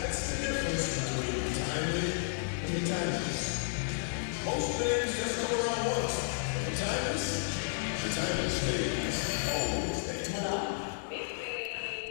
That's the difference between timely and the timeless. Most things just come around once. But the timeless things always stay.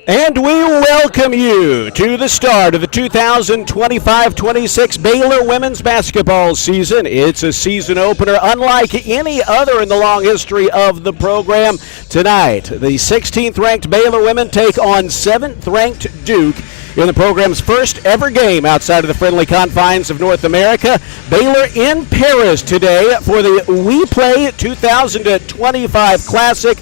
And we welcome you to the start of the 2025-26 Baylor women's basketball season. It's a season opener unlike any other in the long history of the program. Tonight, the 16th-ranked Baylor women take on 7th-ranked Duke in the program's first ever game outside of the friendly confines of North America. Baylor in Paris today for the We Play 2025 Classic.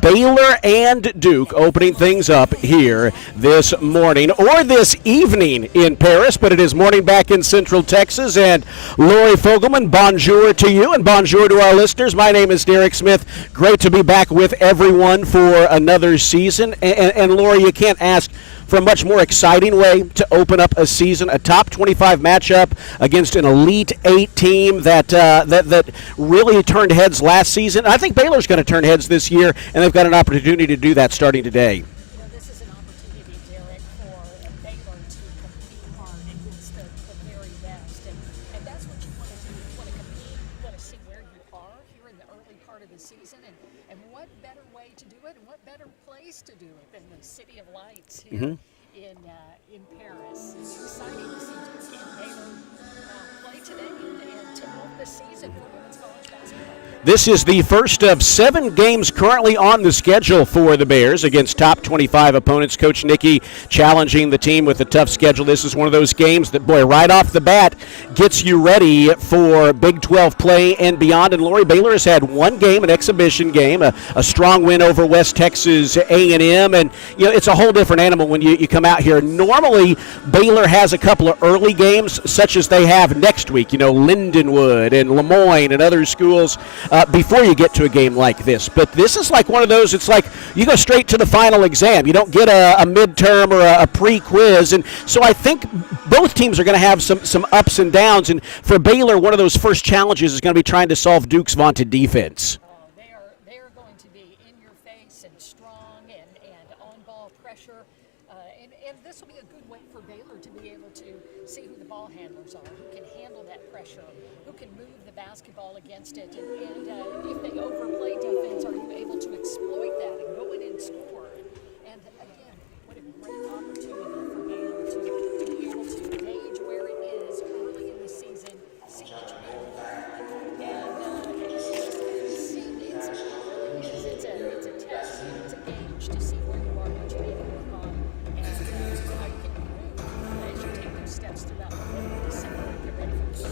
Baylor and Duke opening things up here this morning, or this evening in Paris, but it is morning back in Central Texas. And Lori Fogelman, bonjour to you and bonjour to our listeners. My name is Derek Smith. Great to be back with everyone for another season. And Lori, you can't ask for a much more exciting way to open up a season, a top 25 matchup against an Elite 8 team that really turned heads last season. I think Baylor's going to turn heads this year, and they've got an opportunity to do that starting today. This is an opportunity, Derek, for Baylor to compete hard against the very best. And that's what you want to do. You want to compete. You want to see where you are here in the early part of the season. And what better way to do it, and what better place to do it than the City of Lights here in Paris. It's exciting to see Duke and Baylor play today and tip off the season for women's college basketball. This is the first of 7 games currently on the schedule for the Bears against top 25 opponents. Coach Nicky challenging the team with a tough schedule. This is one of those games that, boy, right off the bat gets you ready for Big 12 play and beyond. And Lori, Baylor has had one game, an exhibition game, a strong win over West Texas A&M. And, you know, it's a whole different animal when you come out here. Normally, Baylor has a couple of early games, such as they have next week, you know, Lindenwood and Lemoyne and other schools, before you get to a game like this. But this is like one of those, it's like you go straight to the final exam. You don't get a midterm or a pre-quiz. And so I think both teams are going to have some ups and downs. And for Baylor, one of those first challenges is going to be trying to solve Duke's vaunted defense. They are going to be in your face and strong and on-ball pressure. And this will be a good way for Baylor to be able to see who the ball handlers are, who can handle that pressure, who can move the basketball against it. And if they overplay defense, are you able to exploit that and go in and score? And again, what a great opportunity for Baylor to be able to gauge where it is early in the season, see what you can do. And it's a test, it's a gauge to see where you are, what you need to work on, and how you can improve as you take those steps throughout December and get ready for the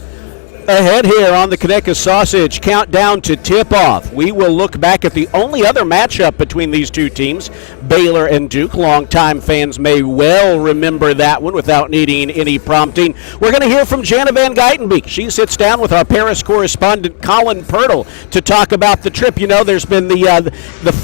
Ahead here on the Conecuh Sausage countdown to tip-off. We will look back at the only other matchup between these two teams, Baylor and Duke. Longtime fans may well remember that one without needing any prompting. We're going to hear from Jana Van Geitenbeek. She sits down with our Paris correspondent Colin Pirtle to talk about the trip. You know, there's been the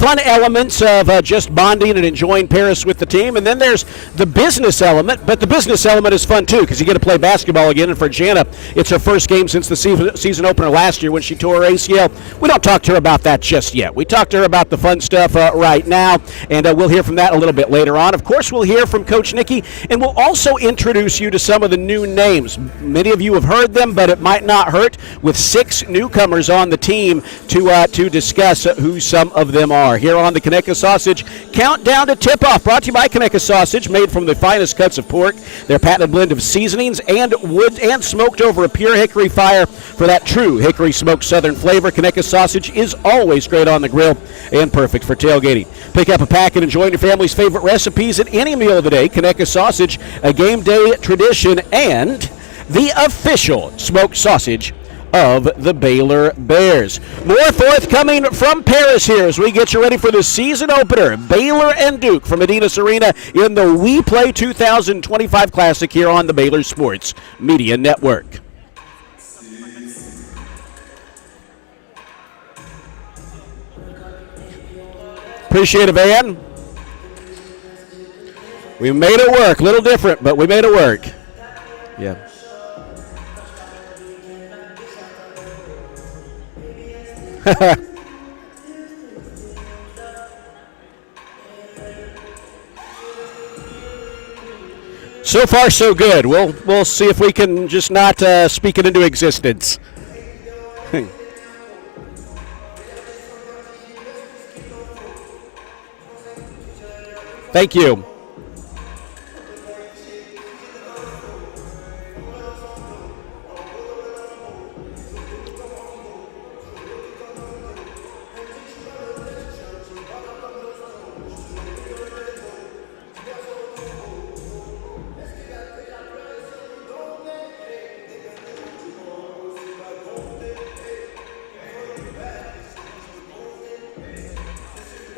fun elements of just bonding and enjoying Paris with the team, and then there's the business element, but the business element is fun too because you get to play basketball again, and for Jana, it's her first game since the season opener last year when she tore her ACL. We don't talk to her about that just yet. We talk to her about the fun stuff right now, and we'll hear from that a little bit later on. Of course, we'll hear from Coach Nicky, and we'll also introduce you to some of the new names. Many of you have heard them, but it might not hurt with 6 newcomers on the team to discuss who some of them are. Here on the Conecuh Sausage Countdown to Tip-Off, brought to you by Conecuh Sausage, made from the finest cuts of pork, their patented blend of seasonings and wood and smoked over a pure hickory fire for that true hickory smoked southern flavor. Conecuh Sausage is always great on the grill and perfect for tailgating. Pick up a pack and enjoy your family's favorite recipes at any meal of the day. Conecuh Sausage, a game day tradition and the official smoked sausage of the Baylor Bears. More forthcoming from Paris here as we get you ready for the season opener. Baylor and Duke from Medinas Arena in the We Play 2025 Classic here on the Baylor Sports Media Network. Appreciate it, Van. We made it work. A little different, but we made it work. Yeah. So far, so good. We'll see if we can just not speak it into existence. Thank you.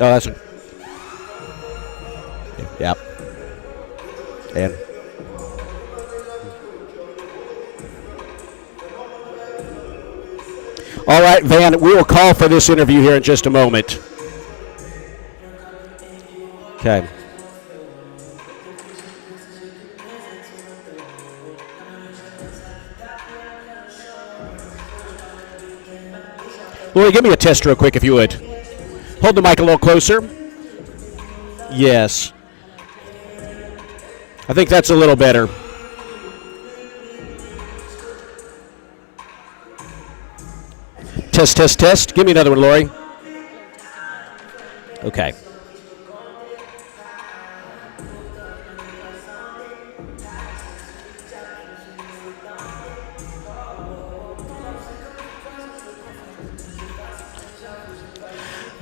Oh, that's a, yep. And all right, Van, we will call for this interview here in just a moment. Okay. Lori, give me a test real quick if you would. Hold the mic a little closer. Yes. I think that's a little better. Test, test, test. Give me another one, Lori. Okay.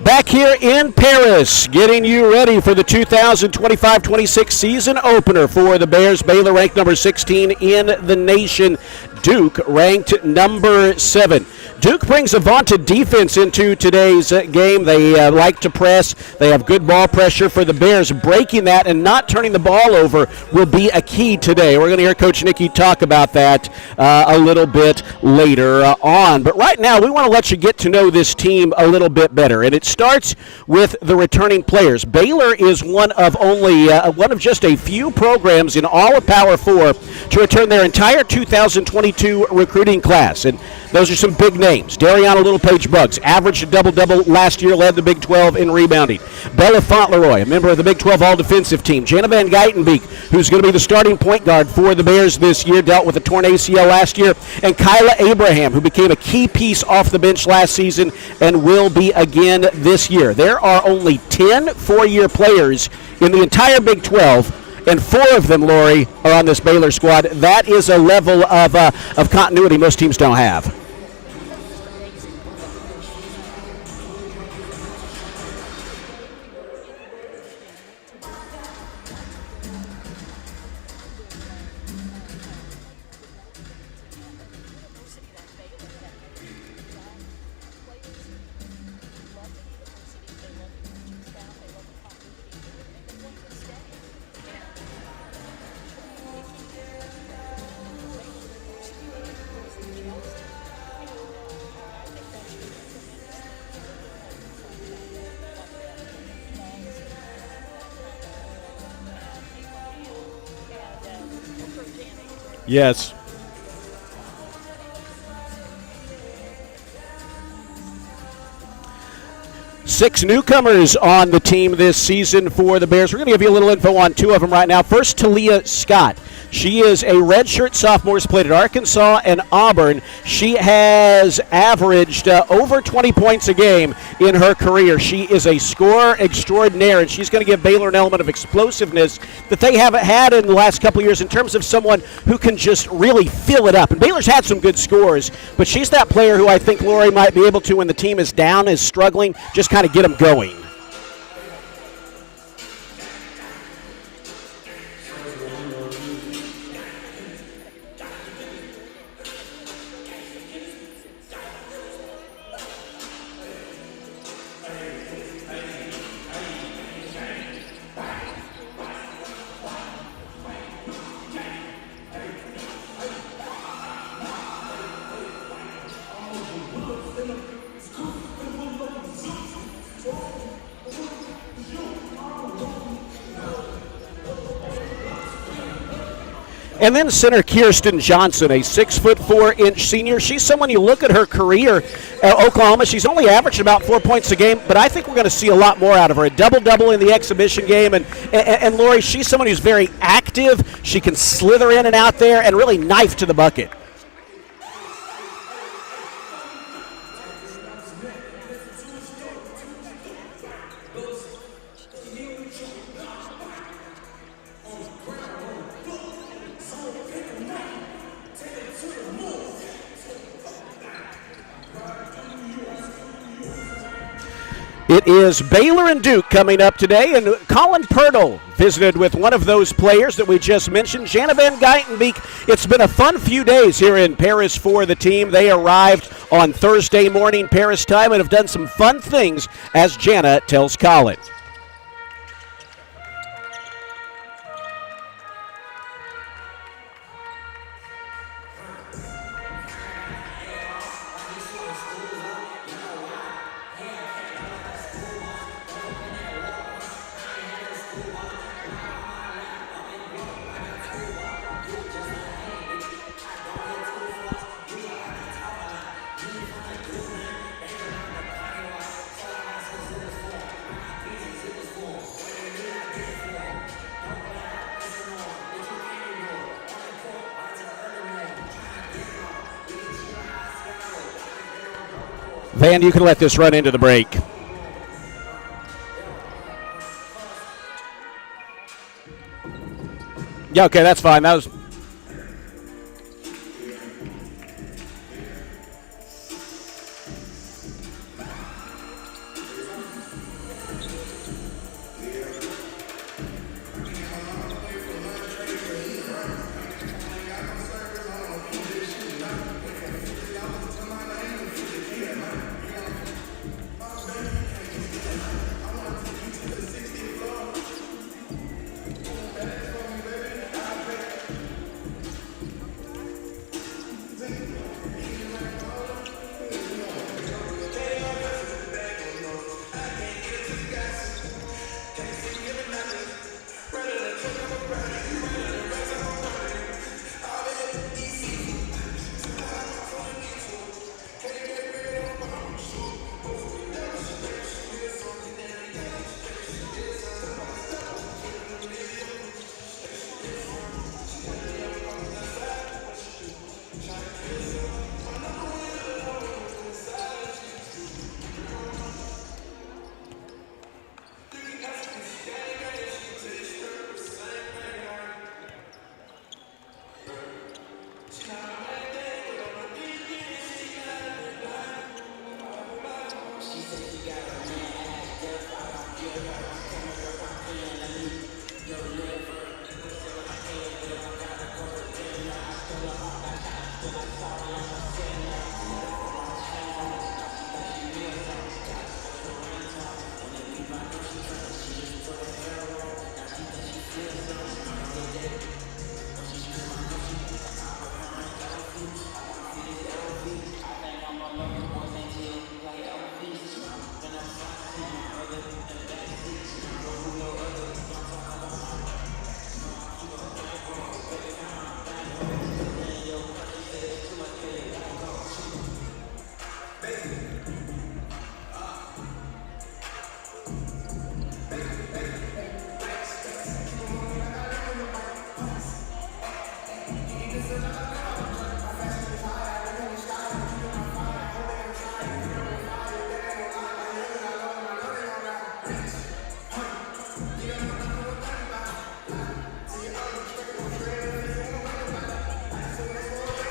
Back here in Paris, getting you ready for the 2025-26 season opener for the Bears. Baylor ranked number 16 in the nation. Duke ranked number 7. Duke brings a vaunted defense into today's game. They like to press. They have good ball pressure for the Bears. Breaking that and not turning the ball over will be a key today. We're going to hear Coach Nicky talk about that a little bit later on. But right now, we want to let you get to know this team a little bit better. And it starts with the returning players. Baylor is one of just a few programs in all of Power 4 to return their entire 2022 recruiting class. And those are some big names. Dariana Littlepage-Buggs averaged a double-double last year, led the Big 12 in rebounding. Bella Fauntleroy, a member of the Big 12 all-defensive team. Jana Van Geitenbeek, who's going to be the starting point guard for the Bears this year, dealt with a torn ACL last year. And Kyla Abraham, who became a key piece off the bench last season and will be again this year. There are only 10 four-year players in the entire Big 12, and 4 of them, Lori, are on this Baylor squad. That is a level of continuity most teams don't have. Yes. Six newcomers on the team this season for the Bears. We're going to give you a little info on 2 of them right now. First, Talia Scott. She is a redshirt sophomore, has played at Arkansas and Auburn. She has averaged over 20 points a game in her career. She is a scorer extraordinaire, and she's going to give Baylor an element of explosiveness that they haven't had in the last couple of years in terms of someone who can just really fill it up. And Baylor's had some good scores, but she's that player who I think Lori might be able to, when the team is down, is struggling, just kind of get them going. And then center Kirsten Johnson, a 6'4" senior. She's someone you look at her career at Oklahoma. She's only averaged about 4 points a game, but I think we're going to see a lot more out of her. A double-double in the exhibition game. And Lori, she's someone who's very active. She can slither in and out there and really knife to the bucket. It is Baylor and Duke coming up today, and Colin Pirtle visited with one of those players that we just mentioned, Jana Van Geitenbeek. It's been a fun few days here in Paris for the team. They arrived on Thursday morning Paris time and have done some fun things, as Jana tells Colin. Van, you can let this run into the break. Yeah, okay, that's fine. That was...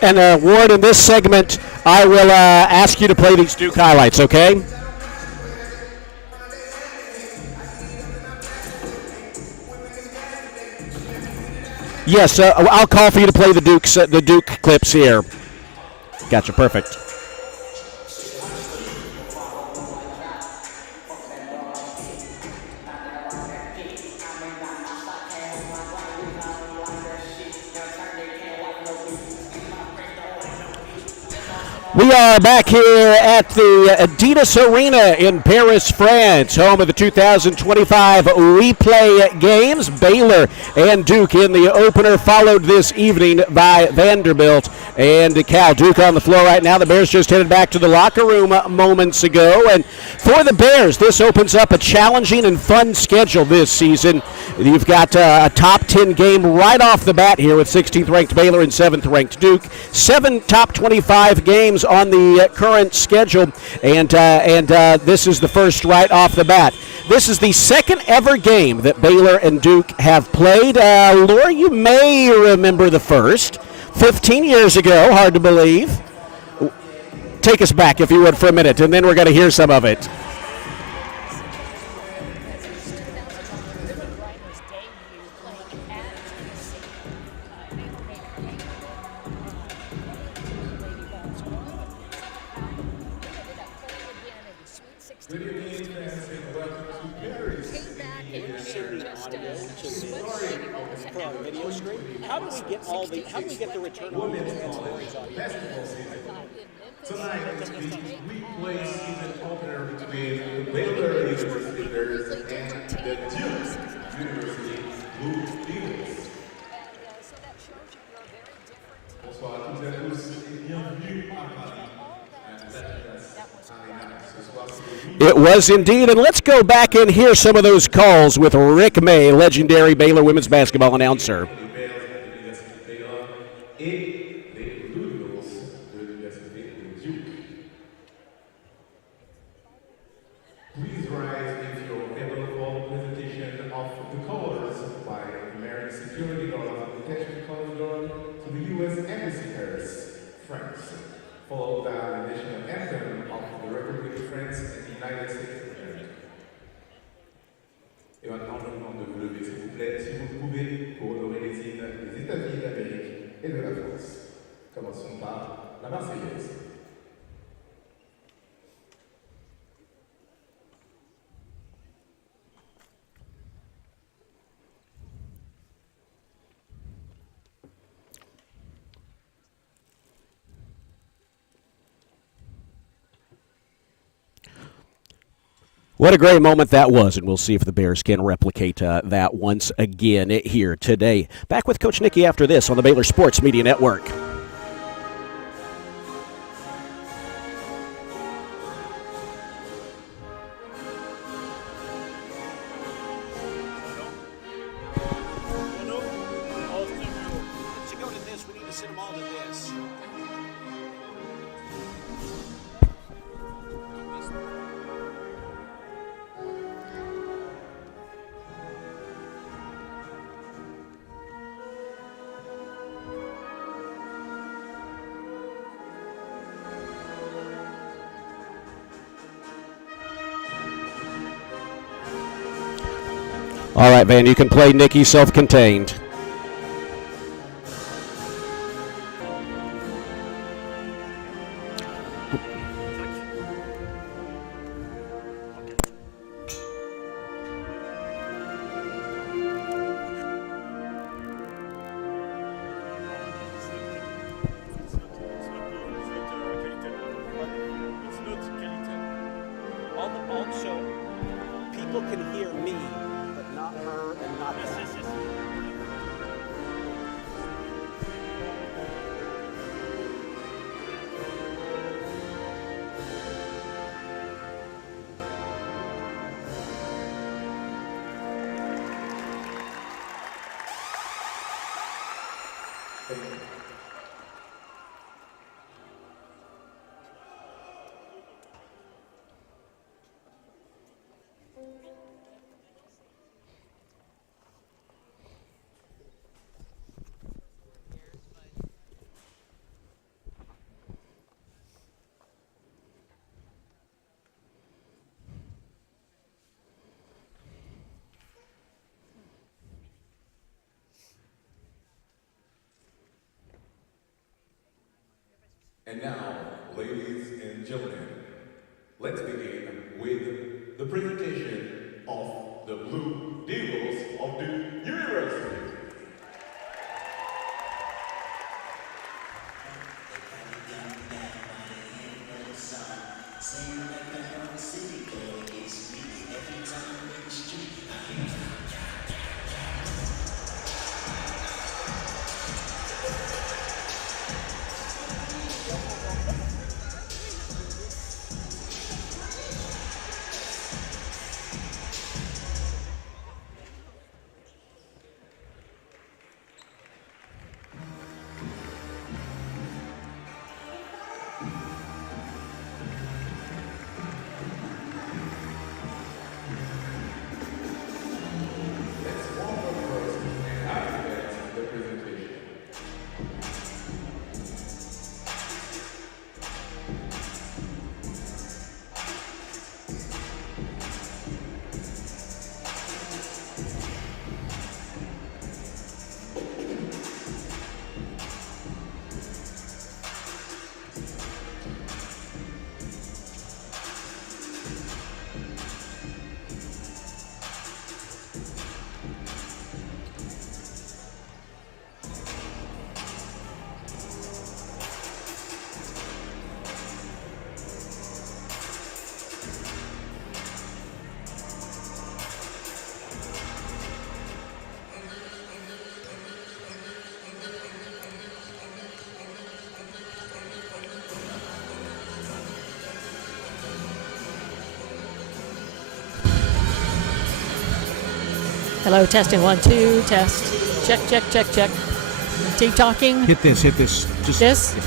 And Ward, in this segment, I will ask you to play these Duke highlights, okay? Yes, I'll call for you to play the Duke clips here. Gotcha, perfect. We are back here at the Adidas Arena in Paris, France, home of the 2025 replay games. Baylor and Duke in the opener, followed this evening by Vanderbilt and Cal. Duke on the floor right now. The Bears just headed back to the locker room moments ago. And for the Bears, this opens up a challenging and fun schedule this season. You've got a top 10 game right off the bat here with 16th ranked Baylor and 7th ranked Duke. 7 top 25 games on the current schedule, and this is the first right off the bat. This is the second ever game that Baylor and Duke have played. Laura, you may remember the first. 15 years ago, hard to believe. Take us back, if you would, for a minute, and then we're going to hear some of it. How do we get the return on these stories on Tonight is the replay season opener between the Baylor University Bears and the Duke University Blue Eagles. Bonsoir à toutes et à tous et bienvenue à Paris. It was indeed, and let's go back and hear some of those calls with Rick May, legendary Baylor women's basketball announcer. Please rise if you're able for presentation of the colors by American security guards and protection color guard to the U.S. Embassy Paris, France, followed by the national anthem of the Republic of France and the United States of America. Et maintenant, je vous demande de vous lever, s'il vous plaît, si vous le pouvez, pour honorer les hymnes des États-Unis d'Amérique et de la France. Commençons par la Marseillaise. What a great moment that was, and we'll see if the Bears can replicate that once again here today. Back with Coach Nicky after this on the Baylor Sports Media Network. All right, Van, you can play Nicky self-contained. Also, people can hear me, but not her and not her. And now, ladies and gentlemen, let's begin with the presentation of the Blue Devils of Duke University. Hello, testing 1, 2, test. Check, check, check, check. Talking. Hit this. Just This. Okay.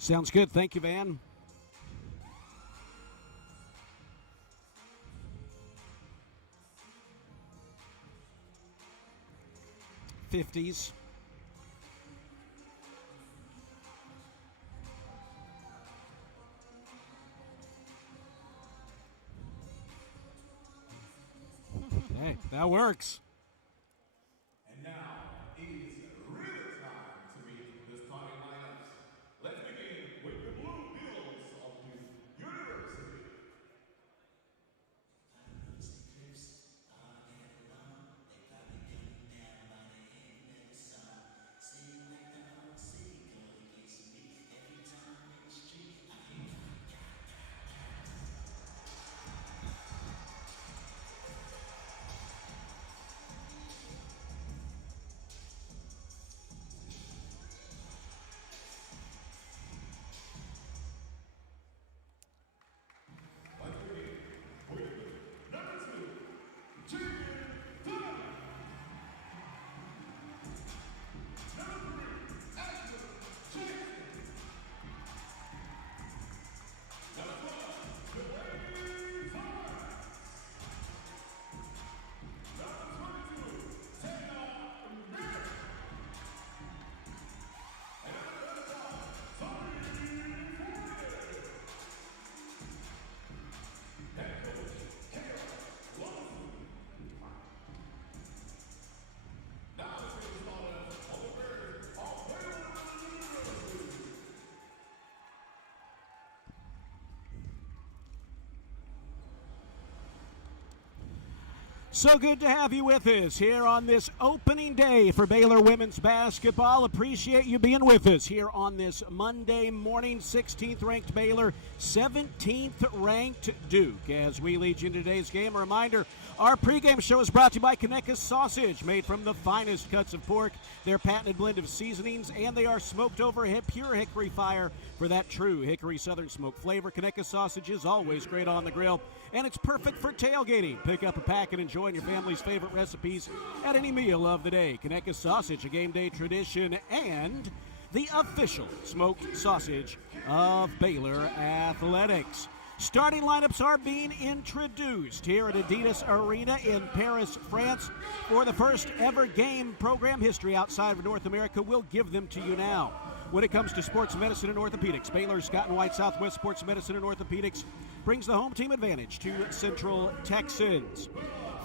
Sounds good. Thank you, Van. '50s. Hey, that works. And now it is really time to meet the starting lineups. Let's begin with the Blue Bills So good to have you with us here on this opening day for Baylor women's basketball. Appreciate you being with us here on this Monday morning. 16th ranked Baylor, 17th ranked Duke. As we lead you into today's game, a reminder, our pregame show is brought to you by Conecuh Sausage, made from the finest cuts of pork, their patented blend of seasonings, and they are smoked over a pure hickory fire for that true hickory southern smoke flavor. Conecuh Sausage is always great on the grill, and it's perfect for tailgating. Pick up a pack and enjoy your family's favorite recipes at any meal of the day. Conecuh Sausage, a game day tradition, and the official smoked sausage of Baylor Athletics. Starting lineups are being introduced here at Adidas Arena in Paris, France. For the first ever game program history outside of North America, we'll give them to you now. When it comes to sports medicine and orthopedics, Baylor's Scott and White Southwest Sports Medicine and Orthopedics brings the home team advantage to Central Texans.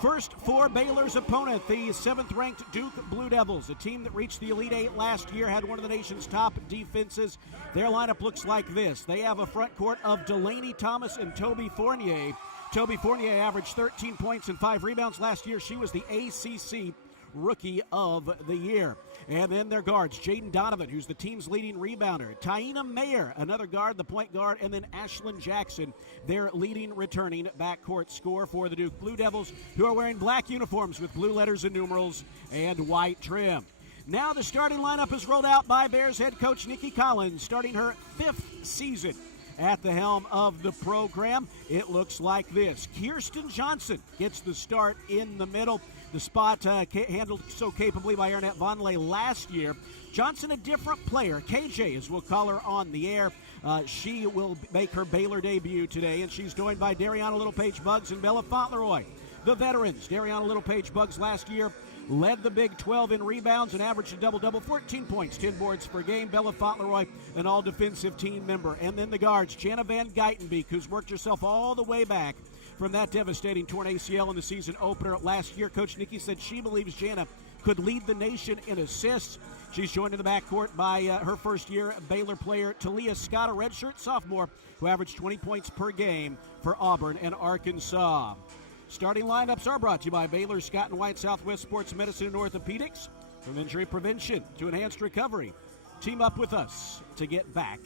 First for Baylor's opponent, the 7th-ranked Duke Blue Devils, a team that reached the Elite Eight last year, had one of the nation's top defenses. Their lineup looks like this. They have a front court of Delaney Thomas and Toby Fournier. Toby Fournier averaged 13 points and 5 rebounds last year. She was the ACC Rookie of the Year. And then their guards, Jaden Donovan, who's the team's leading rebounder, Taina Mayer, another guard, the point guard, and then Ashlyn Jackson, their leading returning backcourt scorer for the Duke Blue Devils, who are wearing black uniforms with blue letters and numerals and white trim. Now the starting lineup is rolled out by Bears head coach Nikki Collins, starting her 5th season at the helm of the program. It looks like this. Kirsten Johnson gets the start in the middle. The spot handled so capably by Arnett Vonleh last year. Johnson, a different player. KJ, as we'll call her on the air. She will make her Baylor debut today, and she's joined by Dariana Littlepage-Buggs and Bella Fauntleroy. The veterans, Dariana Littlepage-Buggs last year led the Big 12 in rebounds and averaged a double-double, 14 points, 10 boards per game. Bella Fauntleroy, an all-defensive team member. And then the guards, Jana Van Geitenbeek, who's worked herself all the way back from that devastating torn ACL in the season opener last year. Coach Nikki said she believes Jana could lead the nation in assists. She's joined in the backcourt by her first-year Baylor player, Talia Scott, a redshirt sophomore, who averaged 20 points per game for Auburn and Arkansas. Starting lineups are brought to you by Baylor Scott and White Southwest Sports Medicine and Orthopedics. From injury prevention to enhanced recovery, team up with us to get back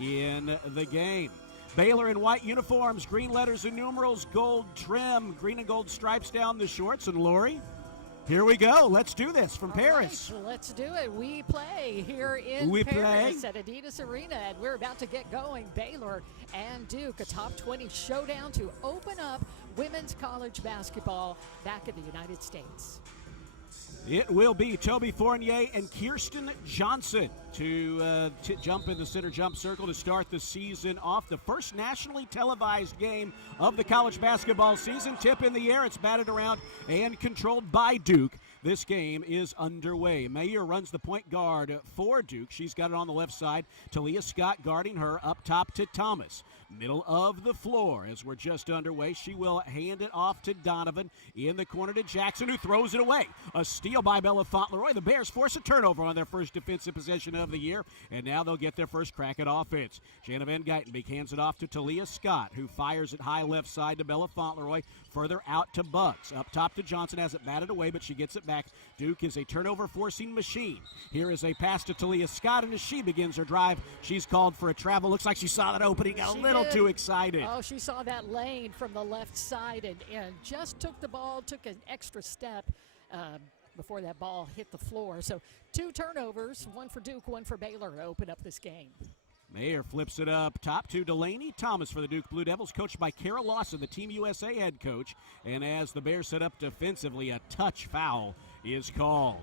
in the game. Baylor in white uniforms, green letters and numerals, gold trim, green and gold stripes down the shorts. And Lori, here we go. Let's do this from Paris. Right, let's do it. We play here in Paris at Adidas Arena, and we're about to get going. Baylor and Duke, a top 20 showdown to open up women's college basketball back in the United States. It will be Toby Fournier and Kirsten Johnson to jump in the center jump circle to start the season off. The first nationally televised game of the college basketball season. Tip in the air. It's batted around and controlled by Duke. This game is underway. Mayer runs the point guard for Duke. She's got it on the left side. Talia Scott guarding her up top to Thomas. Middle of the floor as we're just underway. She will hand it off to Donovan. In the corner to Jackson, who throws it away. A steal by Bella Fauntleroy. The Bears force a turnover on their first defensive possession of the year, and now they'll get their first crack at offense. Jana Van Geitenbeek hands it off to Talia Scott, who fires it high left side to Bella Fauntleroy. Further out to Buggs. Up top to Johnson, has it batted away, but she gets it back. Duke is a turnover-forcing machine. Here is a pass to Talia Scott, and as she begins her drive, she's called for a travel. Looks like she saw that opening, got a little too excited. Oh, she saw that lane from the left side and just took the ball, took an extra step before that ball hit the floor. So 2 turnovers, one for Duke, one for Baylor to open up this game. Mayer flips it up top to Delaney Thomas for the Duke Blue Devils, coached by Kara Lawson, the Team USA head coach. And as the Bears set up defensively, a touch foul is called.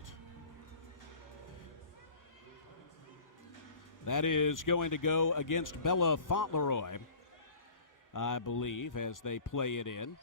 That is going to go against Bella Fauntleroy, I believe, as they play it in.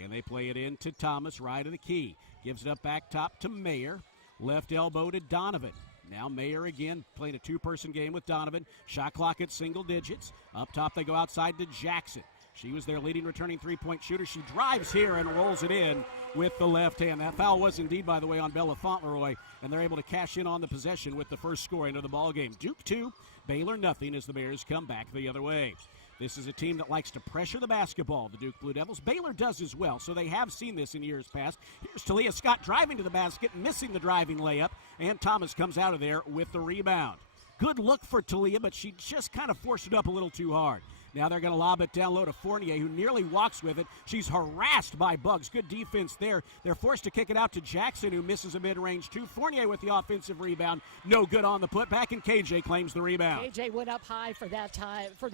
And they play it in to Thomas, right of the key. Gives it up back top to Mayer. Left elbow to Donovan. Now Mayer again playing a 2-person game with Donovan. Shot clock at single digits. Up top they go outside to Jackson. She was their leading returning three-point shooter. She drives here and rolls it in with the left hand. That foul was indeed, by the way, on Bella Fauntleroy, and they're able to cash in on the possession with the first score into the ballgame. Duke 2, Baylor nothing as the Bears come back the other way. This is a team that likes to pressure the basketball, the Duke Blue Devils. Baylor does as well, so they have seen this in years past. Here's Talia Scott driving to the basket, missing the driving layup, and Thomas comes out of there with the rebound. Good look for Talia, but she just kind of forced it up a little too hard. Now they're going to lob it down low to Fournier, who nearly walks with it. She's harassed by Bugs. Good defense there. They're forced to kick it out to Jackson, who misses a mid-range two. Fournier with the offensive rebound. No good on the putback, and KJ claims the rebound. KJ went up high for that time, for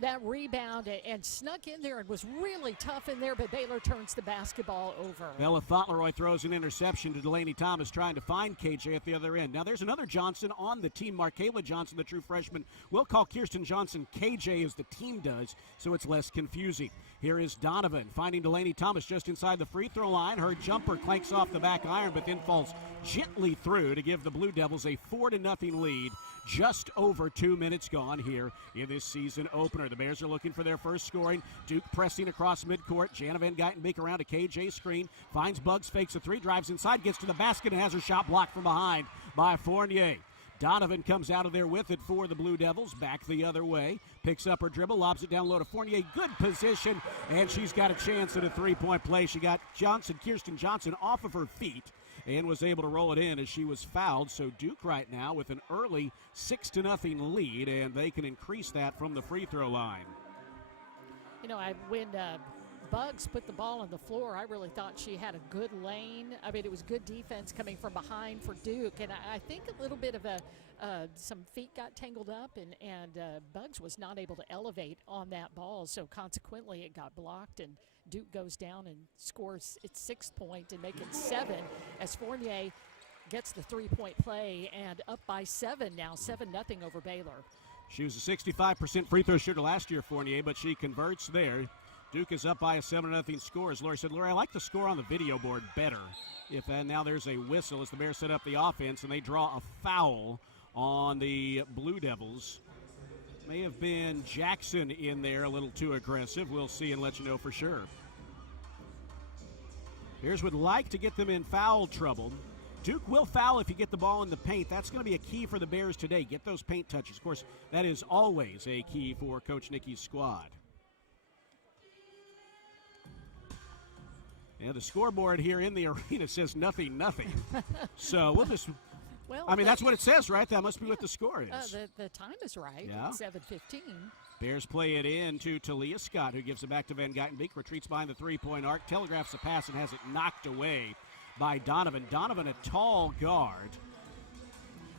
that rebound and snuck in there and was really tough in there, but Baylor turns the basketball over. Bella Fauntleroy throws an interception to Delaney Thomas, trying to find KJ at the other end. Now there's another Johnson on the team, Markayla Johnson, the true freshman. We'll call Kirsten Johnson KJ as the team does, so it's less confusing. Here is Donovan finding Delaney Thomas just inside the free throw line. Her jumper clanks off the back iron, but then falls gently through to give the Blue Devils a 4-0 lead. Just over 2 minutes gone here in this season opener. The Bears are looking for their first scoring. Duke pressing across midcourt. Jana Van Geitenbeek around a KJ screen. Finds Bugs, fakes a three, drives inside, gets to the basket, and has her shot blocked from behind by Fournier. Donovan comes out of there with it for the Blue Devils. Back the other way. Picks up her dribble, lobs it down low to Fournier. Good position, and she's got a chance at a three-point play. She got Kirsten Johnson off of her feet and was able to roll it in as she was fouled. So Duke right now with an early 6-0 lead, and they can increase that from the free throw line. You know, when Bugs put the ball on the floor, I really thought she had a good lane. I mean, it was good defense coming from behind for Duke, and I think a little bit of some feet got tangled up, and Bugs was not able to elevate on that ball, so consequently it got blocked, and Duke goes down and scores its 6th point and make it 7 as Fournier gets the three-point play and up by 7 now, 7-0 over Baylor. She was a 65% free throw shooter last year, Fournier, but she converts there. Duke is up by a 7-0 score. As Lori said, Lori, I like the score on the video board better. If now there's a whistle as the Bears set up the offense and they draw a foul on the Blue Devils. May have been Jackson in there a little too aggressive. We'll see and let you know for sure. Bears would like to get them in foul trouble. Duke will foul if you get the ball in the paint. That's going to be a key for the Bears today. Get those paint touches. Of course, that is always a key for Coach Nicky's squad. Yeah, the scoreboard here in the arena says 0-0. So we'll just... Well, I mean, that's what it says, right? That must be what the score is. The time is right. Yeah. It's 7:15. Bears play it in to Talia Scott, who gives it back to Van Geitenbeek, retreats behind the three-point arc, telegraphs a pass, and has it knocked away by Donovan. Donovan, a tall guard,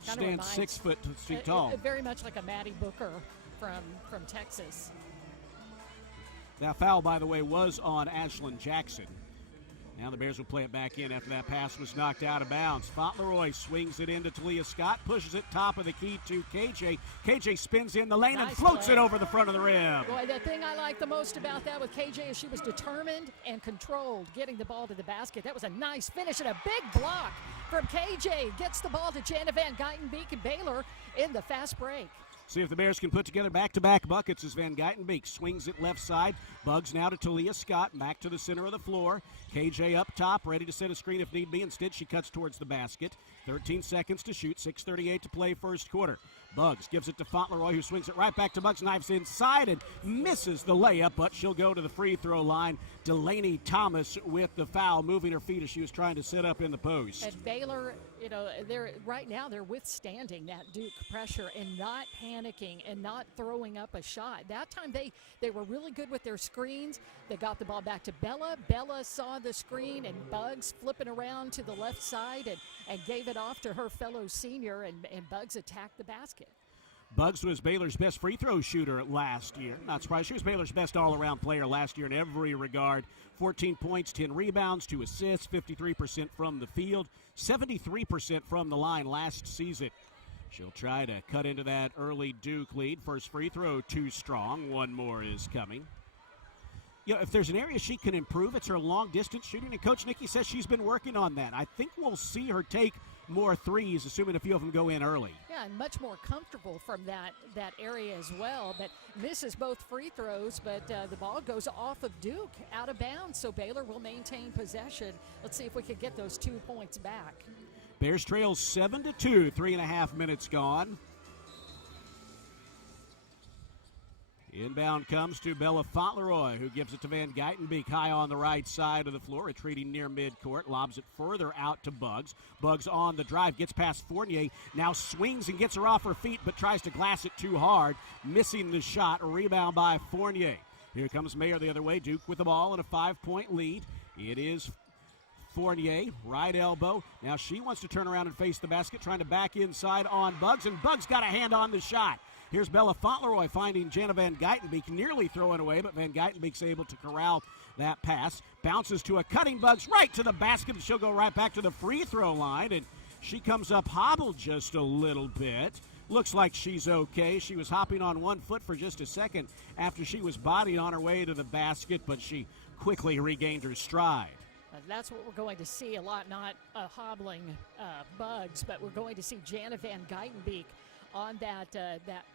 stands 6 feet tall. Very much like a Maddie Booker from Texas. That foul, by the way, was on Ashlyn Jackson. Now the Bears will play it back in after that pass was knocked out of bounds. Fauntleroy swings it into Talia Scott, pushes it top of the key to KJ. KJ spins in the lane and floats it over the front of the rim. Boy, the thing I like the most about that with KJ is she was determined and controlled getting the ball to the basket. That was a nice finish and a big block from KJ. Gets the ball to Jana Van Geitenbeek and Baylor in the fast break. See if the Bears can put together back-to-back buckets as Van Geitenbeek swings it left side. Bugs now to Talia Scott, back to the center of the floor. KJ up top, ready to set a screen if need be. Instead, she cuts towards the basket. 13 seconds to shoot, 6:38 to play first quarter. Bugs gives it to Fauntleroy, who swings it right back to Bugs, knives inside and misses the layup, but she'll go to the free throw line. Delaney Thomas with the foul, moving her feet as she was trying to set up in the post. And Baylor, you know, right now they're withstanding that Duke pressure and not panicking and not throwing up a shot. That time they were really good with their screens. They got the ball back to Bella. Bella saw the screen and Bugs flipping around to the left side and gave it off to her fellow senior, and Bugs attacked the basket. Bugs was Baylor's best free throw shooter last year. Not surprised. She was Baylor's best all-around player last year in every regard. 14 points, 10 rebounds, 2 assists, 53% from the field, 73% from the line last season. She'll try to cut into that early Duke lead. First free throw too strong. One more is coming. You know, if there's an area she can improve, it's her long-distance shooting, and Coach Nicky says she's been working on that. I think we'll see her take more threes, assuming a few of them go in early. Yeah, and much more comfortable from that area as well, but misses both free throws, but the ball goes off of Duke, out of bounds, so Baylor will maintain possession. Let's see if we can get those 2 points back. Bears trail 7-2, 3.5 minutes gone. Inbound comes to Bella Fauntleroy, who gives it to Van Geitenbeek high on the right side of the floor, retreating near midcourt, lobs it further out to Bugs. Bugs on the drive, gets past Fournier, now swings and gets her off her feet, but tries to glass it too hard, missing the shot. Rebound by Fournier. Here comes Mayer the other way. Duke with the ball and a 5-point lead. It is Fournier, right elbow. Now she wants to turn around and face the basket, trying to back inside on Bugs, and Bugs got a hand on the shot. Here's Bella Fauntleroy finding Jana Van Geitenbeek, nearly throwing away, but Van Geitenbeek's able to corral that pass. Bounces to a cutting Bugs right to the basket, and she'll go right back to the free throw line, and she comes up hobbled just a little bit. Looks like she's okay. She was hopping on one foot for just a second after she was bodied on her way to the basket, but she quickly regained her stride. That's what we're going to see a lot, not hobbling Bugs, but we're going to see Jana Van Geitenbeek on that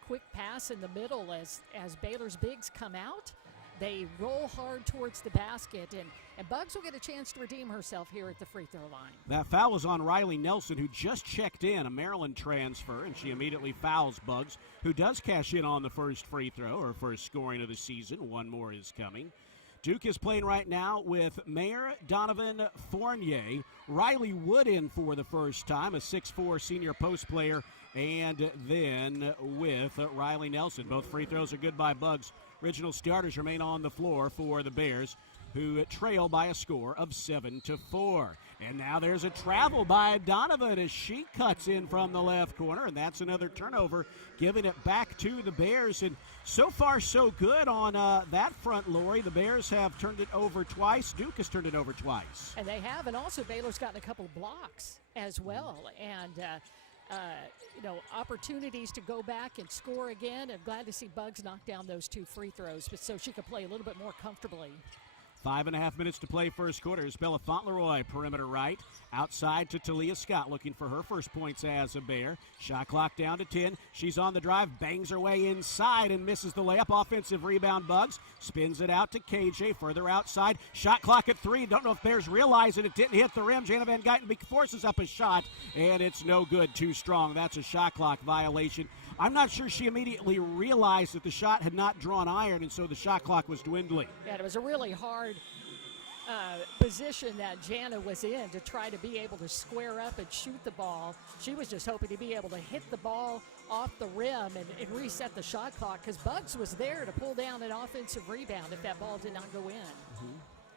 quick pass in the middle as Baylor's bigs come out. They roll hard towards the basket, and Bugs will get a chance to redeem herself here at the free throw line. That foul was on Riley Nelson, who just checked in, a Maryland transfer, and she immediately fouls Bugs, who does cash in on the first free throw, or first scoring of the season. One more is coming. Duke is playing right now with Mayer, Donovan, Fournier, Riley Wood in for the first time, a 6'4 senior post player, and then with Riley Nelson. Both free throws are good by Bugs. Original starters remain on the floor for the Bears, who trail by a score of 7-4. And now there's a travel by Donovan as she cuts in from the left corner, and that's another turnover, giving it back to the Bears. And so far, so good on that front, Lori. The Bears have turned it over twice. Duke has turned it over twice. And they have, and also Baylor's gotten a couple of blocks as well. And, opportunities to go back and score again. I'm glad to see Bugs knock down those two free throws, but so she could play a little bit more comfortably. 5.5 minutes to play first quarter. Bella Fauntleroy, perimeter right. Outside to Talia Scott, looking for her first points as a Bear. Shot clock down to 10. She's on the drive, bangs her way inside and misses the layup. Offensive rebound, Bugs. Spins it out to KJ, further outside. Shot clock at 3. Don't know if Bears realize it. It didn't hit the rim. Jana Van Geitenbeek forces up a shot, and it's no good. Too strong. That's a shot clock violation. I'm not sure she immediately realized that the shot had not drawn iron, and so the shot clock was dwindling. Yeah, it was a really hard position that Jana was in to try to be able to square up and shoot the ball. She was just hoping to be able to hit the ball off the rim and reset the shot clock, because Bugs was there to pull down an offensive rebound if that ball did not go in. Mm-hmm.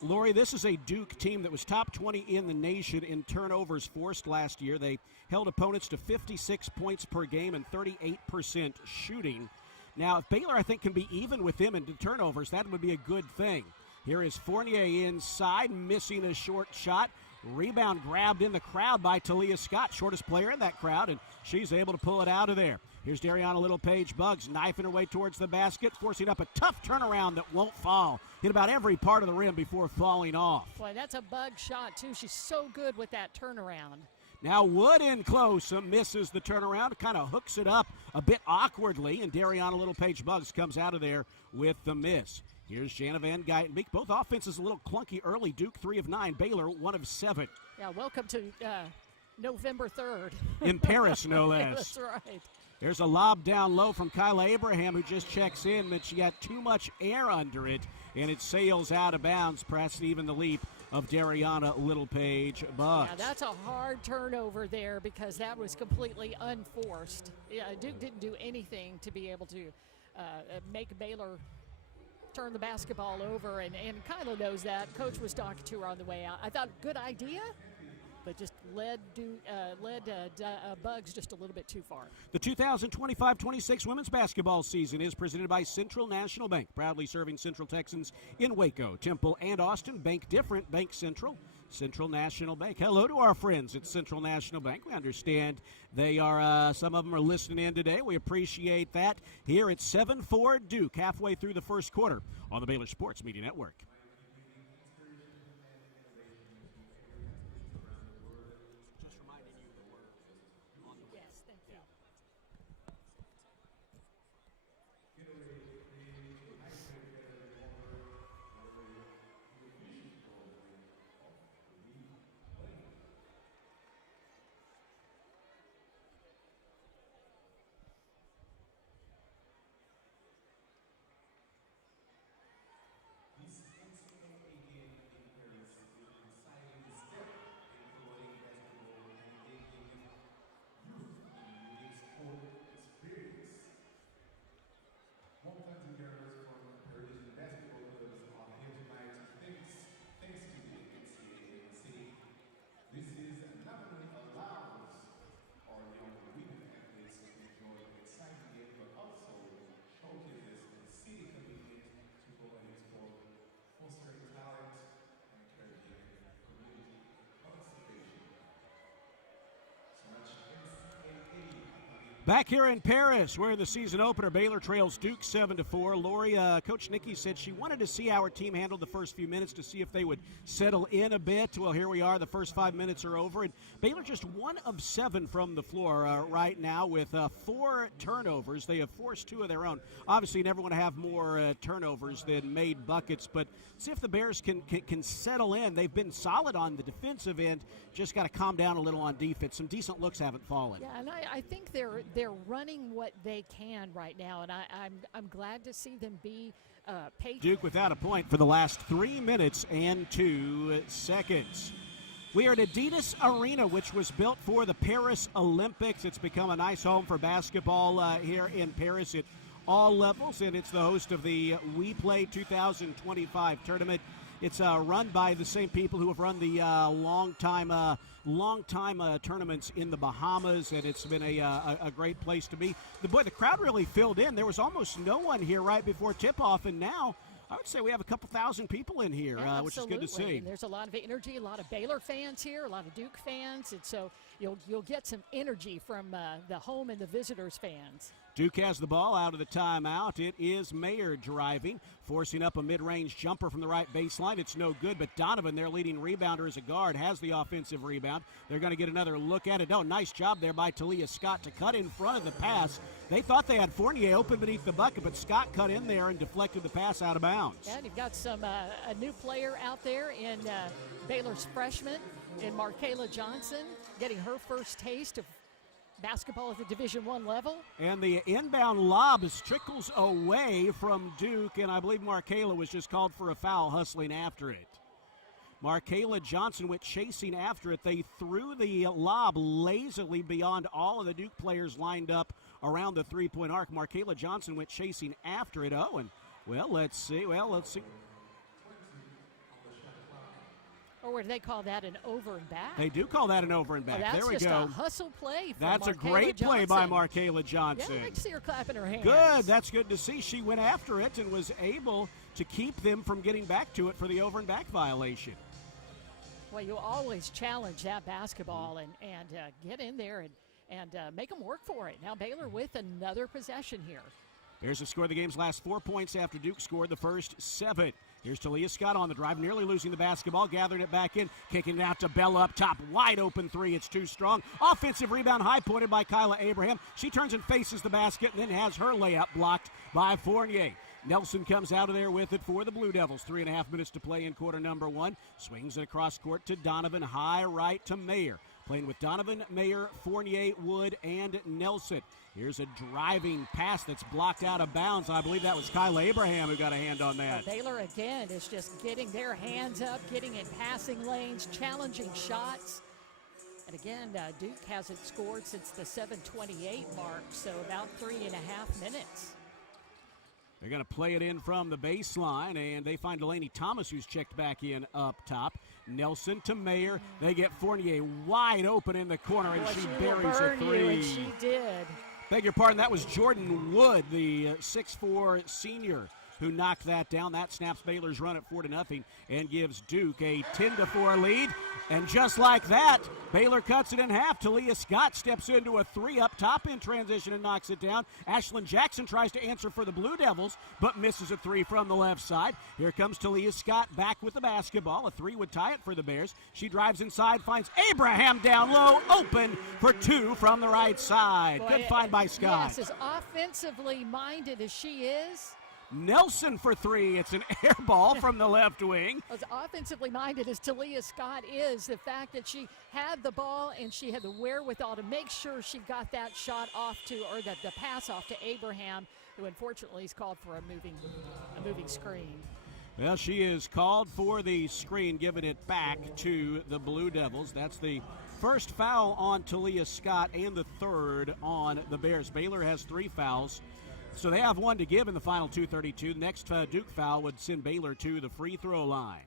Lori, this is a Duke team that was top 20 in the nation in turnovers forced last year. They held opponents to 56 points per game and 38% shooting. Now, if Baylor, I think, can be even with them in turnovers, that would be a good thing. Here is Fournier inside, missing a short shot. Rebound grabbed in the crowd by Talia Scott, shortest player in that crowd, and she's able to pull it out of there. Here's Dariana Littlepage Bugs knifing her way towards the basket, forcing up a tough turnaround that won't fall. Hit about every part of the rim before falling off. Boy, that's a Bug shot, too. She's so good with that turnaround. Now Wood in close, misses the turnaround, kind of hooks it up a bit awkwardly, and Dariana Littlepage Bugs comes out of there with the miss. Here's Jana Van Geitenbeek. Both offenses a little clunky early. Duke 3 of 9, Baylor 1 of 7. Yeah, welcome to November 3rd. In Paris, no less. That's right. There's a lob down low from Kyla Abraham, who just checks in, but she got too much air under it, and it sails out of bounds, past even the leap of Dariana Littlepage Bugs. Yeah, that's a hard turnover there because that was completely unforced. Yeah, Duke didn't do anything to be able to make Baylor turn the basketball over, and Kyla knows that. Coach was talking to her on the way out. I thought, good idea, but just led Bugs just a little bit too far. The 2025-26 women's basketball season is presented by Central National Bank, proudly serving Central Texans in Waco, Temple, and Austin. Bank different, Bank Central. Central National Bank. Hello to our friends at Central National Bank. We understand they are, some of them are listening in today. We appreciate that. Here at 7-4 Duke, halfway through the first quarter on the Baylor Sports Media Network. Just reminding you that we're on the way. Yes, thank you. Back here in Paris, where in the season opener, Baylor trails Duke 7-4. Lori, Coach Nikki said she wanted to see how our team handled the first few minutes to see if they would settle in a bit. Well, here we are. The first 5 minutes are over, and Baylor just 1 of 7 from the floor right now with 4 turnovers. They have forced 2 of their own. Obviously, you never want to have more turnovers than made buckets, but see if the Bears can settle in. They've been solid on the defensive end, just got to calm down a little on defense. Some decent looks haven't fallen. Yeah, and I think they're running what they can right now, and I'm glad to see them be patient. Duke without a point for the last 3 minutes and 2 seconds. We are at Adidas Arena, which was built for the Paris Olympics. It's become a nice home for basketball here in Paris at all levels, and it's the host of the We Play 2025 tournament. It's run by the same people who have run the long-time tournaments in the Bahamas, and it's been a great place to be. The crowd really filled in. There was almost no one here right before tip-off, and now I would say we have a couple thousand people in here, which is good to see. And there's a lot of energy, a lot of Baylor fans here, a lot of Duke fans, and so you'll get some energy from the home and the visitors fans. Duke has the ball out of the timeout. It is Mayer driving, forcing up a mid-range jumper from the right baseline. It's no good, but Donovan, their leading rebounder as a guard, has the offensive rebound. They're going to get another look at it. Oh, nice job there by Talia Scott to cut in front of the pass. They thought they had Fournier open beneath the bucket, but Scott cut in there and deflected the pass out of bounds. And you've got some a new player out there in Baylor's freshman, in Markayla Johnson, getting her first taste of basketball at the Division I level. And the inbound lob trickles away from Duke, and I believe Markayla was just called for a foul hustling after it. Markayla Johnson went chasing after it. They threw the lob lazily beyond all of the Duke players lined up around the three-point arc. Markayla Johnson went chasing after it. Oh, and, let's see. Or would they call that an over and back? They do call that an over and back. Well, there we go. That's just a hustle play from That's a Markayla great Johnson. play by Markayla Johnson. Yeah, I like to see her clapping her hands. Good. That's good to see. She went after it and was able to keep them from getting back to it for the over and back violation. Well, you always challenge that basketball and get in there and make them work for it. Now Baylor with another possession here. Bears have scored the game's last 4 points after Duke scored the first 7. Here's Talia Scott on the drive, nearly losing the basketball, gathering it back in, kicking it out to Bella up top, wide open three. It's too strong. Offensive rebound, high pointed by Kyla Abraham. She turns and faces the basket and then has her layup blocked by Fournier. Nelson comes out of there with it for the Blue Devils. 3.5 minutes to play in quarter number 1. Swings it across court to Donovan, high right to Mayer. Playing with Donovan, Mayer, Fournier, Wood, and Nelson. Here's a driving pass that's blocked out of bounds. I believe that was Kyla Abraham who got a hand on that. Well, Baylor, again, is just getting their hands up, getting in passing lanes, challenging shots. And again, Duke hasn't scored since the 7:28 mark, so about 3.5 minutes. They're going to play it in from the baseline, and they find Delaney Thomas, who's checked back in up top. Nelson to Mayer. They get Fournier wide open in the corner, and she buries a three. And she did. Beg your pardon, that was Jordan Wood, the 6'4 senior, who knocked that down. That snaps Baylor's run at 4-0 and gives Duke a 10-4 lead. And just like that, Baylor cuts it in half. Talia Scott steps into a three up top in transition and knocks it down. Ashlyn Jackson tries to answer for the Blue Devils, but misses a three from the left side. Here comes Talia Scott back with the basketball. A three would tie it for the Bears. She drives inside, finds Abraham down low, open for 2 from the right side. Boy, good find by Scott. Yes, as offensively minded as she is. Nelson for 3. It's an air ball from the left wing. As offensively minded as Talia Scott is, the fact that she had the ball and she had the wherewithal to make sure she got that shot off to, or the pass off to Abraham, who unfortunately is called for a moving screen. Well, she is called for the screen, giving it back to the Blue Devils. That's the first foul on Talia Scott and the third on the Bears. Baylor has 3 fouls. So they have 1 to give in the final 2:32. Next Duke foul would send Baylor to the free throw line.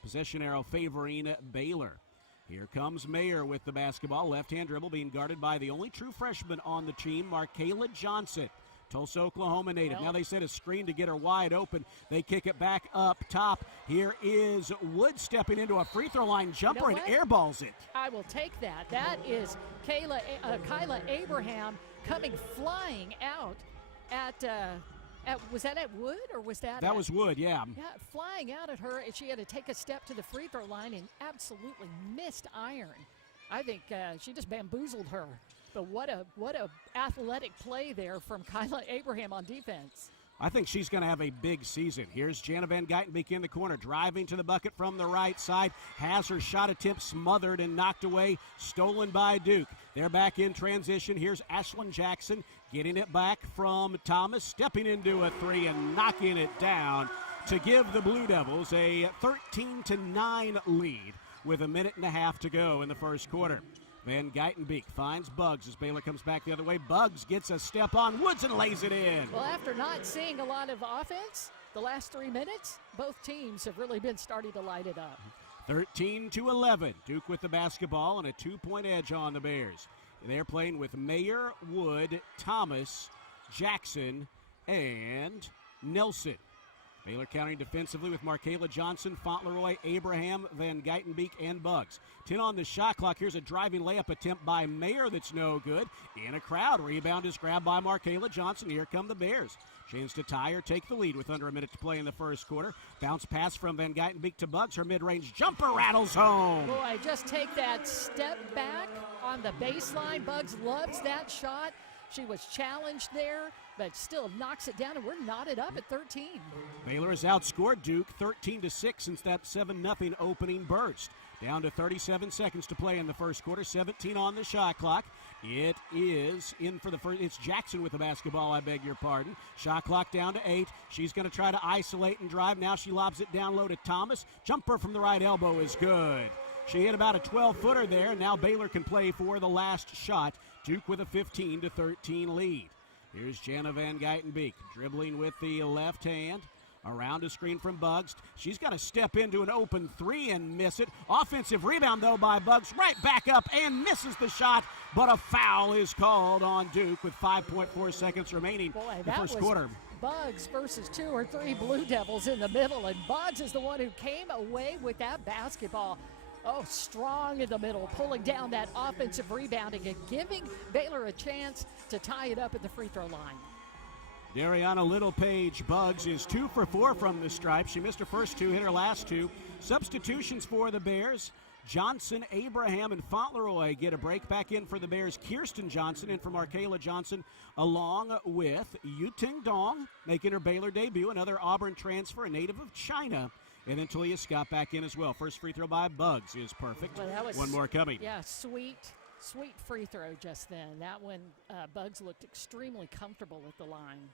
Possession arrow favoring Baylor. Here comes Mayer with the basketball. Left-hand dribble being guarded by the only true freshman on the team, Markayla Johnson. Tulsa, Oklahoma native. Now they set a screen to get her wide open. They kick it back up top. Here is Wood stepping into a free throw line jumper and airballs it. I will take that. That is Kyla Abraham coming flying out was that at Wood or was that? That was Wood, yeah. Yeah, flying out at her, and she had to take a step to the free throw line and absolutely missed iron. I think she just bamboozled her. But what a athletic play there from Kyla Abraham on defense. I think she's going to have a big season. Here's Jana Van Geitenbeek in the corner, driving to the bucket from the right side. Has her shot attempt smothered and knocked away, stolen by Duke. They're back in transition. Here's Ashlyn Jackson getting it back from Thomas, stepping into a three and knocking it down to give the Blue Devils a 13-9 lead with 1.5 minutes to go in the first quarter. Van Geitenbeek finds Buggs as Baylor comes back the other way. Buggs gets a step on Woods and lays it in. Well, after not seeing a lot of offense the last 3 minutes, both teams have really been starting to light it up. 13-11. Duke with the basketball and a 2-point edge on the Bears. They're playing with Mayer, Wood, Thomas, Jackson, and Nelson. Baylor countering defensively with Markayla Johnson, Fauntleroy, Abraham, Van Geitenbeek, and Buggs. 10 on the shot clock. Here's a driving layup attempt by Mayer that's no good. In a crowd. Rebound is grabbed by Markayla Johnson. Here come the Bears. Chance to tie or take the lead with under 1 minute to play in the first quarter. Bounce pass from Van Geitenbeek to Buggs. Her mid-range jumper rattles home. Boy, just take that step back on the baseline. Buggs loves that shot. She was challenged there, but still knocks it down, and we're knotted up at 13. Baylor has outscored Duke 13-6 since that 7-0 opening burst. Down to 37 seconds to play in the first quarter. 17 on the shot clock. It is in for the first. It's Jackson with the basketball, I beg your pardon. Shot clock down to 8. She's going to try to isolate and drive. Now she lobs it down low to Thomas. Jumper from the right elbow is good. She hit about a 12-footer there, and now Baylor can play for the last shot. Duke with a 15-13 lead. Here's Jana Van Geitenbeek dribbling with the left hand. Around a screen from Buggs. She's got to step into an open three and miss it. Offensive rebound, though, by Buggs. Right back up and misses the shot, but a foul is called on Duke with 5.4 seconds remaining in the first quarter. Buggs versus 2 or 3 Blue Devils in the middle, and Buggs is the one who came away with that basketball. Oh, strong in the middle, pulling down that offensive rebounding and giving Baylor a chance to tie it up at the free throw line. Dariana Littlepage Buggs is 2 for 4 from the stripe. She missed her first 2, hit her last 2. Substitutions for the Bears. Johnson, Abraham, and Fauntleroy get a break. Back in for the Bears. Kirsten Johnson in for Markayla Johnson, along with Yuting Dong, making her Baylor debut, another Auburn transfer, a native of China. And then Talia Scott back in as well. First free throw by Buggs is perfect. One more coming. Yeah, sweet free throw just then. That one, Buggs looked extremely comfortable at the line.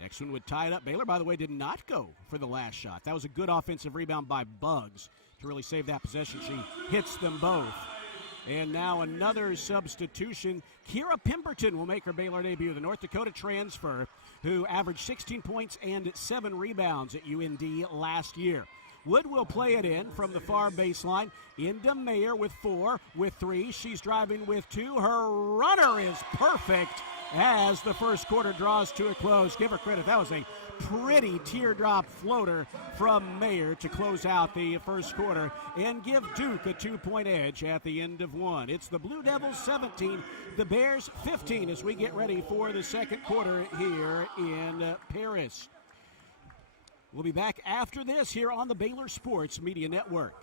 Next one would tie it up. Baylor, by the way, did not go for the last shot. That was a good offensive rebound by Buggs to really save that possession. She hits them both. And now another substitution. Kira Pemberton will make her Baylor debut, the North Dakota transfer who averaged 16 points and 7 rebounds at UND last year. Wood will play it in from the far baseline into Mayer with 4, with 3. She's driving with 2. Her runner is perfect as the first quarter draws to a close. Give her credit. That was a pretty teardrop floater from Mayer to close out the first quarter and give Duke a 2-point edge at the end of one. It's the Blue Devils 17, the Bears 15 as we get ready for the second quarter here in Paris. We'll be back after this here on the Baylor Sports Media Network.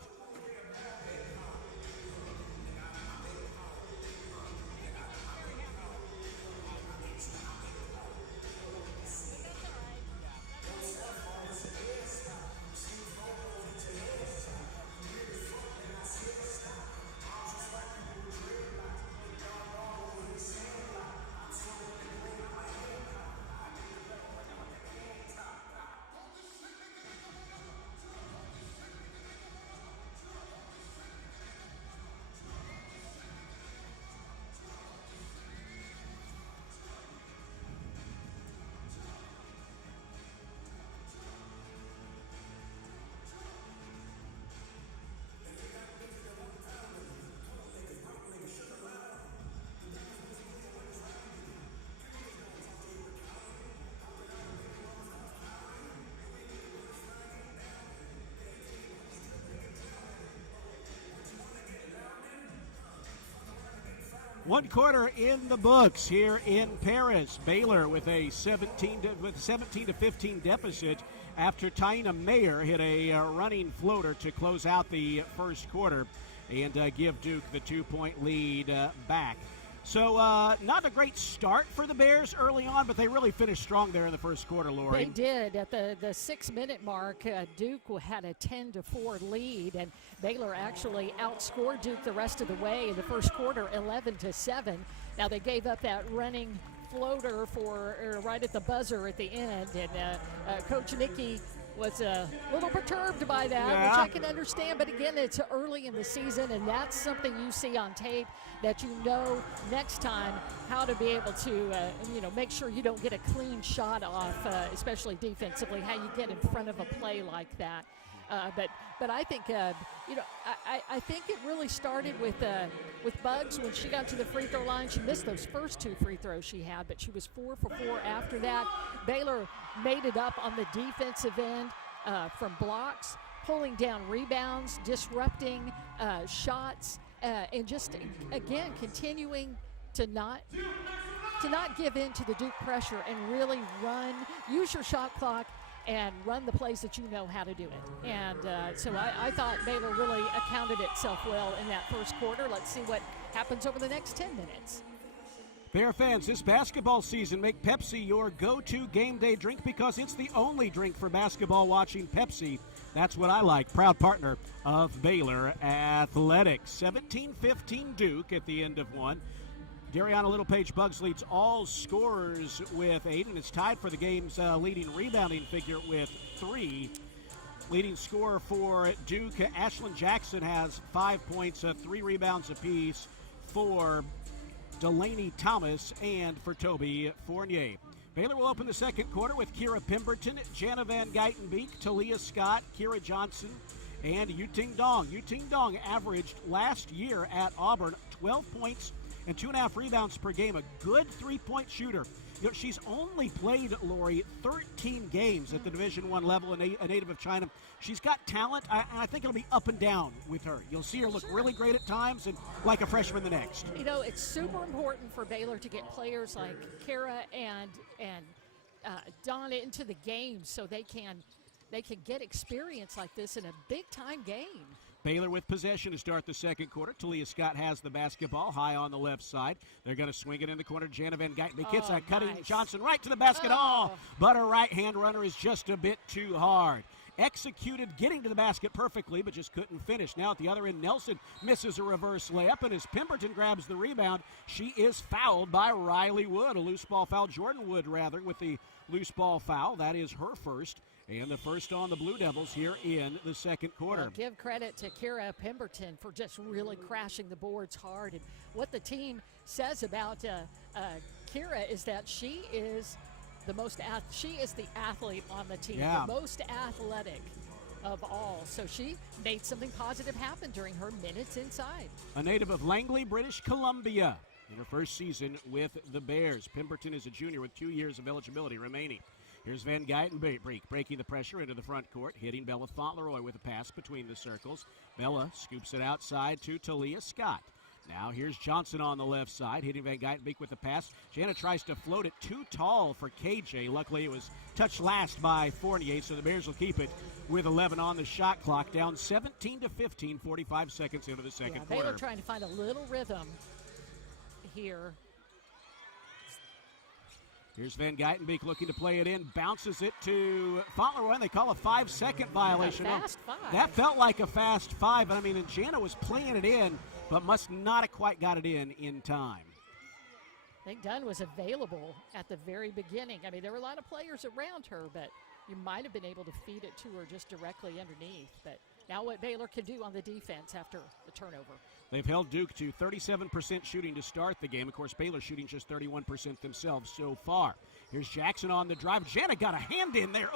One quarter in the books here in Paris. Baylor with a 17 to 15 deficit after Taina Mayer hit a running floater to close out the first quarter and give Duke the 2-point lead back. So not a great start for the Bears early on, but they really finished strong there in the first quarter, Lori. They did. At the 6-minute mark, Duke had a 10-4 lead, and Baylor actually outscored Duke the rest of the way in the first quarter, 11-7. Now they gave up that running floater for right at the buzzer at the end, and Coach Nicky was a little perturbed by that, which I can understand. But again, it's early in the season, and that's something you see on tape that you know next time how to be able to, make sure you don't get a clean shot off, especially defensively, how you get in front of a play like that. But I think, I think it really started with Bugs when she got to the free throw line. She missed those first 2 free throws she had, but she was 4 for 4 after that. Baylor made it up on the defensive end from blocks, pulling down rebounds, disrupting shots, and just, again, continuing to not give in to the Duke pressure and really use your shot clock and run the plays that you know how to do it. And so I thought Baylor really accounted itself well in that first quarter. Let's see what happens over the next 10 minutes. Bear fans, this basketball season, make Pepsi your go-to game day drink because it's the only drink for basketball watching. Pepsi, that's what I like. Proud partner of Baylor Athletics. 17-15 Duke at the end of one. Dariana Littlepage Bugs leads all scorers with 8, and is tied for the game's leading rebounding figure with 3. Leading scorer for Duke, Ashlyn Jackson, has 5 points, 3 rebounds apiece for Delaney Thomas and for Toby Fournier. Baylor will open the second quarter with Kira Pemberton, Jana Van Geitenbeek, Talia Scott, Kira Johnson, and Yuting Dong. Yuting Dong averaged last year at Auburn 12 points and 2.5 rebounds per game, a good three-point shooter. She's only played, Lori, 13 games at the Division I level, a native of China. She's got talent. I think it'll be up and down with her. You'll see her look really great at times and like a freshman the next. It's super important for Baylor to get players like Kara and Donna into the game so they can get experience like this in a big-time game. Baylor with possession to start the second quarter. Talia Scott has the basketball high on the left side. They're going to swing it in the corner. Jana Van Geitenbeek hits a cutting Johnson right to the basket. But her right-hand runner is just a bit too hard. Executed, getting to the basket perfectly, but just couldn't finish. Now at the other end, Nelson misses a reverse layup, and as Pemberton grabs the rebound, she is fouled by Riley Wood. A loose ball foul. Jordan Wood, rather, with the loose ball foul. That is her first. And the first on the Blue Devils here in the second quarter. Well, give credit to Kira Pemberton for just really crashing the boards hard. And what the team says about Kira is that she is the athlete on the team, the most athletic of all. So she made something positive happen during her minutes inside. A native of Langley, British Columbia, in her first season with the Bears. Pemberton is a junior with 2 years of eligibility remaining. Here's Van Geitenbeek breaking the pressure into the front court, hitting Bella Fauntleroy with a pass between the circles. Bella scoops it outside to Talia Scott. Now here's Johnson on the left side, hitting Van Geitenbeek with a pass. Jana tries to float it too tall for KJ. Luckily, it was touched last by Fournier, so the Bears will keep it with 11 on the shot clock, down 17-15, 45 seconds into the second quarter. Baylor trying to find a little rhythm here. Here's Van Geitenbeek looking to play it in, bounces it to Fauntleroy, and they call a 5-second violation. Fast 5. That felt like a fast 5, and Jana was playing it in, but must not have quite got it in time. I think Dunn was available at the very beginning. There were a lot of players around her, but you might have been able to feed it to her just directly underneath. But now what Baylor can do on the defense after the turnover. They've held Duke to 37% shooting to start the game. Of course, Baylor shooting just 31% themselves so far. Here's Jackson on the drive. Jana got a hand in there.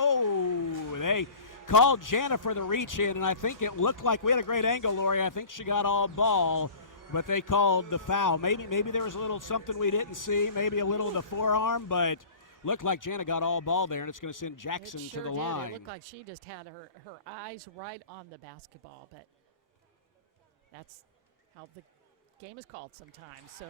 They called Jana for the reach in, and I think it looked like we had a great angle, Lori. I think she got all ball, but they called the foul. Maybe there was a little something we didn't see, maybe a little of the forearm, but looked like Jana got all ball there, and it's going to send Jackson to the line. It looked like she just had her eyes right on the basketball, but that's how the game is called sometimes. So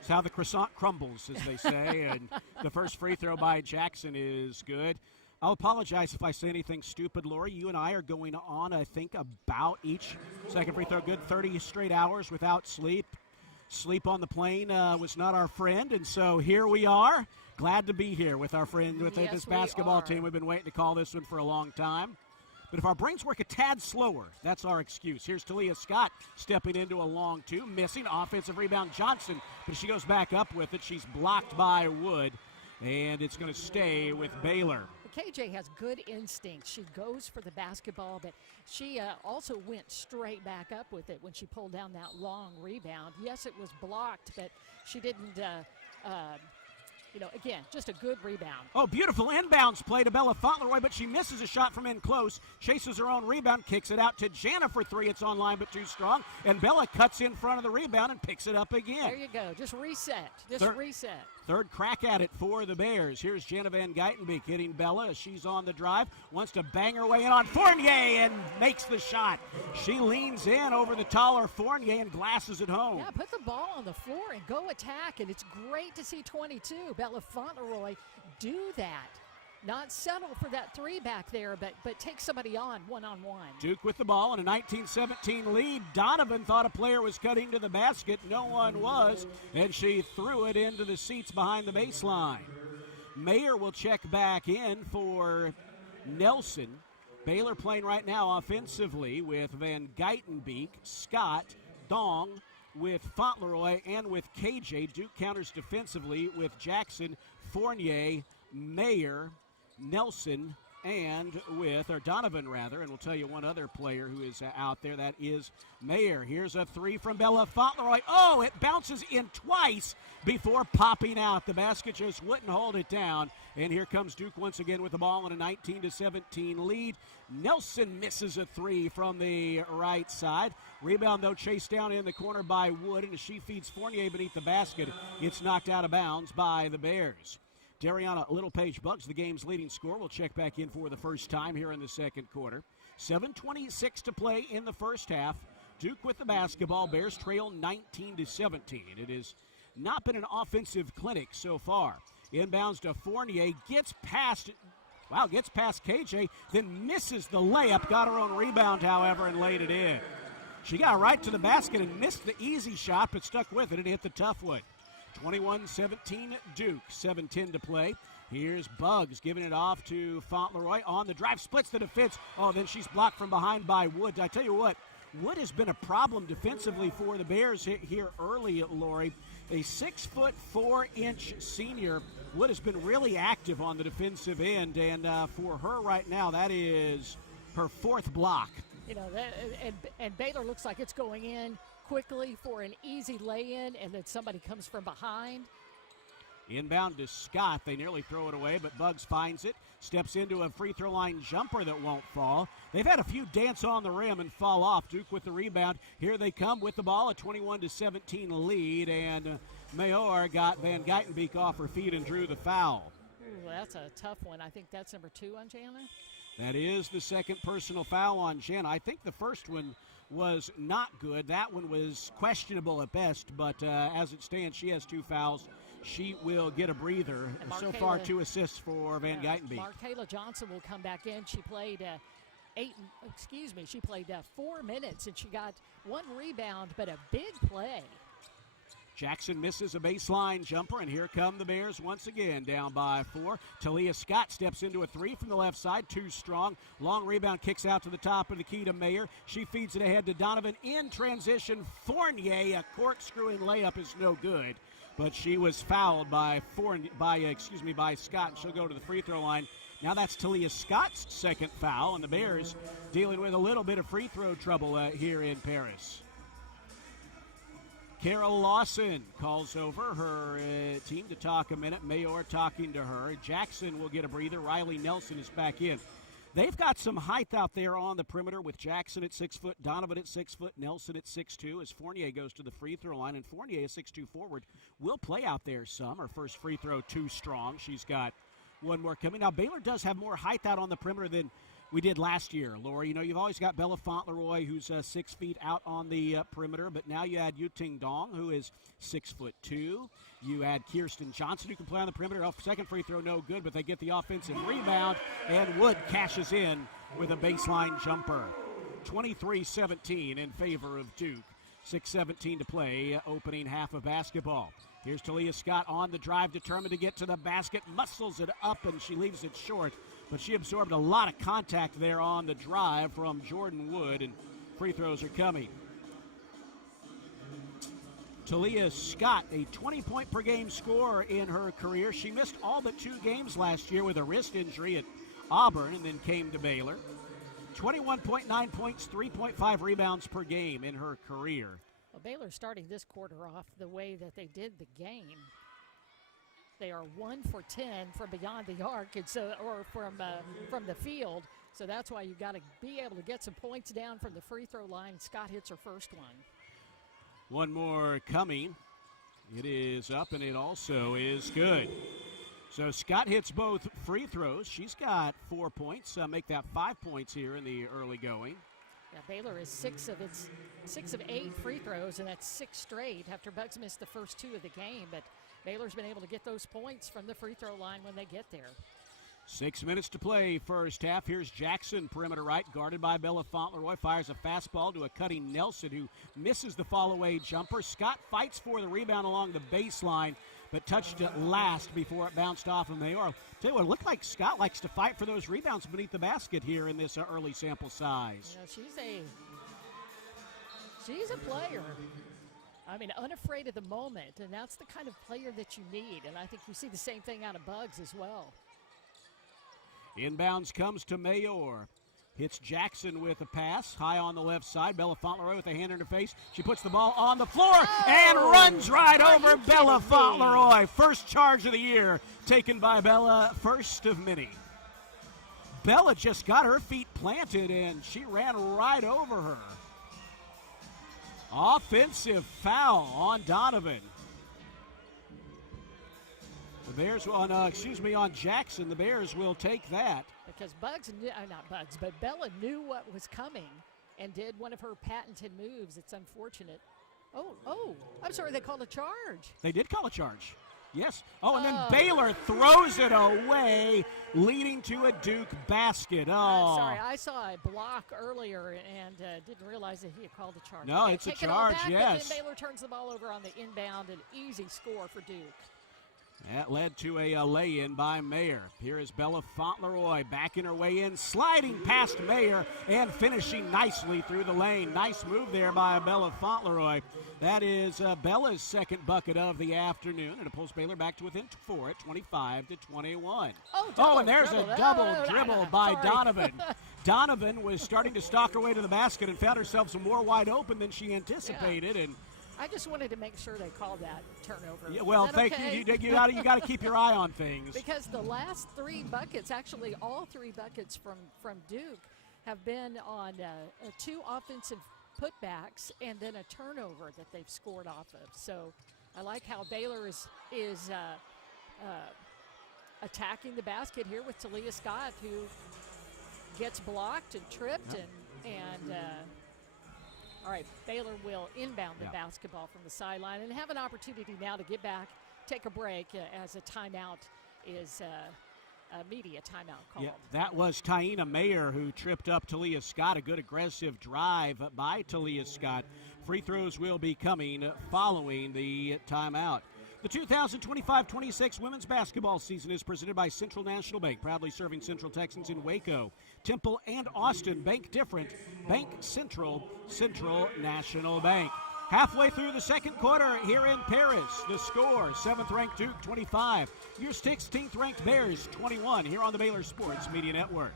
It's how the croissant crumbles, as they say. And the first free throw by Jackson is good. I'll apologize if I say anything stupid, Lori. You and I are going on, I think, about each second free throw. Good 30 straight hours without sleep. Sleep on the plane was not our friend, and so here we are. Glad to be here with our friend, with Yes, this we basketball are. team. We've been waiting to call this one for a long time. But if our brains work a tad slower, that's our excuse. Here's Talia Scott stepping into a long two, missing. Offensive rebound, Johnson, but she goes back up with it. She's blocked by Wood, and it's going to stay with Baylor. KJ has good instincts. She goes for the basketball, but she also went straight back up with it when she pulled down that long rebound. Yes, it was blocked, but she didn't, again, just a good rebound. Oh, beautiful inbounds play to Bella Fauntleroy, but she misses a shot from in close. Chases her own rebound, kicks it out to Jana for three. It's online but too strong. And Bella cuts in front of the rebound and picks it up again. There you go. Just reset. Reset. Third crack at it for the Bears. Here's Jana Van Geitenbeek hitting Bella. She's on the drive, wants to bang her way in on Fournier and makes the shot. She leans in over the taller Fournier and glasses it home. Yeah, put the ball on the floor and go attack, and it's great to see 22, Bella Fauntleroy, do that. Not settle for that three back there, but take somebody on one-on-one. Duke with the ball and a 19-17 lead. Donovan thought a player was cutting to the basket. No one was, and she threw it into the seats behind the baseline. Mayer will check back in for Nelson. Baylor playing right now offensively with Van Geitenbeek, Scott, Dong, with Fauntleroy, and with KJ. Duke counters defensively with Jackson, Fournier, Mayer, Nelson, and Donovan, and we'll tell you one other player who is out there. That is Mayer. Here's a three from Bella Fauntleroy. Oh, it bounces in twice before popping out. The basket just wouldn't hold it down. And here comes Duke once again with the ball in a 19-17 lead. Nelson misses a three from the right side. Rebound, though, chased down in the corner by Wood, and as she feeds Fournier beneath the basket, it's knocked out of bounds by the Bears. Dariana Littlepage Bugs, the game's leading scorer, will check back in for the first time here in the second quarter. 7:26 to play in the first half. Duke with the basketball. Bears trail 19-17. It has not been an offensive clinic so far. Inbounds to Fournier, gets past KJ, then misses the layup. Got her own rebound, however, and laid it in. She got right to the basket and missed the easy shot, but stuck with it and hit the tough one. 21-17 Duke, 7:10 to play. Here's Bugs giving it off to Fauntleroy on the drive, splits the defense. Oh, then she's blocked from behind by Wood. I tell you what, Wood has been a problem defensively for the Bears here early, Lori. A 6'4" senior. Wood has been really active on the defensive end, and for her right now, that is her fourth block. And Baylor looks like it's going in quickly for an easy lay-in, and then somebody comes from behind. Inbound to Scott. They nearly throw it away, but Bugs finds it. Steps into a free throw line jumper that won't fall. They've had a few dance on the rim and fall off. Duke with the rebound. Here they come with the ball, a 21-17 lead, and Mayor got Van Geitenbeek off her feet and drew the foul. Ooh, that's a tough one. I think that's number 2 on Jana. That is the second personal foul on Jana. I think the first one was not good. That one was questionable at best, but as it stands, she has 2 fouls. She will get a breather. So far, 2 assists for Van Geitenbeek. Markayla Johnson will come back in. She played 4 minutes, and she got 1 rebound, but a big play. Jackson misses a baseline jumper, and here come the Bears once again, down by 4. Talia Scott steps into a 3 from the left side, too strong. Long rebound, kicks out to the top of the key to Mayer. She feeds it ahead to Donovan in transition. Fournier, a corkscrewing layup is no good, but she was fouled by Scott. She'll go to the free throw line. Now that's Talia Scott's second foul, and the Bears dealing with a little bit of free throw trouble here in Paris. Carol Lawson calls over her team to talk a minute. Mayor talking to her. Jackson will get a breather. Riley Nelson is back in. They've got some height out there on the perimeter with Jackson at 6 foot, Donovan at 6 foot, Nelson at 6'2", as Fournier goes to the free throw line. And Fournier, a 6'2" forward, will play out there some. Her first free throw too strong. She's got one more coming. Now, Baylor does have more height out on the perimeter than We did last year, Lori. You know, you've always got Bella Fauntleroy, who's 6 feet out on the perimeter, but now you add Yuting Dong, who is 6'2". You add Kirsten Johnson, who can play on the perimeter. Off second free throw, no good, but they get the offensive rebound, and Wood cashes in with a baseline jumper. 23-17 in favor of Duke. 6:17 to play, opening half of basketball. Here's Talia Scott on the drive, determined to get to the basket, muscles it up, and she leaves it short. But she absorbed a lot of contact there on the drive from Jordan Wood, and free throws are coming. Talia Scott, a 20-point per game scorer in her career. She missed all but 2 games last year with a wrist injury at Auburn and then came to Baylor. 21.9 points, 3.5 rebounds per game in her career. Well, Baylor starting this quarter off the way that they did the game. They are 1 for 10 from beyond the arc, and so, or from the field. So that's why you've got to be able to get some points down from the free throw line. Scott hits her first one. One more coming. It is up, and it also is good. So Scott hits both free throws. She's got 4 points. Make that 5 points here in the early going. Yeah, Baylor is 6 of 8 free throws, and that's 6 straight after Bugs missed the first 2 of the game. But Baylor's been able to get those points from the free throw line when they get there. 6 minutes to play first half. Here's Jackson, perimeter right, guarded by Bella Fauntleroy. Fires a fastball to a cutting Nelson, who misses the fall-away jumper. Scott fights for the rebound along the baseline, but touched it last before it bounced off of Mayor. Tell you what, it looked like Scott likes to fight for those rebounds beneath the basket here in this early sample size. You know, she's a player. I mean, unafraid of the moment, and that's the kind of player that you need. And I think you see the same thing out of Bugs as well. Inbounds comes to Mayor. Hits Jackson with a pass, high on the left side. Bella Fauntleroy with a hand in her face. She puts the ball on the floor and runs right over Bella Fauntleroy. First charge of the year taken by Bella, first of many. Bella just got her feet planted, and she ran right over her. Offensive foul on Donovan. The Bears on Jackson. The Bears will take that. Because Bella knew what was coming and did one of her patented moves. It's unfortunate. Oh, I'm sorry, they called a charge. They did call a charge. Yes. Oh, and then Baylor throws it away, leading to a Duke basket. Oh. Sorry, I saw a block earlier and didn't realize that he had called a charge. No, it's a charge, yes. But then Baylor turns the ball over on the inbound, an easy score for Duke. That led to a lay-in by Mayer. Here is Bella Fauntleroy backing her way in, sliding past Mayer, and finishing nicely through the lane. Nice move there by Bella Fauntleroy. That is Bella's second bucket of the afternoon, and it pulls Baylor back to within 4 at 25-21. And there's a double dribble by Donovan. Donovan was starting to stalk her way to the basket and found herself some more wide open than she anticipated, and I just wanted to make sure they called that turnover. Yeah, well, thank you. You got to keep your eye on things. Because the last 3 buckets, actually all 3 buckets from Duke, have been on 2 offensive putbacks and then a turnover that they've scored off of. So I like how Baylor is attacking the basket here with Talia Scott, who gets blocked and tripped and all right, Baylor will inbound the basketball from the sideline and have an opportunity now to get back, take a break as a timeout is a media timeout called. Yeah, that was Taina Mayer who tripped up Talia Scott. A good aggressive drive by Talia Scott. Free throws will be coming following the timeout. The 2025-26 women's basketball season is presented by Central National Bank, proudly serving Central Texans in Waco, Temple, and Austin. Bank different. Bank Central, Central National Bank. Halfway through the second quarter here in Paris, the score, 7th-ranked Duke, 25. Your 16th-ranked Bears, 21, here on the Baylor Sports Media Network.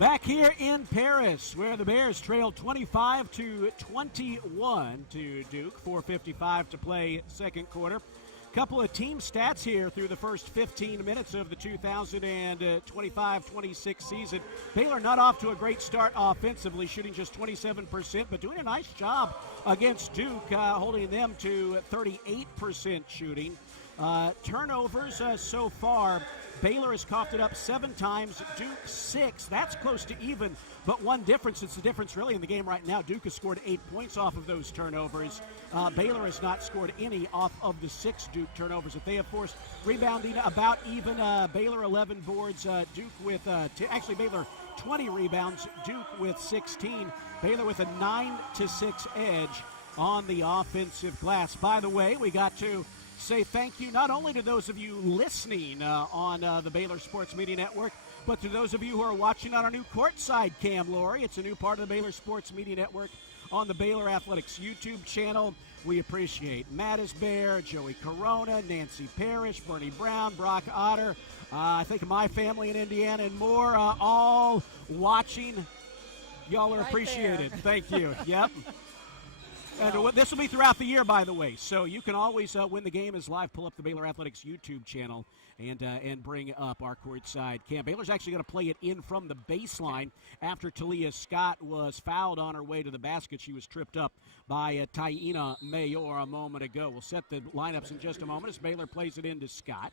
Back here in Paris, where the Bears trailed 25-21 to Duke, 4:55 to play second quarter. Couple of team stats here through the first 15 minutes of the 2025-26 season. Baylor not off to a great start offensively, shooting just 27%, but doing a nice job against Duke, holding them to 38% shooting. Turnovers so far, Baylor has coughed it up 7 times, Duke 6. That's close to even, but one difference, it's the difference really in the game right now. Duke has scored 8 points off of those turnovers. Baylor has not scored any off of the 6 Duke turnovers that they have forced. Rebounding about even, Baylor 11 boards, Duke with, Baylor 20 rebounds, Duke with 16. Baylor with a 9-6 edge on the offensive glass. By the way, we got to say thank you not only to those of you listening on the Baylor Sports Media Network, but to those of you who are watching on our new Courtside cam, Lori. It's a new part of the Baylor Sports Media Network on the Baylor Athletics YouTube channel. We appreciate Mattis Bear, Joey Corona, Nancy Parrish, Bernie Brown, Brock Otter, I think my family in Indiana, and more, all watching. Y'all are right appreciated. there. Thank you. Yep. And this will be throughout the year, by the way, so you can always, when the game is live, pull up the Baylor Athletics YouTube channel and bring up our Courtside cam. Baylor's actually going to play it in from the baseline after Talia Scott was fouled on her way to the basket. She was tripped up by Taina Mayor a moment ago. We'll set the lineups in just a moment as Baylor plays it into Scott.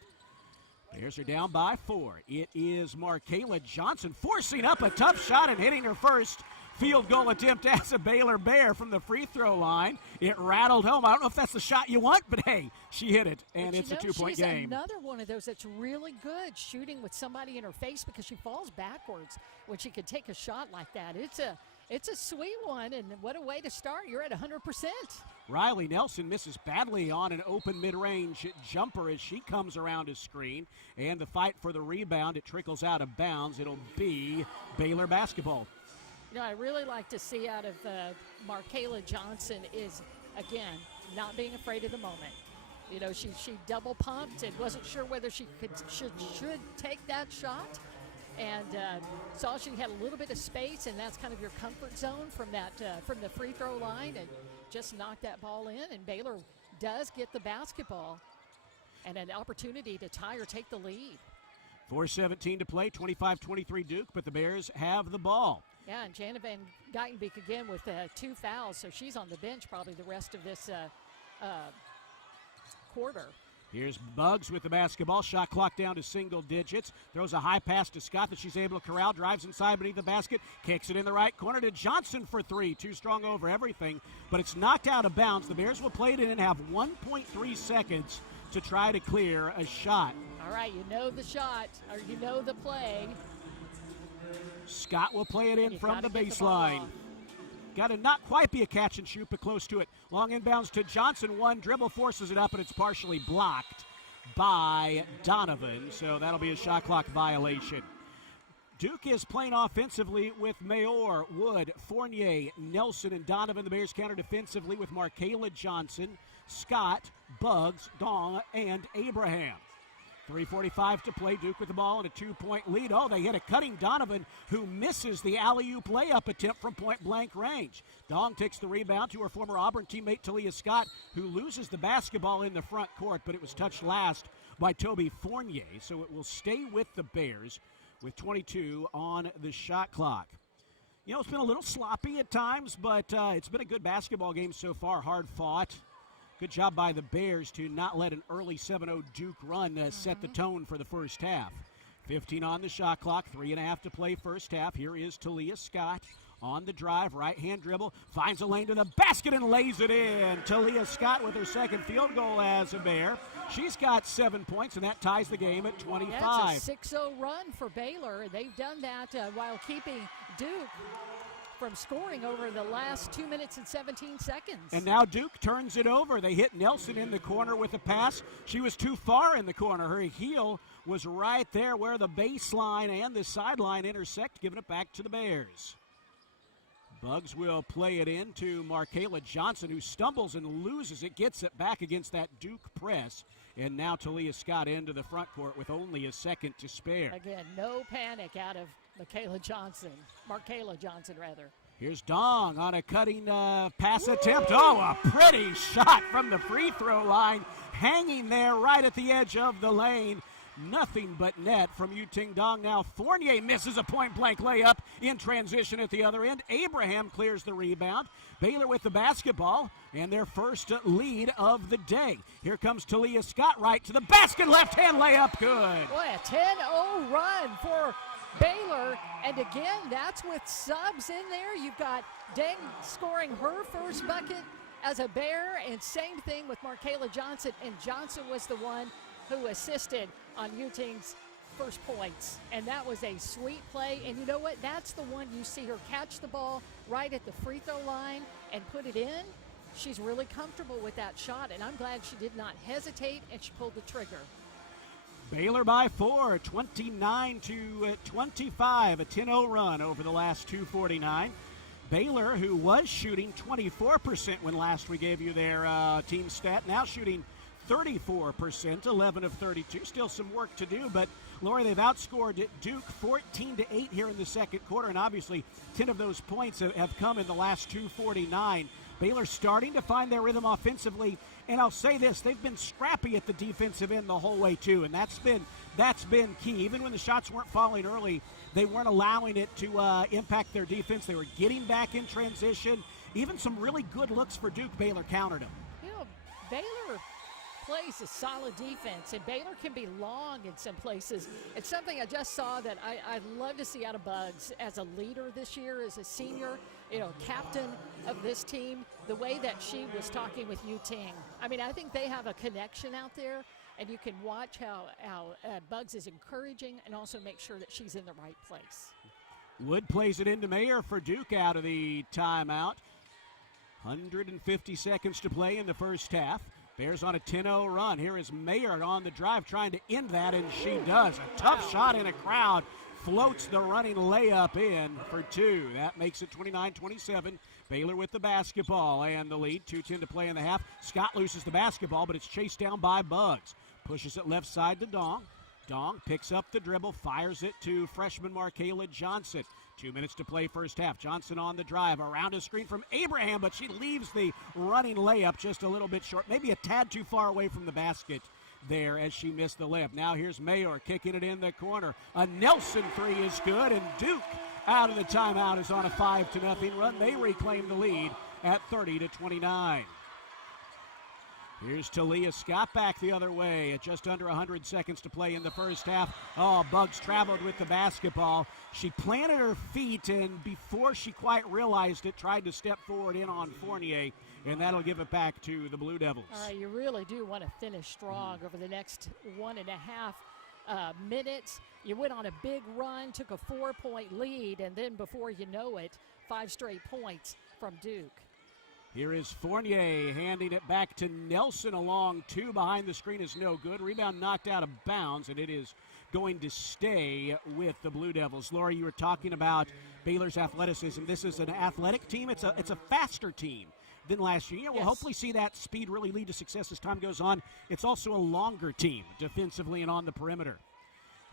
Bears are down by 4. It is Markayla Johnson forcing up a tough shot and hitting her first field goal attempt as a Baylor Bear from the free throw line. It rattled home. I don't know if that's the shot you want, but hey, she hit it, and it's a 2-point game. She's another one of those that's really good shooting with somebody in her face because she falls backwards when she could take a shot like that. It's a sweet one, and what a way to start. You're at 100%. Riley Nelson misses badly on an open mid-range jumper as she comes around a screen, and the fight for the rebound, it trickles out of bounds. It'll be Baylor basketball. You know, I really like to see out of Markayla Johnson is, again, not being afraid of the moment. You know, she double pumped and wasn't sure whether she should take that shot, and saw she had a little bit of space, and that's kind of your comfort zone from the free throw line, and just knocked that ball in. And Baylor does get the basketball and an opportunity to tie or take the lead. 4:17 to play, 25-23 Duke, but the Bears have the ball. Yeah, and Jana Van Geitenbeek again with 2 fouls, so she's on the bench probably the rest of this quarter. Here's Buggs with the basketball. Shot clock down to single digits. Throws a high pass to Scott that she's able to corral. Drives inside beneath the basket. Kicks it in the right corner to Johnson for 3. Too strong over everything, but it's knocked out of bounds. The Bears will play it in and have 1.3 seconds to try to clear a shot. All right, you know the shot, or you know the play. Scott will play it in from the baseline. Got to not quite be a catch and shoot, but close to it. Long inbounds to Johnson. One dribble forces it up, and it's partially blocked by Donovan. So that'll be a shot clock violation. Duke is playing offensively with Mayor, Wood, Fournier, Nelson, and Donovan. The Bears counter defensively with Markayla Johnson, Scott, Buggs, Dong, and Abraham. 3:45 to play. Duke with the ball and a 2-point lead. Oh, they hit a cutting Donovan who misses the alley-oop layup attempt from point-blank range. Dong takes the rebound to her former Auburn teammate Talia Scott, who loses the basketball in the front court, but it was touched last by Toby Fournier, so it will stay with the Bears with 22 on the shot clock. You know, it's been a little sloppy at times, but it's been a good basketball game so far, hard fought. Good job by the Bears to not let an early 7-0 Duke run set the tone for the first half. 15 on the shot clock, 3.5 to play first half. Here is Talia Scott on the drive, right-hand dribble, finds a lane to the basket and lays it in. Talia Scott with her second field goal as a Bear. She's got 7 points, and that ties the game at 25. Yeah, it's a 6-0 run for Baylor. They've done that while keeping Duke from scoring over the last 2 minutes and 17 seconds. And now Duke turns it over. They hit Nelson in the corner with a pass. She was too far in the corner. Her heel was right there where the baseline and the sideline intersect, giving it back to the Bears. Buggs will play it in to Markayla Johnson, who stumbles and loses it, gets it back against that Duke press. And now Talia Scott into the front court with only a second to spare. Again, no panic out of Markayla Johnson, rather. Here's Dong on a cutting pass attempt. Oh, a pretty shot from the free throw line, hanging there right at the edge of the lane. Nothing but net from Yuting Dong. Now Fournier misses a point-blank layup in transition at the other end. Abraham clears the rebound. Baylor with the basketball and their first lead of the day. Here comes Talia Scott right to the basket. Left-hand layup, good. Boy, a 10-0 run for Baylor, and again, that's with subs in there. You've got Deng scoring her first bucket as a Bear, and same thing with Markayla Johnson, and Johnson was the one who assisted on Yuting's first points, and that was a sweet play. And you know what? That's the one you see her catch the ball right at the free throw line and put it in. She's really comfortable with that shot, and I'm glad she did not hesitate and she pulled the trigger. Baylor by 4, 29-25, a 10-0 run over the last 2:49. Baylor, who was shooting 24% when last we gave you their team stat, now shooting 34%, 11 of 32. Still some work to do, but Lori, they've outscored Duke 14-8 here in the second quarter, and obviously 10 of those points have come in the last 2:49. Baylor starting to find their rhythm offensively, and I'll say this, they've been scrappy at the defensive end the whole way too, and that's been key. Even when the shots weren't falling early, they weren't allowing it to impact their defense. They were getting back in transition. Even some really good looks for Duke. Baylor countered them. You know, Baylor plays a solid defense, and Baylor can be long in some places. It's something I just saw that I'd love to see out of Bugs as a leader this year, as a senior, captain of this team, the way that she was talking with Yuting. I mean, I think they have a connection out there, and you can watch how Bugs is encouraging and also make sure that she's in the right place. Wood plays it into Mayer for Duke out of the timeout. 150 seconds to play in the first half. Bears on a 10-0 run. Here is Mayer on the drive trying to end that, and she does. A tough shot in a crowd. Floats the running layup in for two. That makes it 29-27. Baylor with the basketball and the lead. 2:10 to play in the half. Scott loses the basketball, but it's chased down by Bugs. Pushes it left side to Dong. Dong picks up the dribble, fires it to freshman Markayla Johnson. 2 minutes to play first half. Johnson on the drive, around a screen from Abraham, but she leaves the running layup just a little bit short, maybe a tad too far away from the basket there as she missed the layup. Now here's Mayer kicking it in the corner. A Nelson three is good, and Duke out of the timeout is on a 5-0 run. They reclaim the lead at 30-29. Here's Talia Scott back the other way at just under 100 seconds to play in the first half. Oh, Bugs traveled with the basketball. She planted her feet, and before she quite realized it, tried to step forward in on Fournier, and that'll give it back to the Blue Devils. All right, you really do want to finish strong over the next 1.5 minutes. You went on a big run, took a 4-point lead, and then before you know it, 5 straight points from Duke. Here is Fournier handing it back to Nelson. Along two behind the screen is no good. Rebound knocked out of bounds, and it is going to stay with the Blue Devils. Laura, you were talking about Baylor's athleticism. This is an athletic team. It's a faster team than last year. We'll hopefully see that speed really lead to success as time goes on. It's also a longer team defensively and on the perimeter.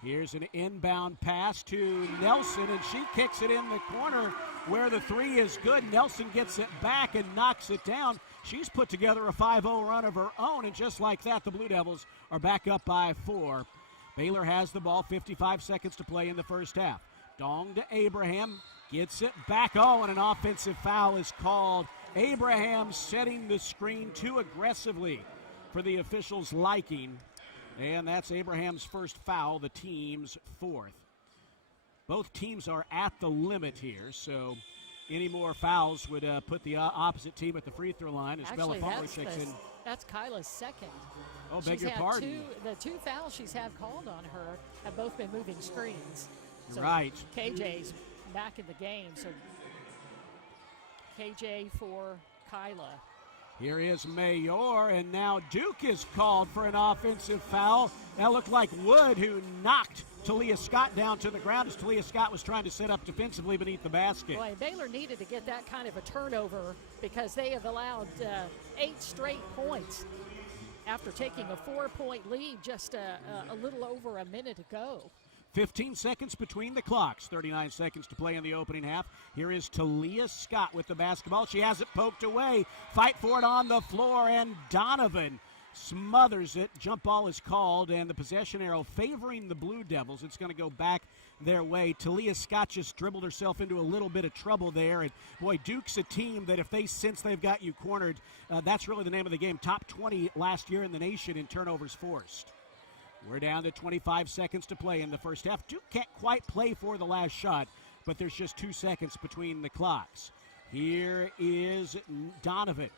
Here's an inbound pass to Nelson, and she kicks it in the corner where the three is good. Nelson gets it back and knocks it down. She's put together a 5-0 run of her own, and just like that, the Blue Devils are back up by 4. Baylor has the ball, 55 seconds to play in the first half. Dong to Abraham, gets it back. Oh, and an offensive foul is called. Abraham setting the screen too aggressively for the officials' liking. And that's Abraham's first foul, the team's 4th. Both teams are at the limit here, so any more fouls would put the opposite team at the free throw line as Bella Fuller kicks in. That's Kyla's second. Oh, beg your pardon. The two fouls she's had called on her have both been moving screens. So right. KJ's back in the game, so KJ for Kyla. Here is Mayor, and now Duke is called for an offensive foul. That looked like Wood, who knocked Talia Scott down to the ground as Talia Scott was trying to set up defensively beneath the basket. Boy, Baylor needed to get that kind of a turnover because they have allowed 8 straight points after taking a 4-point lead just a little over a minute ago. 15 seconds between the clocks. 39 seconds to play in the opening half. Here is Talia Scott with the basketball. She has it poked away. Fight for it on the floor, and Donovan smothers it. Jump ball is called, and the possession arrow favoring the Blue Devils. It's going to go back their way. Talia Scott just dribbled herself into a little bit of trouble there. And, boy, Duke's a team that if they sense they've got you cornered, that's really the name of the game. Top 20 last year in the nation in turnovers forced. We're down to 25 seconds to play in the first half. Duke can't quite play for the last shot, but there's just 2 seconds between the clocks. Here is Donovan.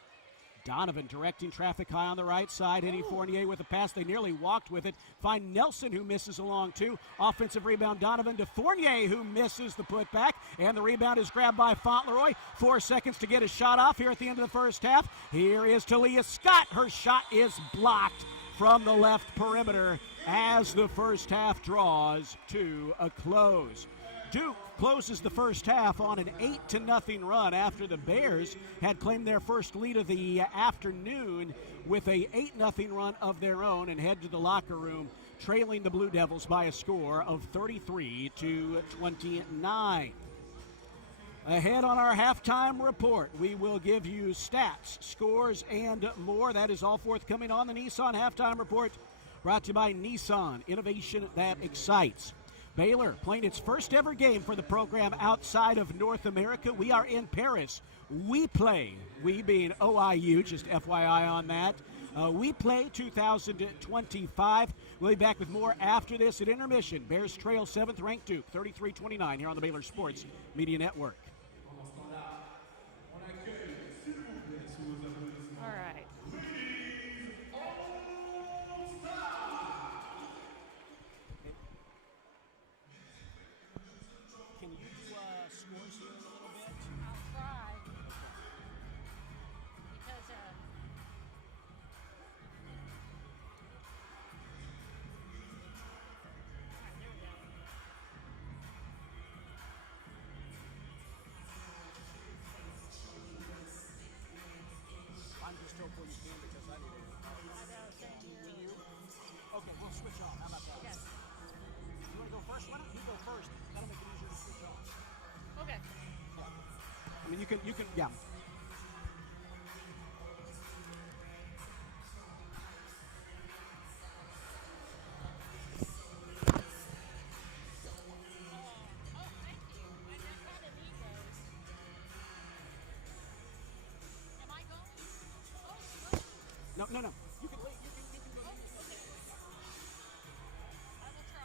Donovan directing traffic high on the right side, hitting Fournier with a pass. They nearly walked with it. Find Nelson, who misses along too. Offensive rebound, Donovan to Fournier, who misses the putback. And the rebound is grabbed by Fauntleroy. 4 seconds to get a shot off here at the end of the first half. Here is Talia Scott. Her shot is blocked from the left perimeter as the first half draws to a close. Duke closes the first half on an 8-0 run after the Bears had claimed their first lead of the afternoon with a 8-0 run of their own, and head to the locker room trailing the Blue Devils by a score of 33-29. Ahead on our halftime report, we will give you stats, scores, and more. That is all forthcoming on the Nissan Halftime Report, brought to you by Nissan, innovation that excites. Baylor playing its first ever game for the program outside of North America. We are in Paris. We play, we being OIU, just FYI on that. We play 2025. We'll be back with more after this at intermission. Bears trail 7th-ranked Duke, 33-29 here on the Baylor Sports Media Network. All right. Can you do scores here in a little bit? I'll try. Because, there we go. I'm just hopeful you can because I need it. I know, thank you. Will you? Okay, we'll switch off. How about that? Yes. You want to go first? Why don't you go first? That'll make it easier to switch off. Okay. I mean, you can, yeah. No. You can leave. You can go. I will try.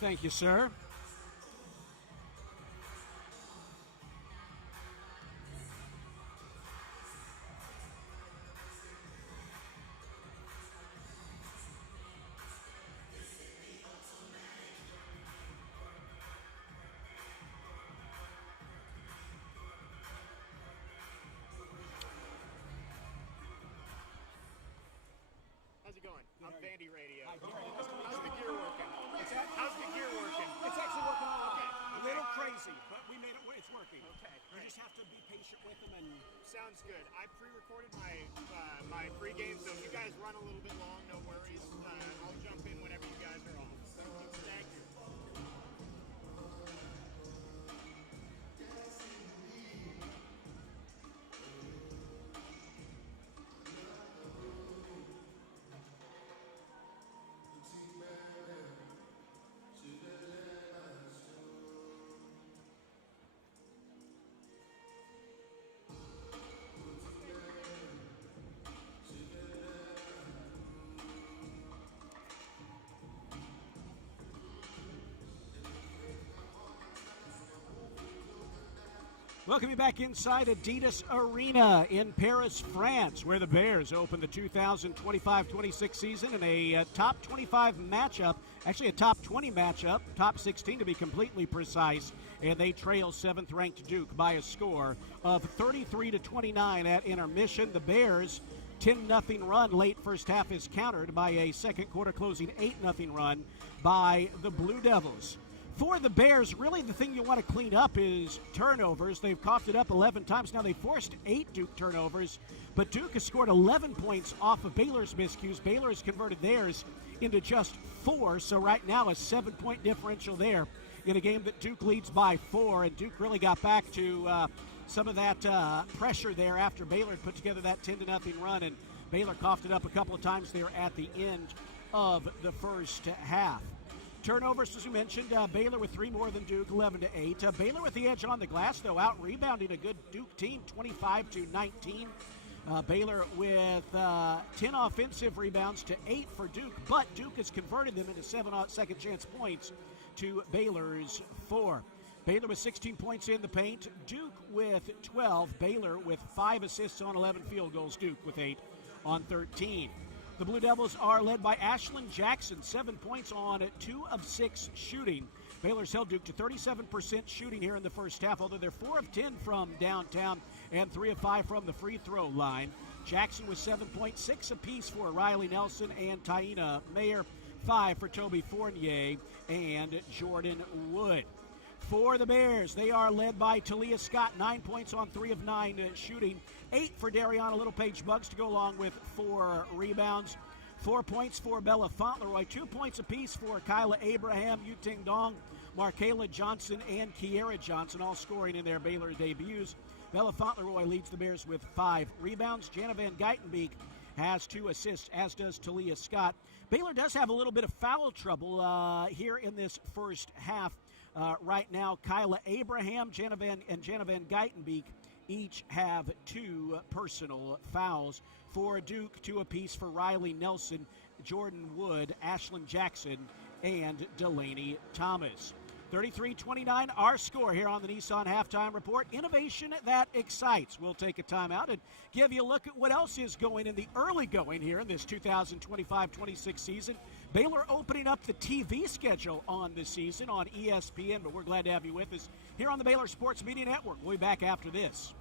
Thank you, sir. How's it going? I'm Vandy Radio. How's the gear working? How's the gear working? It's actually working all right. Okay. A little crazy, but we made it. It's working. Okay, You great. just have to be patient with them and. Sounds good. I pre-recorded my pregame, so if you guys run a little bit long, no worries. I'll jump in whenever you guys are off. Thank you. Welcome you back inside Adidas Arena in Paris, France, where the Bears open the 2025-26 season in a top 25 matchup, actually a top 20 matchup, top 16 to be completely precise, and they trail 7th-ranked Duke by a score of 33-29 at intermission. The Bears' 10-0 run late first half is countered by a second quarter closing 8-0 run by the Blue Devils. For the Bears, really the thing you want to clean up is turnovers. They've coughed it up 11 times. Now they forced 8 Duke turnovers, but Duke has scored 11 points off of Baylor's miscues. Baylor has converted theirs into just 4, so right now a 7-point differential there in a game that Duke leads by 4, and Duke really got back to some of that pressure there after Baylor had put together that 10-0 run, and Baylor coughed it up a couple of times there at the end of the first half. Turnovers, as we mentioned, Baylor with 3 more than Duke, 11-8. Baylor with the edge on the glass, though, out rebounding a good Duke team, 25-19. Baylor with 10 offensive rebounds to 8 for Duke, but Duke has converted them into 7 second chance points to Baylor's 4. Baylor with 16 points in the paint, Duke with 12, Baylor with 5 assists on 11 field goals, Duke with 8 on 13. The Blue Devils are led by Ashlyn Jackson, 7 points on 2 of 6 shooting. Baylor's held Duke to 37% shooting here in the first half, although they're 4 of 10 from downtown and 3 of 5 from the free throw line. Jackson with 7 points, 6 apiece for Riley Nelson and Taina Mayer, 5 for Toby Fournier and Jordan Wood. For the Bears, they are led by Talia Scott, 9 points on 3 of 9 shooting, 8 for Dariana Littlepage-Buggs to go along with 4 rebounds, 4 points for Bella Fauntleroy, 2 points apiece for Kyla Abraham, Yuting Dong, Markayla Johnson, and Kiera Johnson, all scoring in their Baylor debuts. Bella Fauntleroy leads the Bears with 5 rebounds. Jana Van Geitenbeek has 2 assists, as does Talia Scott. Baylor does have a little bit of foul trouble here in this first half. Right now, Kyla Abraham, Jana Van Geitenbeek each have 2 personal fouls. For Duke, 2 apiece for Riley Nelson, Jordan Wood, Ashlyn Jackson, and Delaney Thomas. 33-29, our score here on the Nissan Halftime Report. Innovation that excites. We'll take a timeout and give you a look at what else is going in the early going here in this 2025-26 season. Baylor opening up the TV schedule on this season on ESPN, but we're glad to have you with us here on the Baylor Sports Media Network. We'll be back after this.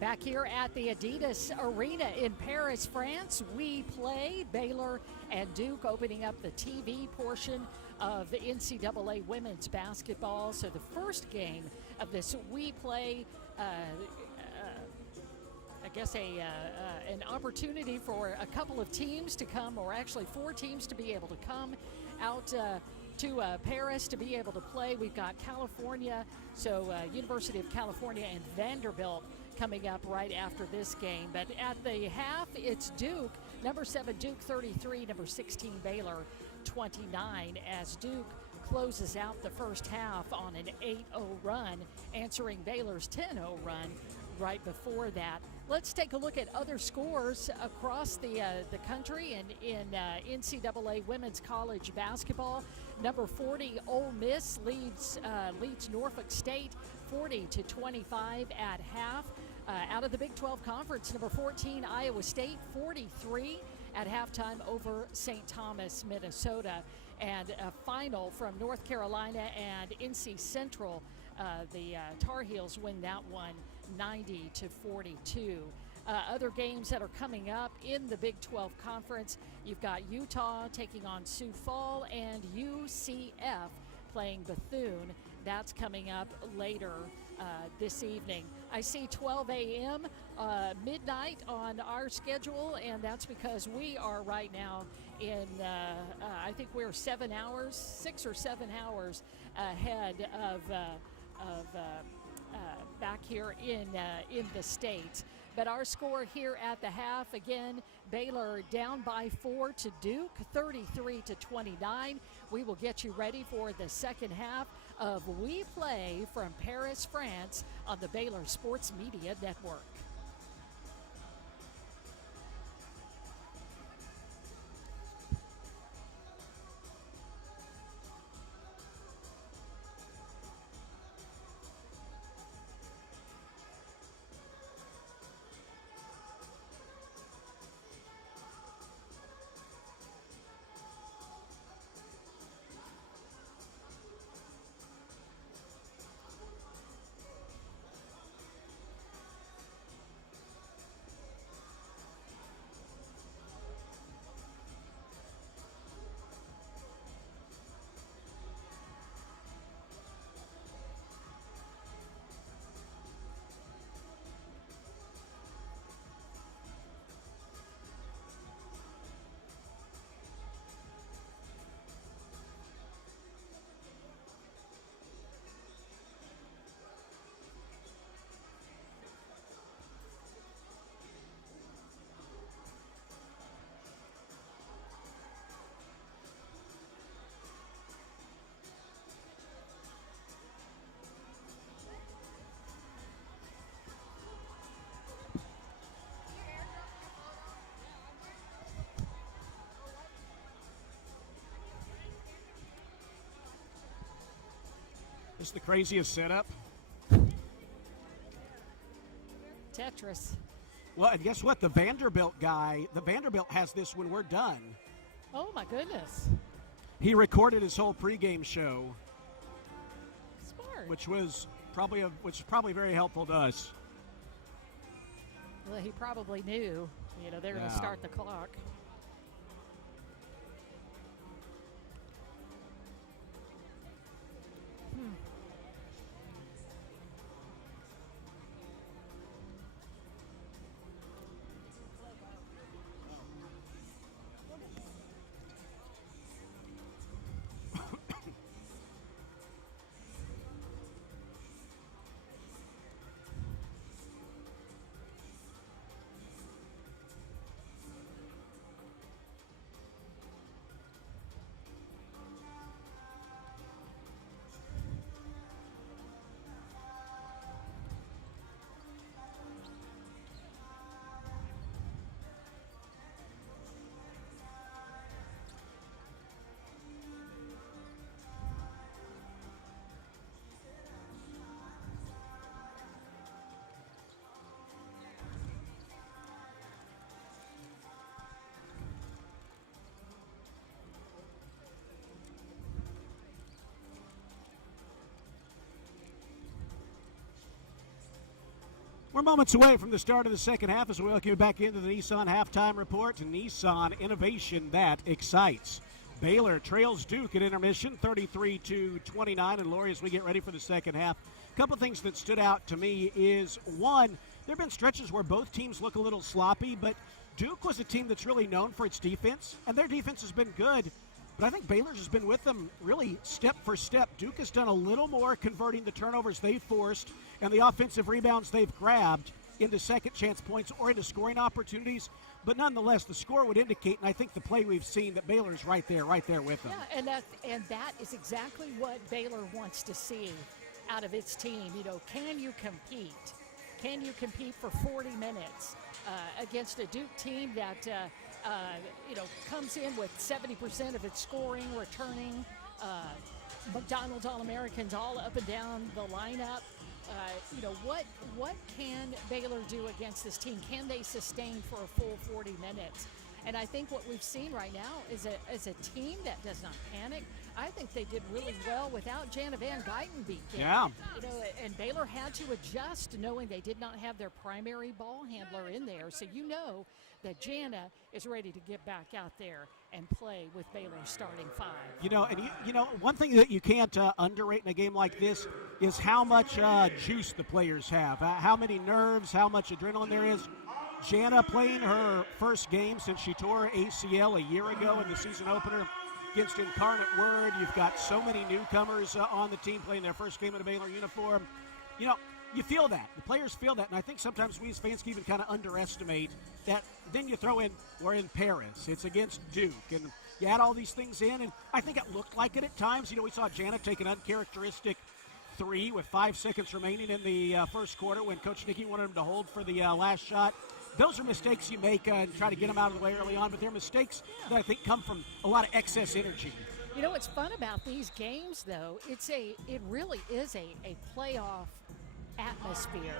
Back here at the Adidas Arena in Paris, France, we play Baylor and Duke, opening up the TV portion of the NCAA women's basketball. So the first game of this we play, I guess an opportunity for a couple of teams to come, or actually 4 teams to be able to come out to Paris to be able to play. We've got California, so University of California and Vanderbilt coming up right after this game. But at the half, it's Duke, number 7 Duke 33, number 16 Baylor 29, as Duke closes out the first half on an 8-0 run, answering Baylor's 10-0 run right before that. Let's take a look at other scores across the country and in NCAA women's college basketball. Number 40 Ole Miss leads Norfolk State 40-25 at half. Out of the Big 12 Conference, number 14 Iowa State 43 at halftime over St. Thomas, Minnesota. And a final from North Carolina and NC Central. The Tar Heels win that one 90-42. Other games that are coming up in the Big 12 Conference, you've got Utah taking on Sioux Fall and UCF playing Bethune. That's coming up later this evening. I see 12 a.m. Midnight on our schedule, and that's because we are right now in, I think we're 6 or 7 hours ahead of back here in the States. But our score here at the half, again, Baylor down by 4 to Duke, 33-29. We will get you ready for the second half of We Play from Paris, France on the Baylor Sports Media Network. This is the craziest setup. Tetris. Well, and guess what? The Vanderbilt has this when we're done. Oh, my goodness. He recorded his whole pregame show. Smart. Which was probably very helpful to us. Well, he probably knew, they're going to start the clock. We're moments away from the start of the second half as we welcome you back into the Nissan Halftime Report. Nissan, innovation that excites. Baylor trails Duke at intermission, 33-29. And Lori, as we get ready for the second half, a couple things that stood out to me is, one, there have been stretches where both teams look a little sloppy, but Duke was a team that's really known for its defense, and their defense has been good. But I think Baylor's has been with them really step for step. Duke has done a little more converting the turnovers they've forced and the offensive rebounds they've grabbed into second chance points or into scoring opportunities. But nonetheless, the score would indicate, and I think the play we've seen, that Baylor's right there with them. Yeah, and that is exactly what Baylor wants to see out of its team. You know, can you compete? Can you compete for 40 minutes against a Duke team that comes in with 70% of its scoring, returning, McDonald's All-Americans all up and down the lineup? What can Baylor do against this team? Can they sustain for a full 40 minutes? And I think what we've seen right now is a team that does not panic. I think they did really well without Jana Van Guyten beat them. Yeah. And Baylor had to adjust, knowing they did not have their primary ball handler in there. So you know that Jana is ready to get back out there and play with Baylor's starting five. One thing that you can't underrate in a game like this is how much juice the players have, how many nerves, how much adrenaline there is. Jana playing her first game since she tore her ACL a year ago in the season opener against Incarnate Word. You've got so many newcomers on the team playing their first game in a Baylor uniform. You feel that. The players feel that, and I think sometimes we as fans can even kind of underestimate that. Then you throw in, we're in Paris. It's against Duke, and you add all these things in, and I think it looked like it at times. We saw Jana take an uncharacteristic three with 5 seconds remaining in the first quarter when Coach Nicky wanted him to hold for the last shot. Those are mistakes you make and try to get them out of the way early on, but they're mistakes that I think come from a lot of excess energy. You know what's fun about these games, though? It really is a playoff atmosphere.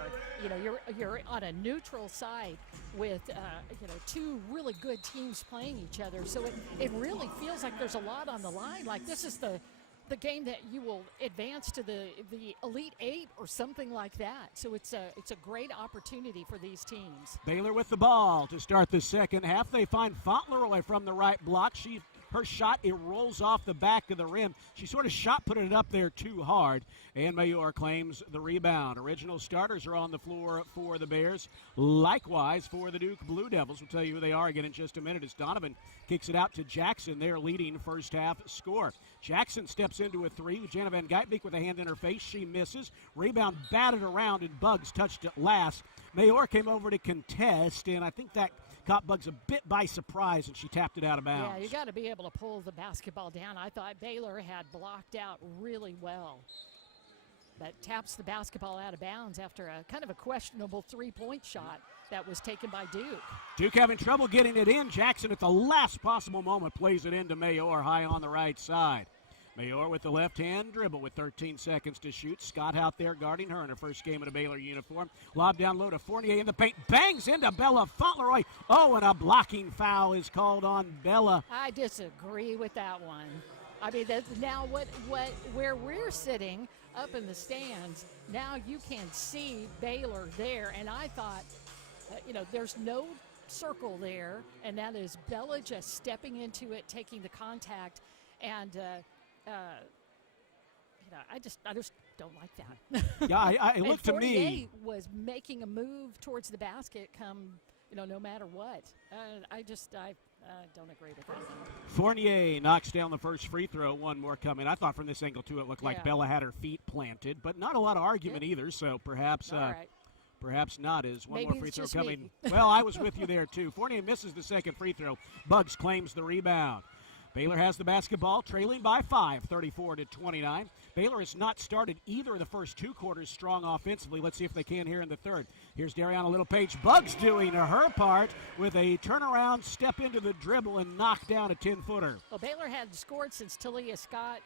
You're on a neutral side with two really good teams playing each other, so it really feels like there's a lot on the line. Like this is the game that you will advance to the Elite Eight or something like that. So it's a great opportunity for these teams. Baylor with the ball to start the second half. They find Fauntleroy from the right block. Her shot, it rolls off the back of the rim. She sort of shot put it up there too hard, and Mayor claims the rebound. Original starters are on the floor for the Bears. Likewise for the Duke Blue Devils. We'll tell you who they are again in just a minute as Donovan kicks it out to Jackson, their leading first half score. Jackson steps into a three with Jana Van Guyten with a hand in her face. She misses. Rebound batted around, and Bugs touched it last. Mayor came over to contest, and I think that caught Bugs a bit by surprise, and she tapped it out of bounds. Yeah, you got to be able to pull the basketball down. I thought Baylor had blocked out really well, but taps the basketball out of bounds after a kind of a questionable three-point shot that was taken by Duke. Duke having trouble getting it in. Jackson at the last possible moment plays it into Mayor high on the right side. Mayor with the left-hand dribble with 13 seconds to shoot. Scott out there guarding her in her first game in a Baylor uniform. Lob down low to Fournier in the paint. Bangs into Bella Fauntleroy. Oh, and a blocking foul is called on Bella. I disagree with that one. I mean, that's now where we're sitting up in the stands, now you can see Baylor there. And I thought, there's no circle there, and that is Bella just stepping into it, taking the contact, and I just don't like that. Yeah, it looked to me. Fournier was making a move towards the basket no matter what. I don't agree with that. Fournier knocks down the first free throw. One more coming. I thought from this angle, too, it looked like Bella had her feet planted, but not a lot of argument either, so perhaps perhaps not. Is one Maybe more free throw just coming? Me. Well, I was with you there, too. Fournier misses the second free throw. Bugs claims the rebound. Baylor has the basketball, trailing by 5, 34-29. Baylor has not started either of the first two quarters strong offensively. Let's see if they can here in the third. Here's Dariana Littlepage. Bugs doing her part with a turnaround, step into the dribble, and knock down a 10-footer. Well, Baylor hadn't scored since Talia Scott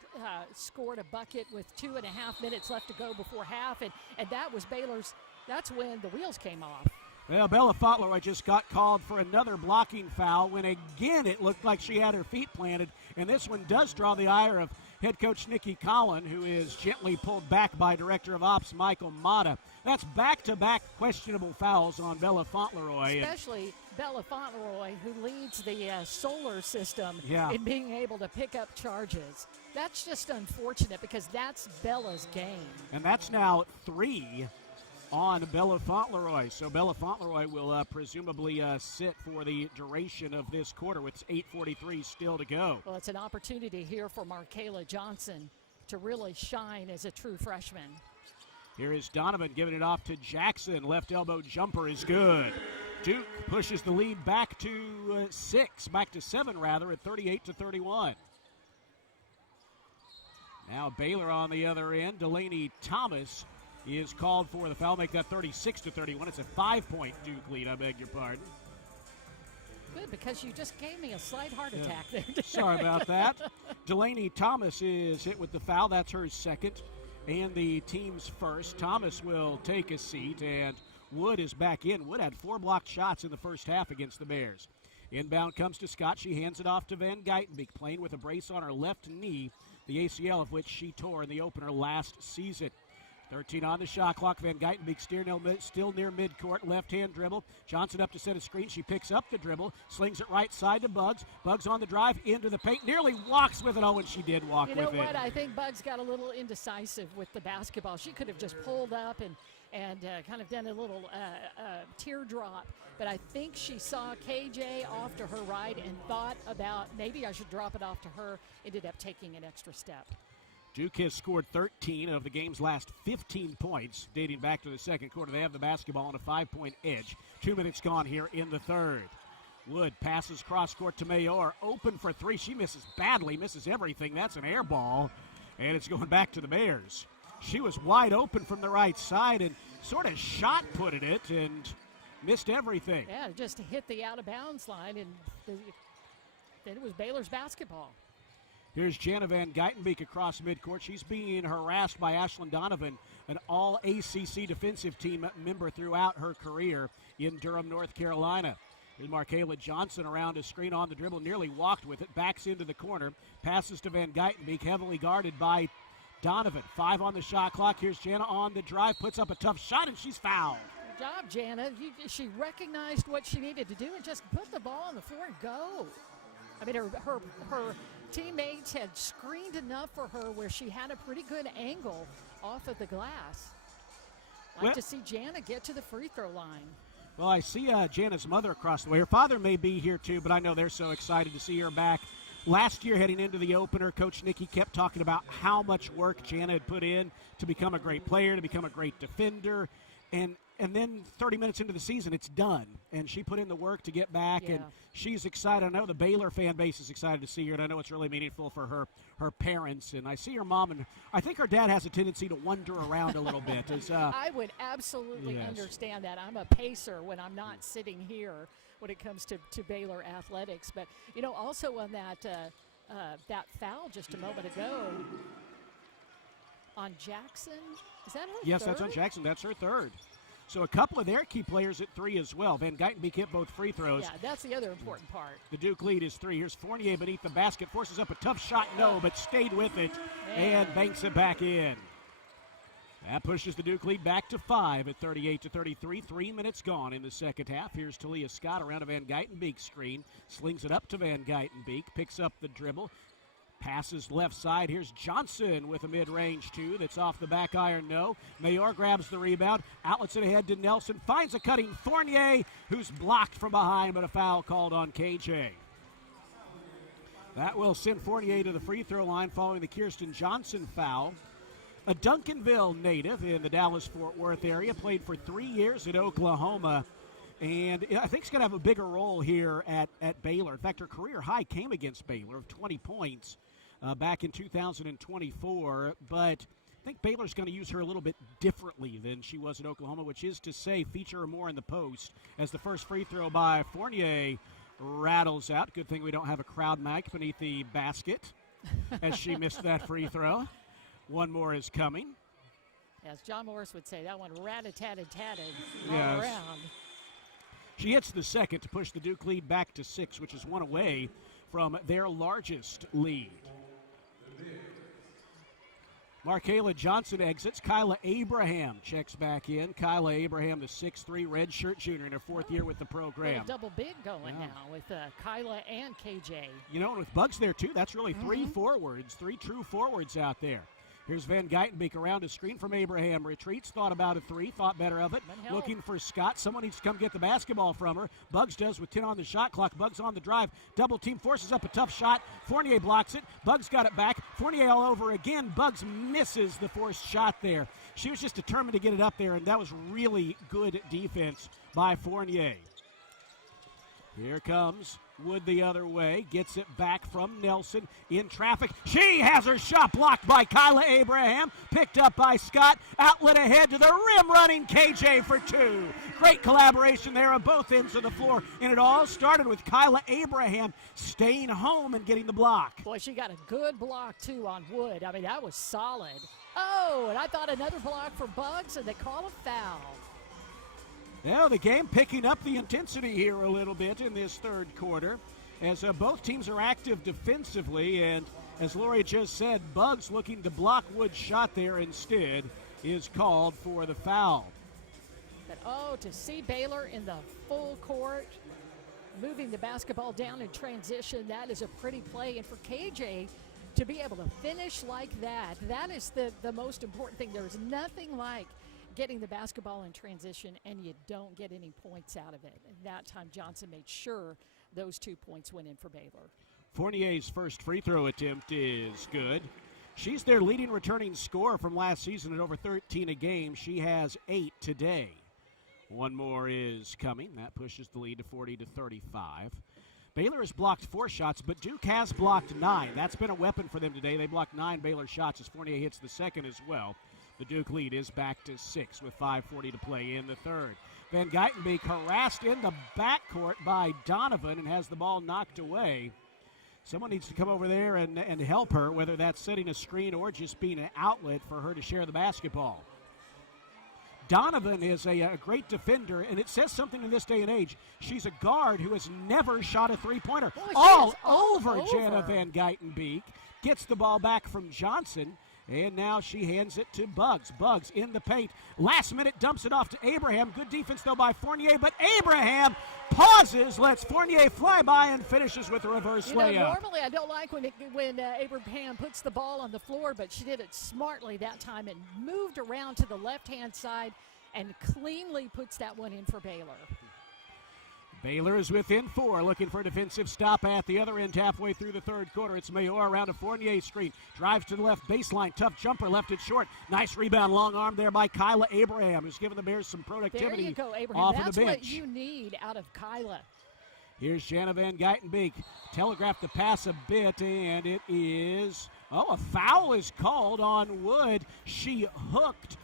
scored a bucket with 2.5 minutes left to go before half, and that was Baylor's. That's when the wheels came off. Well, Bella Fauntleroy just got called for another blocking foul when again it looked like she had her feet planted, and this one does draw the ire of head coach Nikki Collin, who is gently pulled back by Director of Ops Michael Mata. That's back-to-back questionable fouls on Bella Fauntleroy. Especially Bella Fauntleroy, who leads the solar system Yeah. in being able to pick up charges. That's just unfortunate because that's Bella's game. And that's now 3 on Bella Fauntleroy. So Bella Fauntleroy will presumably sit for the duration of this quarter with 8:43 still to go. Well, it's an opportunity here for Markayla Johnson to really shine as a true freshman. Here is Donovan giving it off to Jackson. Left elbow jumper is good. Duke pushes the lead back to 7 rather, at 38-31. Now Baylor on the other end. Delaney Thomas is called for the foul, make that 36-31. It's a 5-point Duke lead, I beg your pardon. Good, because you just gave me a slight heart attack there. Sorry about that. Delaney Thomas is hit with the foul. That's her second and the team's first. Thomas will take a seat, and Wood is back in. Wood had 4 blocked shots in the first half against the Bears. Inbound comes to Scott. She hands it off to Van Geitenbeek, playing with a brace on her left knee, the ACL of which she tore in the opener last season. 13 on the shot clock. Van Geitenbeek still near midcourt. Left-hand dribble. Johnson up to set a screen. She picks up the dribble. Slings it right side to Bugs. Bugs on the drive into the paint. Nearly walks with it. Oh, and she did walk with it. You know what? I think Bugs got a little indecisive with the basketball. She could have just pulled up and kind of done a little teardrop. But I think she saw KJ off to her right and thought about maybe I should drop it off to her. Ended up taking an extra step. Duke has scored 13 of the game's last 15 points dating back to the second quarter. They have the basketball on a 5-point edge. 2 minutes gone here in the third. Wood passes cross-court to Mayor. Open for 3. She misses badly, misses everything. That's an air ball, and it's going back to the Bears. She was wide open from the right side and sort of shot-putted it and missed everything. Yeah, just hit the out-of-bounds line, and then it was Baylor's basketball. Here's Jana Van Geitenbeek across midcourt. She's being harassed by Ashlyn Donovan, an all-ACC defensive team member throughout her career in Durham, North Carolina. Here's Markayla Johnson around a screen on the dribble, nearly walked with it, backs into the corner, passes to Van Geitenbeek, heavily guarded by Donovan. 5 on the shot clock. Here's Jana on the drive, puts up a tough shot, and she's fouled. Good job, Jana. She recognized what she needed to do and just put the ball on the floor and go. I mean, her teammates had screened enough for her where she had a pretty good angle off of the glass. To see Jana get to the free throw line. Well, I see Jana's mother across the way. Her father may be here too, but I know they're so excited to see her back. Last year, heading into the opener, Coach Nikki kept talking about how much work Jana had put in to become a great player, to become a great defender. And then 30 minutes into the season, it's done. And she put in the work to get back, and she's excited. I know the Baylor fan base is excited to see her, and I know it's really meaningful for her parents. And I see her mom, and I think her dad has a tendency to wander around a little bit. I would absolutely understand that. I'm a pacer when I'm not sitting here when it comes to Baylor athletics. But, also on that foul just a moment ago on Jackson, is that her Yes, third? that's on Jackson. That's her third. So a couple of their key players at 3 as well. Van Geitenbeek hit both free throws. Yeah, that's the other important part. The Duke lead is 3. Here's Fournier beneath the basket, forces up a tough shot, but stayed with it and banks it back in. That pushes the Duke lead back to 5 at 38-33. 3 minutes gone in the second half. Here's Talia Scott around a Van Geitenbeek screen. Slings it up to Van Geitenbeek. Picks up the dribble. Passes left side. Here's Johnson with a mid-range 2 that's off the back iron. No. Mayor grabs the rebound. Outlets it ahead to Nelson. Finds a cutting Fournier, who's blocked from behind, but a foul called on KJ. That will send Fournier to the free throw line following the Kirsten Johnson foul. A Duncanville native in the Dallas-Fort Worth area. Played for 3 years at Oklahoma. And I think he's going to have a bigger role here at Baylor. In fact, her career high came against Baylor of 20 points. Back in 2024, but I think Baylor's going to use her a little bit differently than she was at Oklahoma, which is to say feature her more in the post as the first free throw by Fournier rattles out. Good thing we don't have a crowd mic beneath the basket as she missed that free throw. One more is coming. As John Morris would say, that one rat-a-tat-a-tatted Yes. all around. She hits the second to push the Duke lead back to 6, which is one away from their largest lead. Markayla Johnson exits. Kyla Abraham checks back in. Kyla Abraham, the 6'3" redshirt junior in her 4th year with the program. Double big going now with Kyla and KJ. You know, and with Bugs there, too, that's really 3 forwards, 3 true forwards out there. Here's Van Geitenbeek around a screen from Abraham. Retreats, thought about a 3, thought better of it. Looking for Scott. Someone needs to come get the basketball from her. Bugs does with 10 on the shot clock. Bugs on the drive. Double team forces up a tough shot. Fournier blocks it. Bugs got it back. Fournier all over again. Bugs misses the forced shot there. She was just determined to get it up there, and that was really good defense by Fournier. Here comes Wood the other way, gets it back from Nelson in traffic. She has her shot blocked by Kyla Abraham, picked up by Scott, outlet ahead to the rim running KJ for 2. Great collaboration there on both ends of the floor, and it all started with Kyla Abraham staying home and getting the block. Boy, she got a good block, too, on Wood. I mean, that was solid. Oh, and I thought another block for Bugs, and they call a foul. Now the game picking up the intensity here a little bit in this third quarter as both teams are active defensively, and as Lori just said, Bugs looking to block Wood's shot there instead is called for the foul. But to see Baylor in the full court, moving the basketball down in transition, that is a pretty play. And for KJ to be able to finish like that, that is the most important thing. There's nothing like getting the basketball in transition and you don't get any points out of it. And that time Johnson made sure those 2 points went in for Baylor. Fournier's first free throw attempt is good. She's their leading returning scorer from last season at over 13 a game. She has 8 today. One more is coming. That pushes the lead to 40-35. Baylor has blocked 4 shots, but Duke has blocked 9. That's been a weapon for them today. They blocked 9 Baylor shots as Fournier hits the second as well. The Duke lead is back to 6 with 5:40 to play in the third. Van Geitenbeek harassed in the backcourt by Donovan and has the ball knocked away. Someone needs to come over there and help her, whether that's setting a screen or just being an outlet for her to share the basketball. Donovan is a great defender, and it says something in this day and age. She's a guard who has never shot a three-pointer. All over Jana Van Geitenbeek. Gets the ball back from Johnson. And now she hands it to Bugs. Bugs in the paint. Last minute dumps it off to Abraham. Good defense, though, by Fournier. But Abraham pauses, lets Fournier fly by, and finishes with a reverse layup. Normally I don't like when Abraham puts the ball on the floor, but she did it smartly that time and moved around to the left-hand side and cleanly puts that one in for Baylor. Baylor is within 4, looking for a defensive stop at the other end halfway through the third quarter. It's Mayor around a Fournier screen. Drives to the left baseline. Tough jumper. Left it short. Nice rebound. Long arm there by Kyla Abraham, who's giving the Bears some productivity. There you go, Abraham. Off That's of the bench. what you need out of Kyla. Here's Jana Van Geitenbeek. Telegraphed the pass a bit, and it is... a foul is called on Wood. She hooked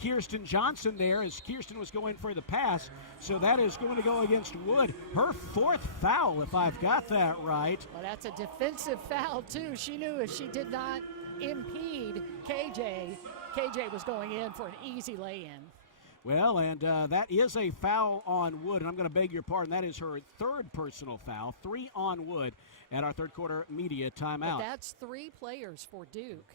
Kirsten Johnson there as Kirsten was going for the pass. So that is going to go against Wood. Her 4th foul, if I've got that right. Well, that's a defensive foul, too. She knew if she did not impede KJ was going in for an easy lay-in. Well, and that is a foul on Wood, and I'm going to beg your pardon. That is her 3rd personal foul, 3 on Wood at our third quarter media timeout. But that's 3 players for Duke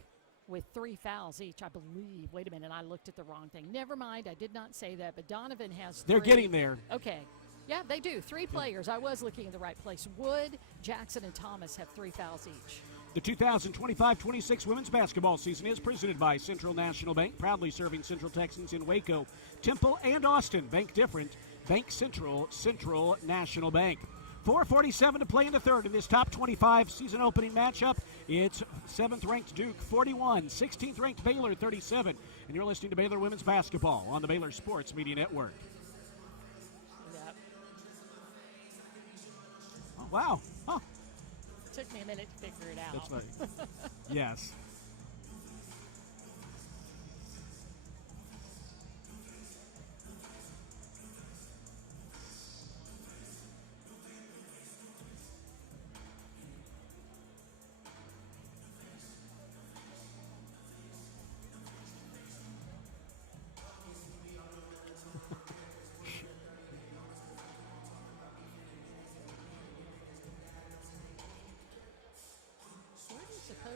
with 3 fouls each, I believe. Wait a minute, I looked at the wrong thing. Never mind, I did not say that, but Donovan has 3. They're getting there. Okay. Yeah, they do. 3 players. I was looking in the right place. Wood, Jackson, and Thomas have 3 fouls each. The 2025-26 women's basketball season is presented by Central National Bank, proudly serving Central Texans in Waco, Temple, and Austin. Bank different. Bank Central, Central National Bank. 4:47 to play in the third in this top 25 season opening matchup. It's 7th-ranked Duke 41, 16th-ranked Baylor 37. And you're listening to Baylor Women's Basketball on the Baylor Sports Media Network. Yep. Oh, wow. Huh. Took me a minute to figure it out. That's right. Yes.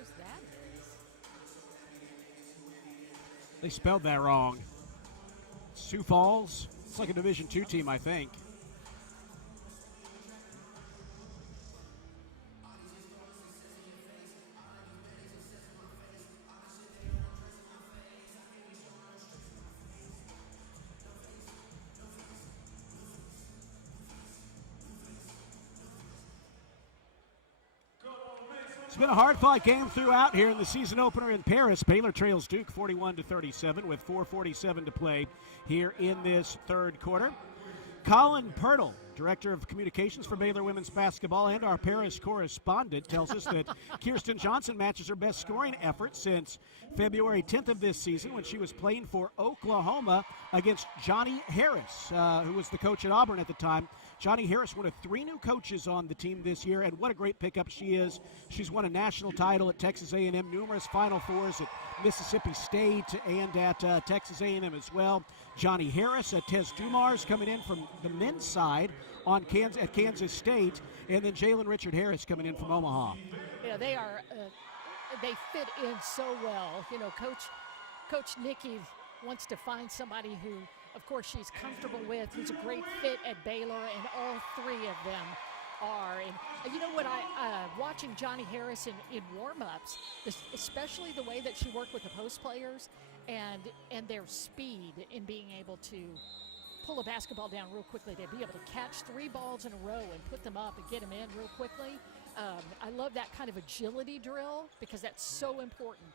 close that is. They spelled that wrong. Sioux Falls. It's like a Division II team, I think. It's been a hard-fought game throughout here in the season opener in Paris. Baylor trails Duke 41-37 with 4:47 to play here in this third quarter. Colin Pirtle, Director of Communications for Baylor women's basketball and our Paris correspondent, tells us that Kirsten Johnson matches her best scoring effort since February 10th of this season when she was playing for Oklahoma against Johnny Harris, who was the coach at Auburn at the time. Johnny Harris, one of 3 new coaches on the team this year, and what a great pickup she is. She's won a national title at Texas A&M, numerous Final Fours at Mississippi State and at Texas A&M as well. Johnny Harris, Tez Dumars coming in from the men's side at Kansas State, and then Jalen Richard Harris coming in from Omaha. Yeah, they are. They fit in so well. You know, Coach Nikki wants to find somebody who, of course, she's comfortable with, who's a great fit at Baylor, and all 3 of them are. And you know what, watching Johnny Harris in warm-ups, especially the way that she worked with the post players and their speed in being able to pull a basketball down real quickly, to be able to catch 3 balls in a row and put them up and get them in real quickly. I love that kind of agility drill because that's so important.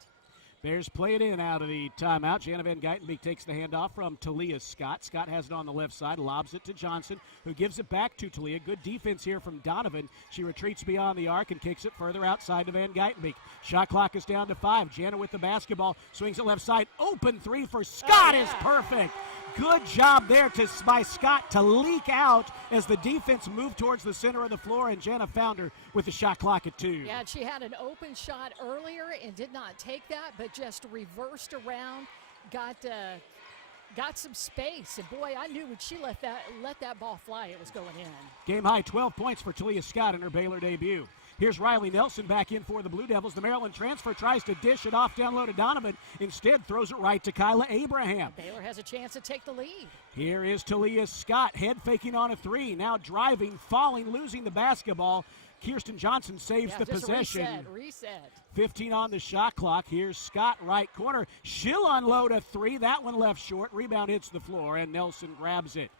Bears play it in out of the timeout. Jana Van Geitenbeek takes the handoff from Talia Scott. Scott has it on the left side, lobs it to Johnson, who gives it back to Talia. Good defense here from Donovan. She retreats beyond the arc and kicks it further outside to Van Geitenbeek. Shot clock is down to 5. Jana with the basketball, swings it left side. Open 3 for Scott is perfect. Good job there by Scott to leak out as the defense moved towards the center of the floor, and Jana found her with the shot clock at 2. Yeah, she had an open shot earlier and did not take that, but just reversed around, got some space. And boy, I knew when she let that ball fly, it was going in. Game high 12 points for Talia Scott in her Baylor debut. Here's Riley Nelson back in for the Blue Devils. The Maryland transfer tries to dish it off down low to Donovan. Instead, throws it right to Kyla Abraham. Baylor has a chance to take the lead. Here is Talia Scott, head faking on a 3. Now driving, falling, losing the basketball. Kirsten Johnson saves the possession. Reset. 15 on the shot clock. Here's Scott, right corner. She'll unload a 3. That one left short. Rebound hits the floor, and Nelson grabs it.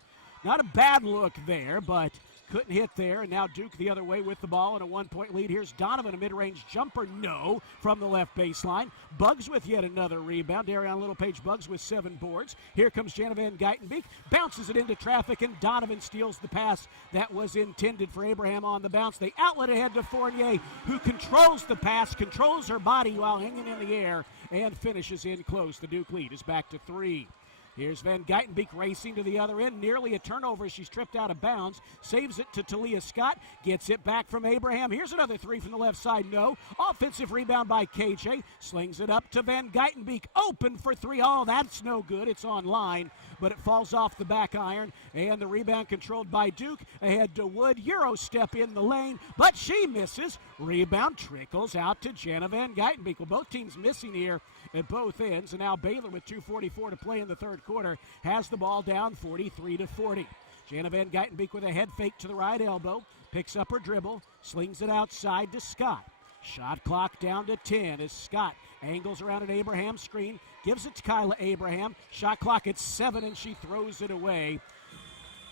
Not a bad look there, but couldn't hit there, and now Duke the other way with the ball and a 1-point lead. Here's Donovan, a mid-range jumper, no, from the left baseline. Buggs with yet another rebound. Darion Littlepage Buggs with 7 boards. Here comes Jana Van Geitenbeek, bounces it into traffic, and Donovan steals the pass that was intended for Abraham on the bounce. They outlet ahead to Fournier, who controls the pass, controls her body while hanging in the air, and finishes in close. The Duke lead is back to 3. Here's Van Geitenbeek racing to the other end. Nearly a turnover. She's tripped out of bounds. Saves it to Talia Scott. Gets it back from Abraham. Here's another 3 from the left side. No. Offensive rebound by KJ. Slings it up to Van Geitenbeek. Open for 3. Oh, that's no good. It's on line, but it falls off the back iron. And the rebound controlled by Duke. Ahead to Wood. Euro step in the lane, but she misses. Rebound trickles out to Jana Van Geitenbeek. Well, both teams missing here at both ends, and now Baylor with 2:44 to play in the third quarter has the ball down 43-40. Jana Van Geitenbeek with a head fake to the right elbow, picks up her dribble, slings it outside to Scott. Shot clock down to 10 as Scott angles around an Abraham screen, gives it to Kyla Abraham. Shot clock at 7, and she throws it away.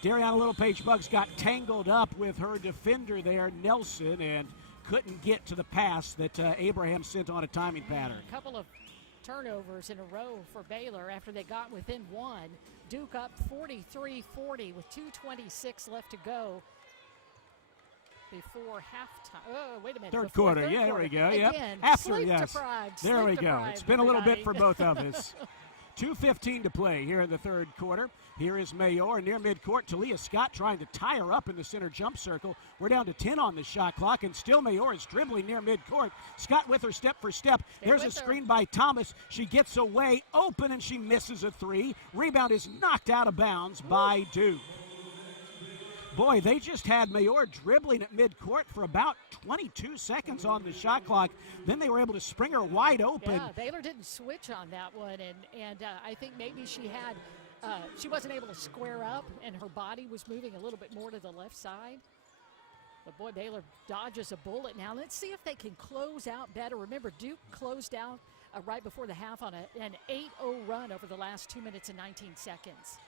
Darion Littlepage Buggs got tangled up with her defender there, Nelson, and couldn't get to the pass that Abraham sent on a timing pattern. A couple of turnovers in a row for Baylor after they got within 1. Duke up 43-40 with 2:26 left to go before halftime. Oh, wait a minute. Third quarter. Yeah, there we go. Yep. After, yes. There we go. It's been a little bit for both of us. 2:15 to play here in the third quarter. Here is Mayor near midcourt. Talia Scott trying to tie her up in the center jump circle. We're down to 10 on the shot clock, and still Mayor is dribbling near midcourt. Scott with her step for step. There's a screen by Thomas. She gets away open, and she misses a 3. Rebound is knocked out of bounds by Duke. Boy, they just had Mayor dribbling at midcourt for about 22 seconds on the shot clock. Then they were able to spring her wide open. Yeah, Baylor didn't switch on that one, and I think maybe she wasn't able to square up, and her body was moving a little bit more to the left side. But boy, Baylor dodges a bullet now. Let's see if they can close out better. Remember, Duke closed out right before the half on an 8-0 run over the last 2 minutes and 19 seconds.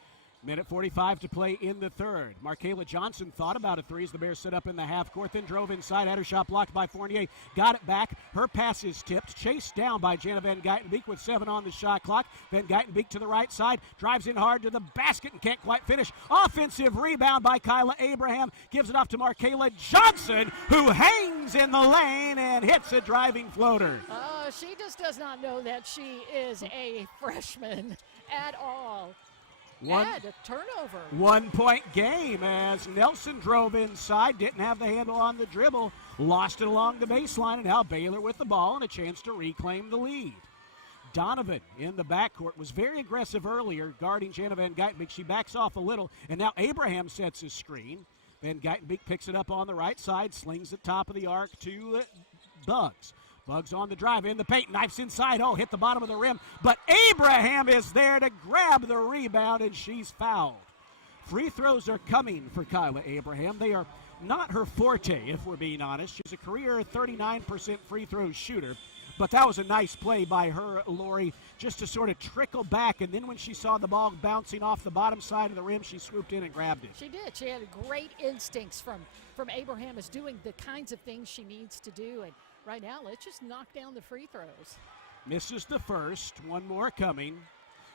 Minute 45 to play in the third. Markayla Johnson thought about a three as the Bears set up in the half court, then drove inside, had her shot blocked by Fournier, got it back. Her pass is tipped, chased down by Jana Van Geitenbeek with 7 on the shot clock. Van Geitenbeek to the right side, drives in hard to the basket and can't quite finish. Offensive rebound by Kyla Abraham, gives it off to Markayla Johnson, who hangs in the lane and hits a driving floater. She just does not know that she is a freshman at all. And a turnover. 1 point game as Nelson drove inside, didn't have the handle on the dribble, lost it along the baseline, and now Baylor with the ball and a chance to reclaim the lead. Donovan in the backcourt was very aggressive earlier, guarding Jana Van Geitenbeek. She backs off a little, and now Abraham sets his screen. Van Geitenbeek picks it up on the right side, slings it top of the arc to Bugs. Bugs on the drive, in the paint, knifes inside, hit the bottom of the rim, but Abraham is there to grab the rebound, and she's fouled. Free throws are coming for Kyla Abraham. They are not her forte, if we're being honest. She's a career 39% free throw shooter, but that was a nice play by her, Lori, just to sort of trickle back, and then when she saw the ball bouncing off the bottom side of the rim, she swooped in and grabbed it. She did. She had great instincts from Abraham, is doing the kinds of things she needs to do, and right now, let's just knock down the free throws. Misses the first. One more coming.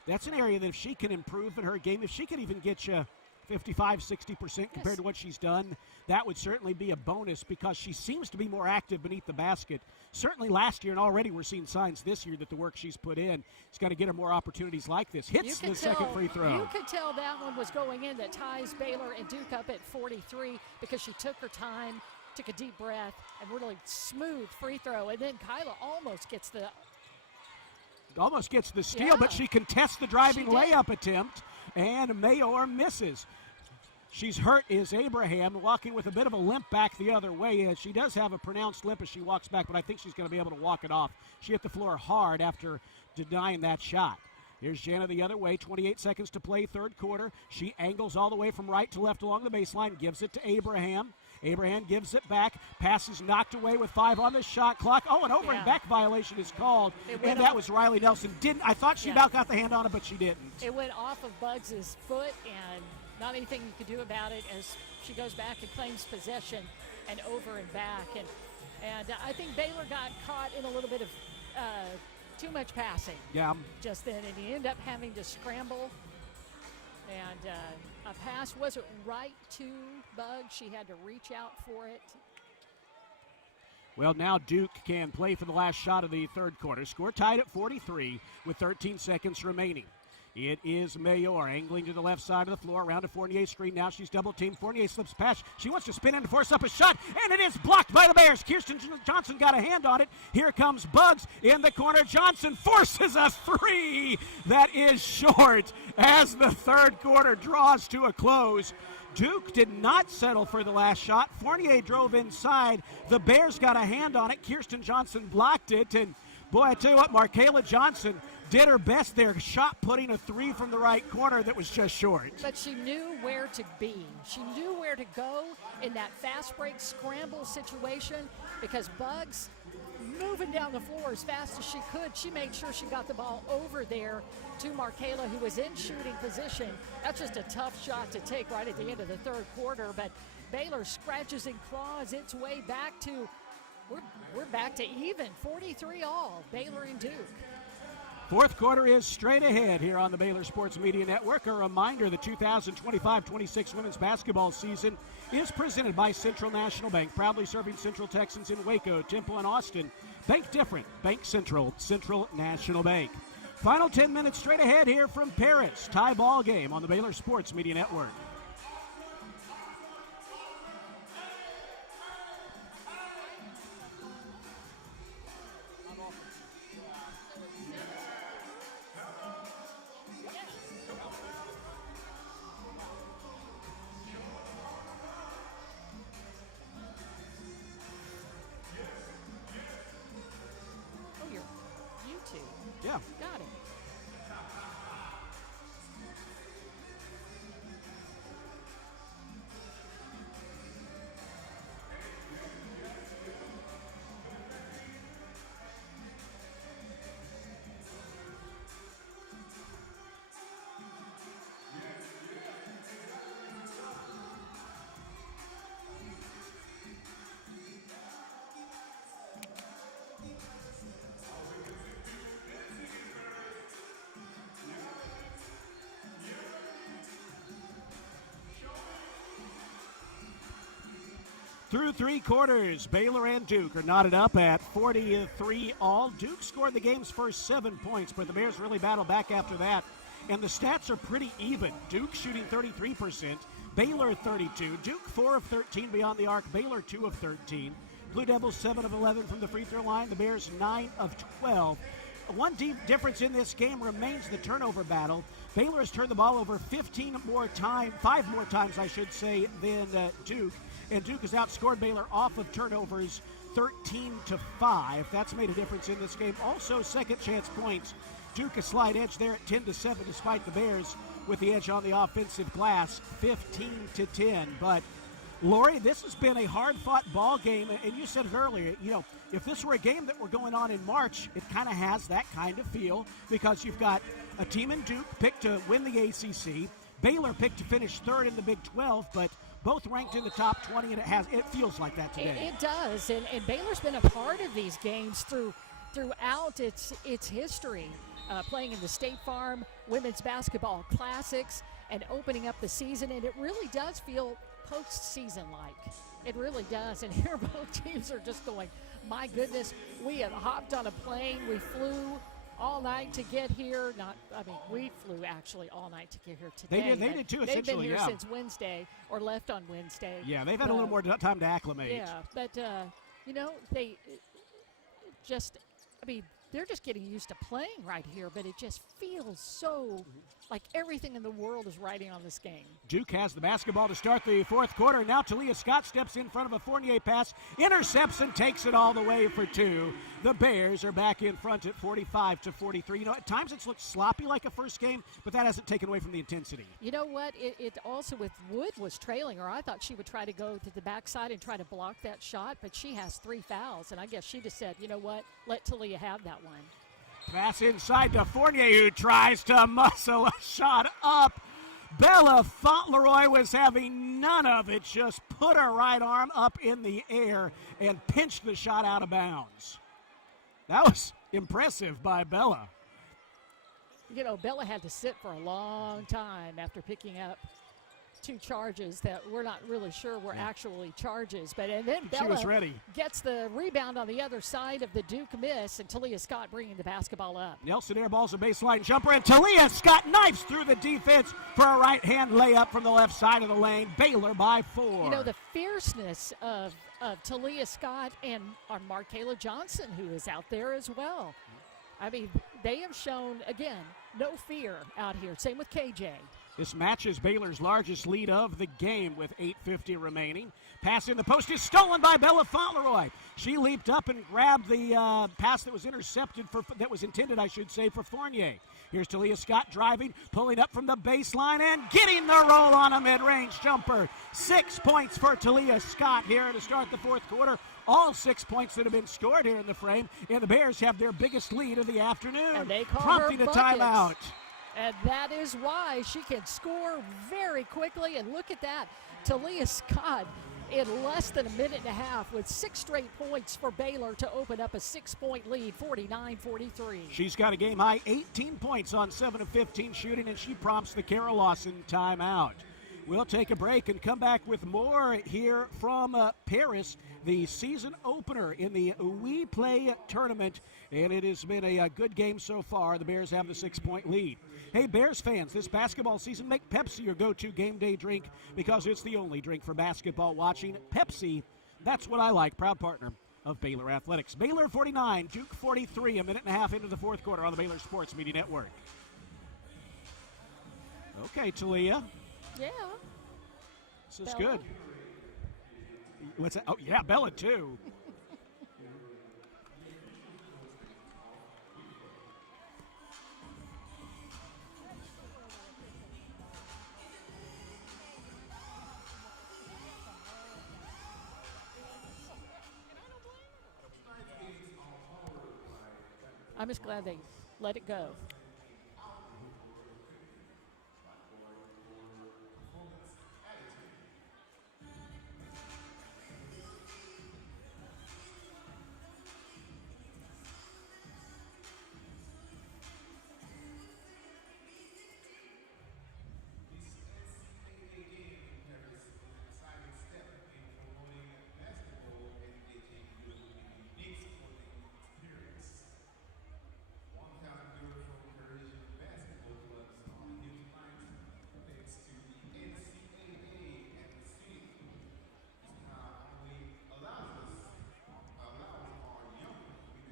That's an area that if she can improve in her game, if she can even get you 55, 60% compared to what she's done, that would certainly be a bonus because she seems to be more active beneath the basket. Certainly last year, and already we're seeing signs this year that the work she's put in is going to get her more opportunities like this. Hits the second free throw. You could tell that one was going in, that ties Baylor and Duke up at 43 because she took her time, took a deep breath, and really smooth free throw. And then Kyla almost gets the steal, but she contests the driving layup attempt, and Mayor misses. She's hurt is Abraham, walking with a bit of a limp back the other way. She does have a pronounced limp as she walks back, but I think she's going to be able to walk it off. She hit the floor hard after denying that shot. Here's Jana the other way, 28 seconds to play, third quarter. She angles all the way from right to left along the baseline, gives it to Abraham. Abraham gives it back. Pass is knocked away with 5 on the shot clock. An over and back violation is called, and that was Riley Nelson. I thought she about got the hand on it, but she didn't. It went off of Bugs' foot, and not anything you could do about it as she goes back and claims possession and over and back. And I think Baylor got caught in a little bit of too much passing. Yeah. Just then, and he ended up having to scramble. And a pass wasn't right to Bug. She had to reach out for it. Well, now Duke can play for the last shot of the third quarter. Score tied at 43 with 13 seconds remaining. It is Mayor angling to the left side of the floor, around to Fournier's screen. Now she's double-teamed. Fournier slips past. She wants to spin in to force up a shot, and it is blocked by the Bears. Kirsten Johnson got a hand on it. Here comes Bugs in the corner. Johnson forces a three that is short as the third quarter draws to a close. Duke did not settle for the last shot. Fournier drove inside. The Bears got a hand on it. Kirsten Johnson blocked it, and boy, I tell you what, Markayla Johnson did her best there, shot putting a three from the right corner that was just short. But she knew where to be. She knew where to go in that fast break scramble situation because Bugs, moving down the floor as fast as she could, she made sure she got the ball over there to Markayla, who was in shooting position. That's just a tough shot to take right at the end of the third quarter, but Baylor scratches and claws its way back to, we're back to even, 43 all, Baylor and Duke. Fourth quarter is straight ahead here on the Baylor Sports Media Network. A reminder, the 2025-26 women's basketball season is presented by Central National Bank, proudly serving Central Texans in Waco, Temple, and Austin. Bank different. Bank Central, Central National Bank. Final 10 minutes straight ahead here from Paris. Tie ball game on the Baylor Sports Media Network. Through three quarters, Baylor and Duke are knotted up at 43 all. Duke scored the game's first 7 points, but the Bears really battled back after that. And the stats are pretty even. Duke shooting 33%, Baylor 32, Duke 4 of 13 beyond the arc, Baylor 2 of 13. Blue Devils 7 of 11 from the free throw line, the Bears 9 of 12. One deep difference in this game remains the turnover battle. Baylor has turned the ball over 5 more times, I should say, than Duke. And Duke has outscored Baylor off of turnovers 13-5. That's made a difference in this game. Also, second chance points. Duke a slight edge there at 10-7, despite the Bears with the edge on the offensive glass, 15-10. But Lori, this has been a hard-fought ball game, and you said it earlier. You know, if this were a game that were going on in March, it kind of has that kind of feel because you've got a team in Duke picked to win the ACC, Baylor picked to finish third in the Big 12, but both ranked in the top 20, and it feels like that today. It does, and Baylor's been a part of these games throughout its history, playing in the State Farm Women's Basketball Classics and opening up the season, and it really does feel postseason-like. It really does, and here both teams are just going, my goodness, we have hopped on a plane, we flew all night to get here. We flew actually all night to get here today. They did too, essentially. They've been here since Wednesday, or left on Wednesday. Yeah, they've had a little more time to acclimate. Yeah, but, they just, they're just getting used to playing right here, but it just feels so like everything in the world is riding on this game. Duke has the basketball to start the fourth quarter. Now Talia Scott steps in front of a Fournier pass, intercepts and takes it all the way for two. The Bears are back in front at 45-43. You know, at times it's looked sloppy like a first game, but that hasn't taken away from the intensity. You know what? It also, with Wood was trailing her, I thought she would try to go to the backside and try to block that shot, but she has 3 fouls, and I guess she just said, you know what, let Talia have that one. Pass inside to Fournier, who tries to muscle a shot up. Bella Fauntleroy was having none of it, just put her right arm up in the air and pinched the shot out of bounds. That was impressive by Bella. You know, Bella had to sit for a long time after picking up 2 charges that we're not really sure were actually charges. And then Bella was ready. Gets the rebound on the other side of the Duke miss, and Talia Scott bringing the basketball up. Nelson airballs a baseline jumper, and Talia Scott knifes through the defense for a right-hand layup from the left side of the lane. Baylor by 4. You know, the fierceness of Talia Scott and our Markayla Johnson, who is out there as well. They have shown, again, no fear out here. Same with KJ. This matches Baylor's largest lead of the game with 8:50 remaining. Pass in the post is stolen by Bella Fauntleroy. She leaped up and grabbed the pass that was intercepted, that was intended, I should say, for Fournier. Here's Talia Scott driving, pulling up from the baseline, and getting the roll on a mid-range jumper. 6 points for Talia Scott here to start the fourth quarter. All 6 points that have been scored here in the frame, and the Bears have their biggest lead of the afternoon, and they call prompting her a timeout. And that is why she can score very quickly. And look at that. Talia Scott in less than a minute and a half with 6 straight points for Baylor to open up a 6-point lead, 49-43. She's got a game-high 18 points on 7 of 15 shooting, and she prompts the Carol Lawson timeout. We'll take a break and come back with more here from Paris, the season opener in the We Play tournament, and it has been a good game so far. The Bears have the 6-point lead. Hey, Bears fans, this basketball season, make Pepsi your go-to game day drink because it's the only drink for basketball watching. Pepsi, that's what I like, proud partner of Baylor Athletics. Baylor 49, Duke 43, a minute and a half into the fourth quarter on the Baylor Sports Media Network. Okay, Talia. Yeah. This is Bella? good. What's that? Oh, yeah, Bella, too. I'm just glad they let it go.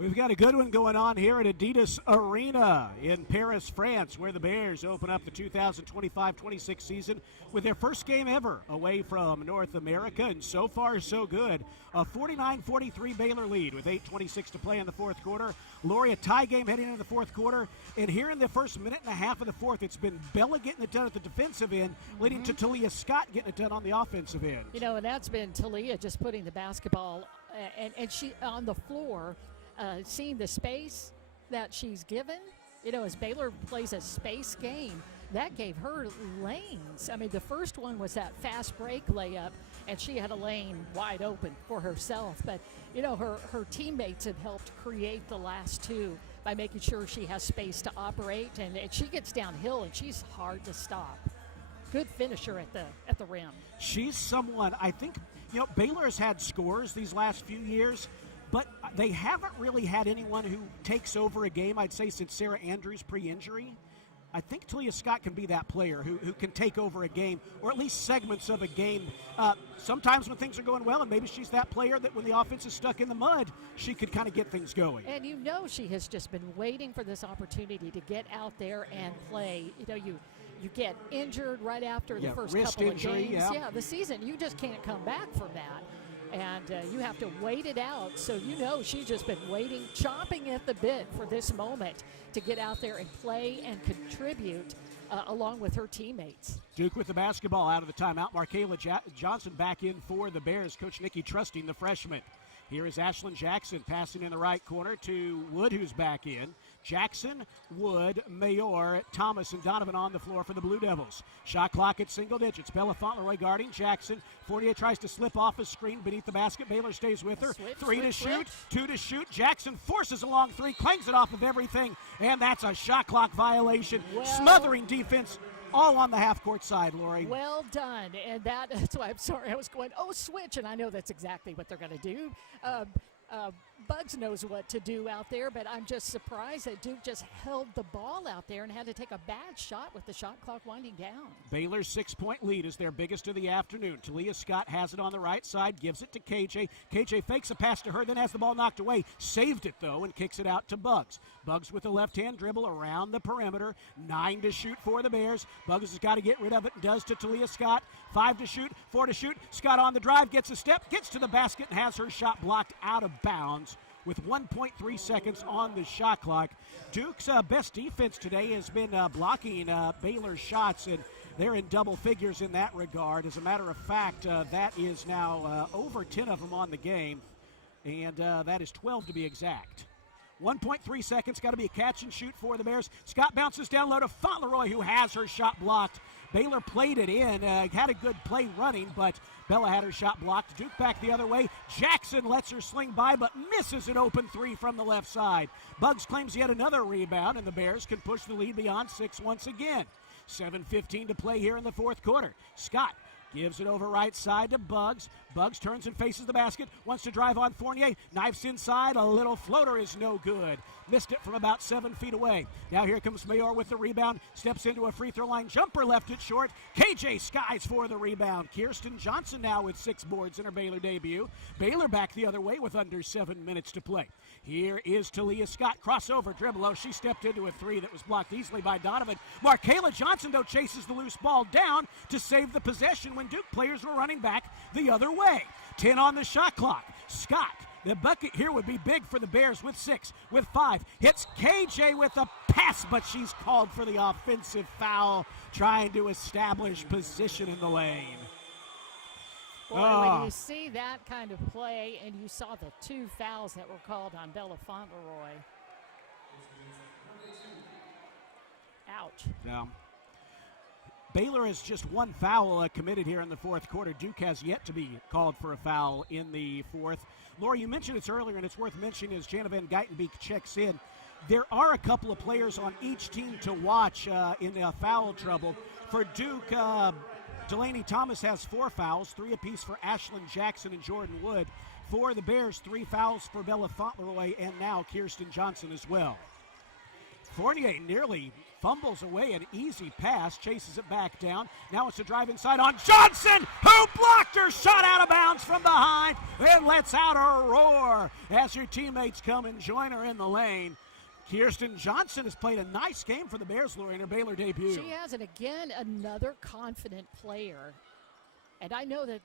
We've got a good one going on here at Adidas Arena in Paris, France, where the Bears open up the 2025-26 season with their first game ever away from North America, and so far so good. A 49-43 Baylor lead with 8:26 to play in the fourth quarter. Lori, a tie game heading into the fourth quarter, and here in the first minute and a half of the fourth, it's been Bella getting it done at the defensive end, leading to Talia Scott getting it done on the offensive end. You know, and that's been Talia just putting the basketball and she on the floor. Seeing the space that she's given, you know, as Baylor plays a space game, that gave her lanes. I mean, the first one was that fast break layup, and she had a lane wide open for herself. But, you know, her teammates have helped create the last two by making sure she has space to operate, and she gets downhill, and she's hard to stop. Good finisher at the rim. She's someone, I think, you know, Baylor has had scores these last few years, but they haven't really had anyone who takes over a game, I'd say, since Sarah Andrews pre-injury. I think Talia Scott can be that player who can take over a game, or at least segments of a game. Sometimes when things are going well, and maybe she's that player that when the offense is stuck in the mud, she could kind of get things going. And you know she has just been waiting for this opportunity to get out there and play. You know, you get injured right after the first couple of games. Yeah, the season. You just can't come back from that. And you have to wait it out. So you know she's just been waiting, chomping at the bit for this moment to get out there and play and contribute along with her teammates. Duke with the basketball out of the timeout. Markayla Johnson back in for the Bears. Coach Nikki trusting the freshman. Here is Ashlyn Jackson passing in the right corner to Wood, who's back in. Jackson, Wood, Mayor, Thomas, and Donovan on the floor for the Blue Devils. Shot clock at single digits. Bella Fauntleroy guarding Jackson. Fournier tries to slip off a screen beneath the basket. Baylor stays with her. Three to shoot, two to shoot. Jackson forces a long three, clangs it off of everything, and that's a shot clock violation. Smothering defense. All on the half-court side, Lori. Well done. And that's why I'm sorry. I was going, switch, and I know that's exactly what they're going to do. Bugs knows what to do out there, but I'm just surprised that Duke just held the ball out there and had to take a bad shot with the shot clock winding down. Baylor's 6-point lead is their biggest of the afternoon. Talia Scott has it on the right side, gives it to KJ. KJ fakes a pass to her, then has the ball knocked away. Saved it, though, and kicks it out to Bugs. Bugs with a left-hand dribble around the perimeter. 9 to shoot for the Bears. Bugs has got to get rid of it and does to Talia Scott. 5 to shoot, 4 to shoot. Scott on the drive, gets a step, gets to the basket, and has her shot blocked out of bounds with 1.3 seconds on the shot clock. Duke's best defense today has been blocking Baylor's shots, and they're in double figures in that regard. As a matter of fact, that is now over 10 of them on the game, and that is 12 to be exact. 1.3 seconds, got to be a catch and shoot for the Bears. Scott bounces down low to Fauntleroy, who has her shot blocked. Baylor played it in, had a good play running, but Bella had her shot blocked. Duke back the other way. Jackson lets her sling by, but misses an open three from the left side. Bugs claims yet another rebound, and the Bears can push the lead beyond 6 once again. 7:15 to play here in the fourth quarter. Scott gives it over right side to Bugs. Bugs turns and faces the basket. Wants to drive on Fournier. Knifes inside. A little floater is no good. Missed it from about 7 feet away. Now here comes Mayor with the rebound. Steps into a free throw line. Jumper left it short. KJ skies for the rebound. Kirsten Johnson now with 6 boards in her Baylor debut. Baylor back the other way with under 7 minutes to play. Here is Talia Scott. Crossover dribble. Oh, she stepped into a three that was blocked easily by Donovan. Markayla Johnson, though, chases the loose ball down to save the possession when Duke players were running back the other way. 10 on the shot clock. Scott, the bucket here would be big for the Bears with 6, with 5. Hits KJ with a pass, but she's called for the offensive foul, trying to establish position in the lane. Boy, when you see that kind of play, and you saw the 2 fouls that were called on Bella Fauntleroy. Ouch. Yeah. Baylor has just 1 foul committed here in the fourth quarter. Duke has yet to be called for a foul in the fourth. Laura, you mentioned this earlier, and it's worth mentioning as Jana Van Geitenbeek checks in. There are a couple of players on each team to watch in foul trouble. For Duke, Delaney Thomas has 4 fouls, 3 apiece for Ashlyn Jackson and Jordan Wood. For the Bears, 3 fouls for Bella Fauntleroy and now Kirsten Johnson as well. Fournier nearly fumbles away an easy pass, chases it back down. Now it's a drive inside on Johnson, who blocked her shot out of bounds from behind and lets out a roar as her teammates come and join her in the lane. Kirsten Johnson has played a nice game for the Bears, Lori, in her Baylor debut. She has, and again, another confident player. And I know that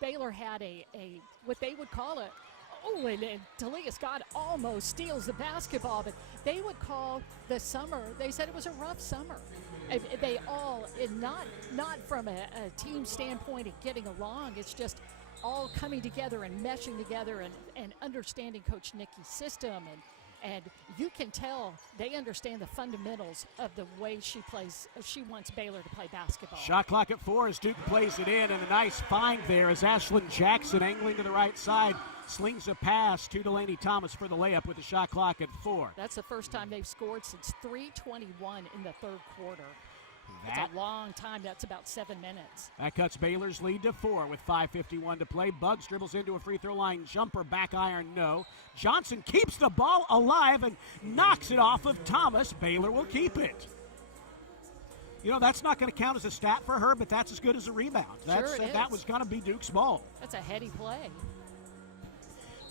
Baylor had a what they would call a, and Talia Scott almost steals the basketball, but they would call the summer, they said it was a rough summer. They all, not from a team standpoint of getting along, it's just all coming together and meshing together and understanding Coach Nikki's system. And you can tell they understand the fundamentals of the way she plays. She wants Baylor to play basketball. Shot clock at 4 as Duke plays it in, and a nice find there as Ashlyn Jackson, angling to the right side, slings a pass to Delaney Thomas for the layup with the shot clock at 4. That's the first time they've scored since 3:21 in the third quarter. That's a long time. That's about 7 minutes. That cuts Baylor's lead to 4 with 5:51 to play. Bugs dribbles into a free throw line jumper, back iron, no. Johnson keeps the ball alive and knocks it off of Thomas. Baylor will keep it. You know, that's not going to count as a stat for her, but that's as good as a rebound. That was going to be Duke's ball. That's a heady play.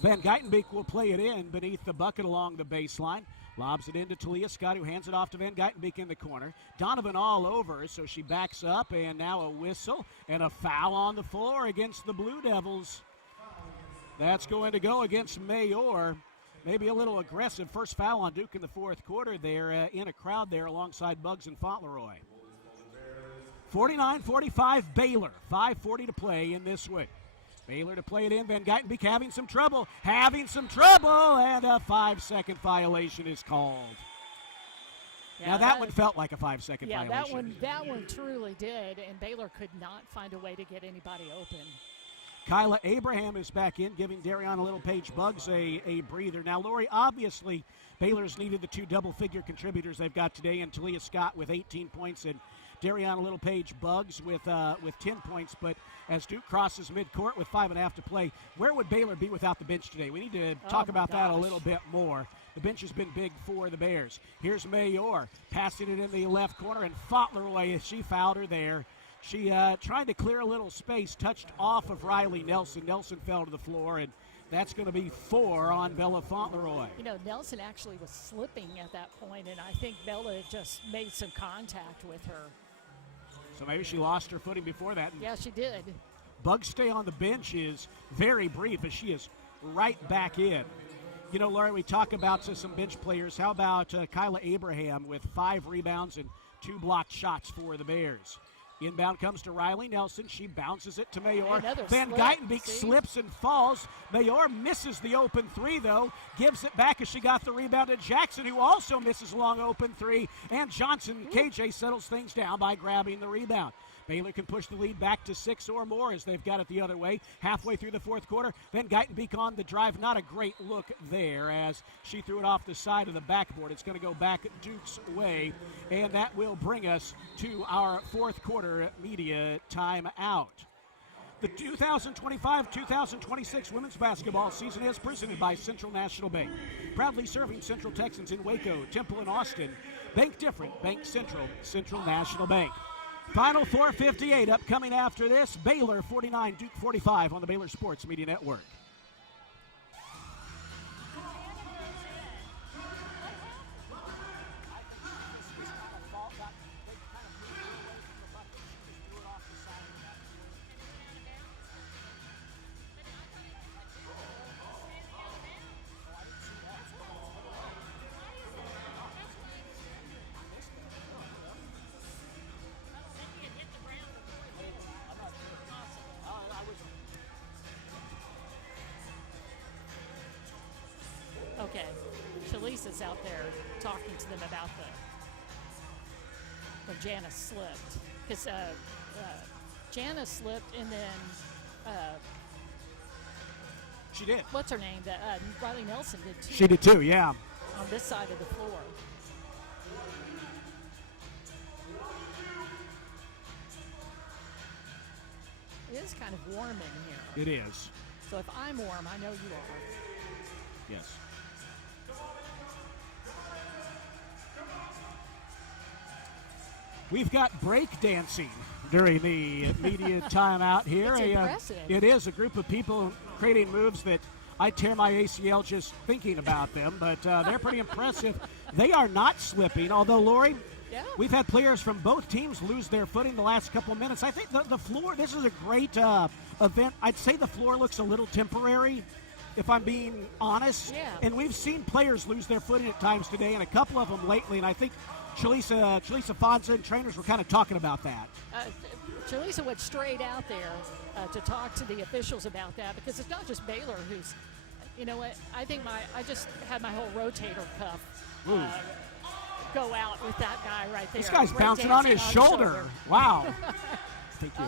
Van Geitenbeek will play it in beneath the bucket along the baseline. Lobs it into Talia Scott, who hands it off to Van Geitenbeek in the corner. Donovan all over, so she backs up, and now a whistle and a foul on the floor against the Blue Devils. That's going to go against Mayor. Maybe a little aggressive. First foul on Duke in the fourth quarter there in a crowd there alongside Bugs and Fauntleroy. 49-45 Baylor. 5:40 to play in this one. Baylor to play it in. Van Geitenbeek having some trouble, and a 5-second violation is called. Yeah, now that one felt like a 5-second violation. Yeah, that one truly did, and Baylor could not find a way to get anybody open. Kyla Abraham is back in, giving Dariana Little-Page Bugs a breather. Now, Lori, obviously, Baylor's needed the 2 double-figure contributors they've got today, and Talia Scott with 18 points and Dariana Little-Page Bugs with 10 points. But as Duke crosses midcourt with 5.5 to play, where would Baylor be without the bench today? We need to talk about that a little bit more. The bench has been big for the Bears. Here's Mayor passing it in the left corner, and Fauntleroy, she fouled her there. She tried to clear a little space, touched off of Riley Nelson. Nelson fell to the floor, and that's going to be 4 on Bella Fauntleroy. You know, Nelson actually was slipping at that point, and I think Bella just made some contact with her. So maybe she lost her footing before that. Yeah, she did. Bugs' stay on the bench is very brief as she is right back in. You know, Laurie, we talk about some bench players. How about Kyla Abraham with 5 rebounds and 2 blocked shots for the Bears? Inbound comes to Riley Nelson. She bounces it to Mayor. Van Geitenbeek slips and falls. Mayor misses the open 3, though. Gives it back as she got the rebound to Jackson, who also misses a long open 3. And Johnson, KJ, settles things down by grabbing the rebound. Baylor can push the lead back to 6 or more as they've got it the other way. Halfway through the fourth quarter, Van Geitenbeek on the drive. Not a great look there as she threw it off the side of the backboard. It's going to go back Duke's way, and that will bring us to our fourth quarter media timeout. The 2025-2026 women's basketball season is presented by Central National Bank. Proudly serving Central Texans in Waco, Temple, and Austin. Bank different. Bank Central. Central National Bank. Final 4:58 upcoming after this. Baylor 49, Duke 45 on the Baylor Sports Media Network. Okay, Shalisa's out there talking to them about when Janice slipped. Because Janice slipped, and then she did. What's her name? Riley Nelson did too. She did too, yeah. On this side of the floor. It is kind of warm in here. It is. So if I'm warm, I know you are. Yes. We've got break dancing during the media timeout here. It's impressive. It is a group of people creating moves that I tear my ACL just thinking about them, but they're pretty impressive. They are not slipping, although, Lori, Yeah. we've had players from both teams lose their footing the last couple of minutes. I think the floor, this is a great event. I'd say the floor looks a little temporary, if I'm being honest. Yeah. And we've seen players lose their footing at times today, and a couple of them lately, and I think Chalisa Fonza and trainers were kind of talking about that. Chalisa went straight out there to talk to the officials about that, because it's not just Baylor who's, you know what, I think I just had my whole rotator cuff go out with that guy right there. This guy's Break bouncing on dancing his shoulder. Wow. Thank you.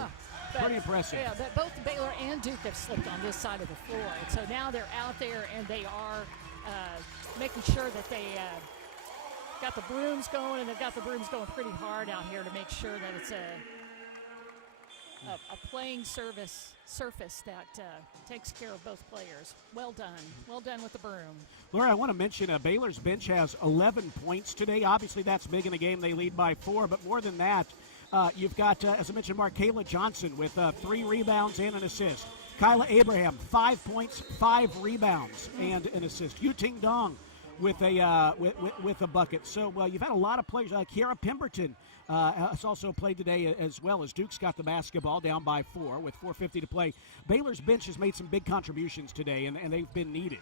Pretty impressive. Yeah, but both Baylor and Duke have slipped on this side of the floor. And so now they're out there and they are making sure that they got the brooms going, and they've got the brooms going pretty hard out here to make sure that it's a playing surface that takes care of both players. Well done. Well done with the broom. Laura, I want to mention Baylor's bench has 11 points today. Obviously, that's big in a game. They lead by 4, but more than that, you've got, as I mentioned, Markayla Johnson with 3 rebounds and an assist. Kyla Abraham, 5 points, 5 rebounds, and an assist. Yuting Dong with a bucket. So you've had a lot of players. Kiara Pemberton has also played today as well, as Duke's got the basketball down by 4 with 4:50 to play. Baylor's bench has made some big contributions today, and they've been needed.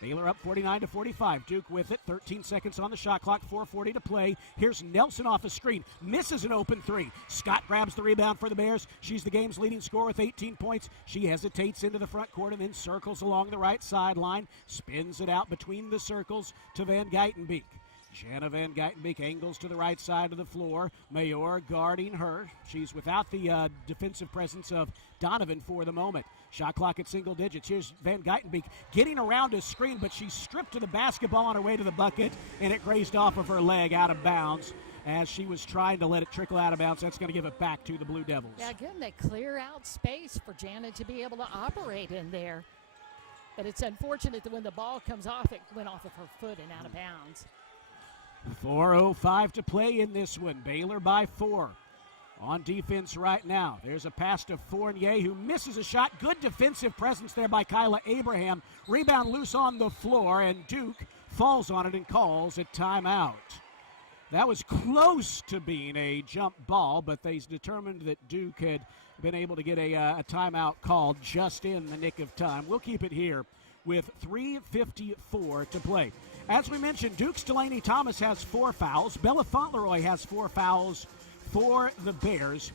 Baylor up 49-45. Duke with it. 13 seconds on the shot clock. 4:40 to play. Here's Nelson off a screen. Misses an open 3. Scott grabs the rebound for the Bears. She's the game's leading scorer with 18 points. She hesitates into the front court and then circles along the right sideline. Spins it out between the circles to Van Geitenbeek. Shanna Van Geitenbeek angles to the right side of the floor. Mayor guarding her. She's without the defensive presence of Donovan for the moment. Shot clock at single digits. Here's Van Geitenbeek getting around a screen, but she's stripped to the basketball on her way to the bucket, and it grazed off of her leg out of bounds as she was trying to let it trickle out of bounds. That's going to give it back to the Blue Devils. Yeah, again, they clear out space for Janet to be able to operate in there. But it's unfortunate that when the ball comes off, it went off of her foot and out of bounds. 4:05 to play in this one. Baylor by 4. On defense right now. There's a pass to Fournier, who misses a shot. Good defensive presence there by Kyla Abraham. Rebound loose on the floor, and Duke falls on it and calls a timeout. That was close to being a jump ball, but they determined that Duke had been able to get a timeout called just in the nick of time. We'll keep it here with 3:54 to play. As we mentioned, Duke's Delaney Thomas has 4 fouls. Bella Fauntleroy has 4 fouls for the Bears.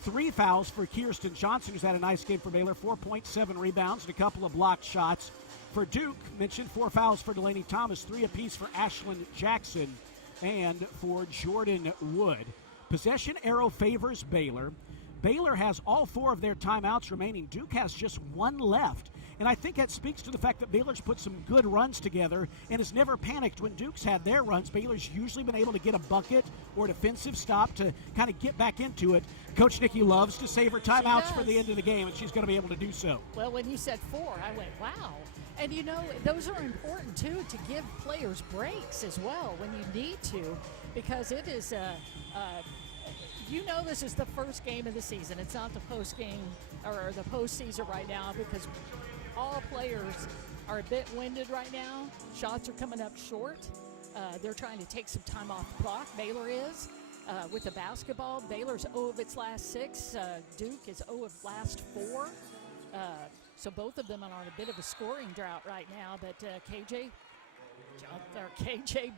3 fouls for Kirsten Johnson, who's had a nice game for Baylor. 4.7 rebounds and a couple of blocked shots. For Duke, mentioned 4 fouls for Delaney Thomas, 3 apiece for Ashlyn Jackson and for Jordan Wood. Possession arrow favors Baylor. Baylor has all 4 of their timeouts remaining. Duke has just 1 left. And I think that speaks to the fact that Baylor's put some good runs together and has never panicked when Duke's had their runs. Baylor's usually been able to get a bucket or a defensive stop to kind of get back into it. Coach Nikki loves to save her timeouts for the end of the game, and she's going to be able to do so. Well, when you said 4, I went, wow. And, you know, those are important, too, to give players breaks as well when you need to, because it is you know, this is the first game of the season. It's not the postgame or the postseason right now, because all players are a bit winded right now. Shots are coming up short. They're trying to take some time off the clock. Baylor is. With the basketball, Baylor's 0 of its last 6. Duke is 0 of last 4. So both of them are on a bit of a scoring drought right now. But KJ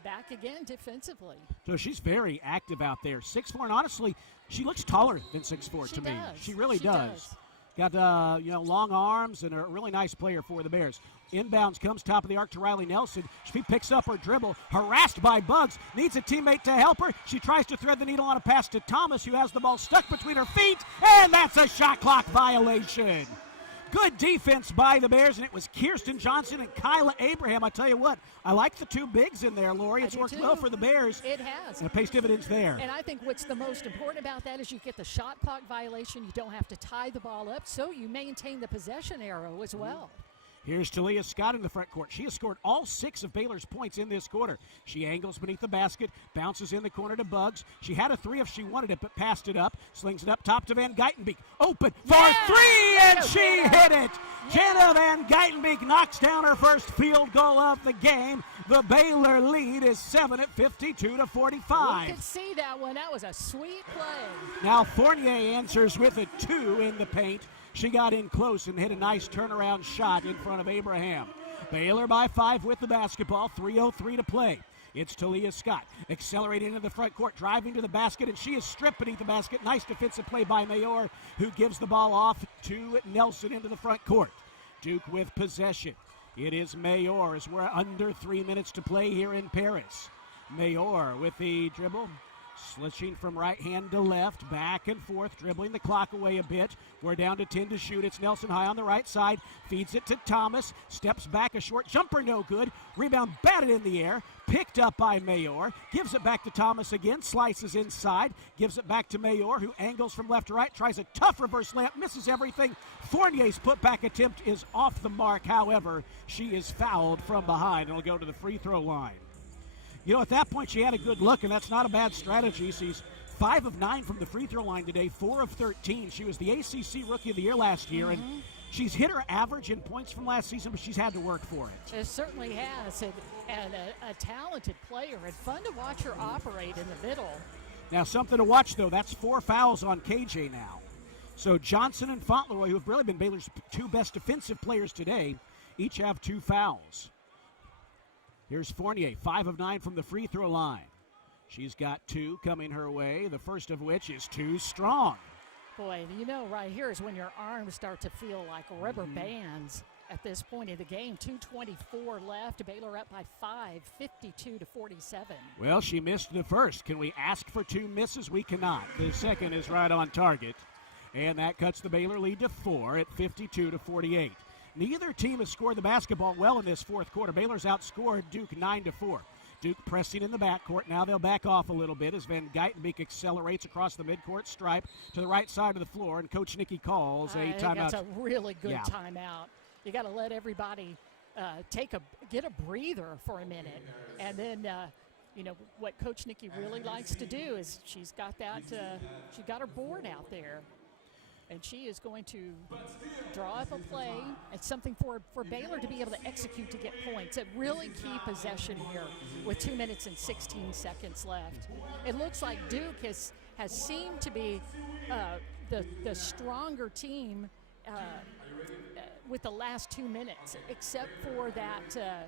back again defensively. So she's very active out there. 6'4", and honestly, she looks taller than 6'4" to me. She really does. Got long arms and a really nice player for the Bears. Inbounds comes top of the arc to Riley Nelson. She picks up her dribble, harassed by Bugs, needs a teammate to help her. She tries to thread the needle on a pass to Thomas, who has the ball stuck between her feet, and that's a shot clock violation. Good defense by the Bears, and it was Kirsten Johnson and Kyla Abraham. I tell you what, I like the 2 bigs in there, Lori. It's worked well for the Bears. It has. And it pays dividends there. And I think what's the most important about that is you get the shot clock violation. You don't have to tie the ball up, so you maintain the possession arrow as well. Here's Talia Scott in the front court. She has scored all 6 of Baylor's points in this quarter. She angles beneath the basket, bounces in the corner to Buggs. She had a 3 if she wanted it, but passed it up. Slings it up top to Van Geitenbeek. Open for 3, and she hit it. Jenna Van Geitenbeek knocks down her first field goal of the game. The Baylor lead is 7 at 52-45. You could see that one. That was a sweet play. Now Fournier answers with a 2 in the paint. She got in close and hit a nice turnaround shot in front of Abraham. Baylor by 5 with the basketball, 3:03 to play. It's Talia Scott accelerating into the front court, driving to the basket, and she is stripped beneath the basket. Nice defensive play by Mayor, who gives the ball off to Nelson into the front court. Duke with possession. It is Mayor as we're under 3 minutes to play here in Paris. Mayor with the dribble. Switching from right hand to left, back and forth, dribbling the clock away a bit. We're down to 10 to shoot. It's Nelson high on the right side. Feeds it to Thomas. Steps back, a short jumper, no good. Rebound batted in the air. Picked up by Mayor. Gives it back to Thomas again. Slices inside. Gives it back to Mayor, who angles from left to right. Tries a tough reverse layup. Misses everything. Fournier's putback attempt is off the mark. However, she is fouled from behind and will go to the free throw line. You know, at that point, she had a good look, and that's not a bad strategy. She's 5 of 9 from the free throw line today, 4 of 13. She was the ACC Rookie of the Year last year, and she's hit her average in points from last season, but she's had to work for it. It certainly has, and a talented player, and fun to watch her operate in the middle. Now, something to watch, though. That's 4 fouls on KJ now. So Johnson and Fauntleroy, who have really been Baylor's 2 best defensive players today, each have 2 fouls. Here's Fournier, 5 of 9 from the free throw line. She's got 2 coming her way, the first of which is too strong. Boy, you know, right here is when your arms start to feel like rubber bands at this point in the game. 2:24 left. Baylor up by 5, 52-47. Well, she missed the first. Can we ask for 2 misses? We cannot. The second is right on target. And that cuts the Baylor lead to 4 at 52-48. Neither team has scored the basketball well in this fourth quarter. Baylor's outscored Duke 9-4. Duke pressing in the backcourt. Now they'll back off a little bit as Van Geitenbeek accelerates across the midcourt stripe to the right side of the floor, and Coach Nikki calls a timeout. That's a really good timeout. You got to let everybody get a breather for a minute, and then you know what Coach Nikki really likes to do is she's got her board out there. And she is going to draw up a play. It's something for Baylor to be able to execute to get points. It really key possession here with 2 minutes and 16 seconds left. It looks like Duke has seemed to be the stronger team with the last 2 minutes, except for that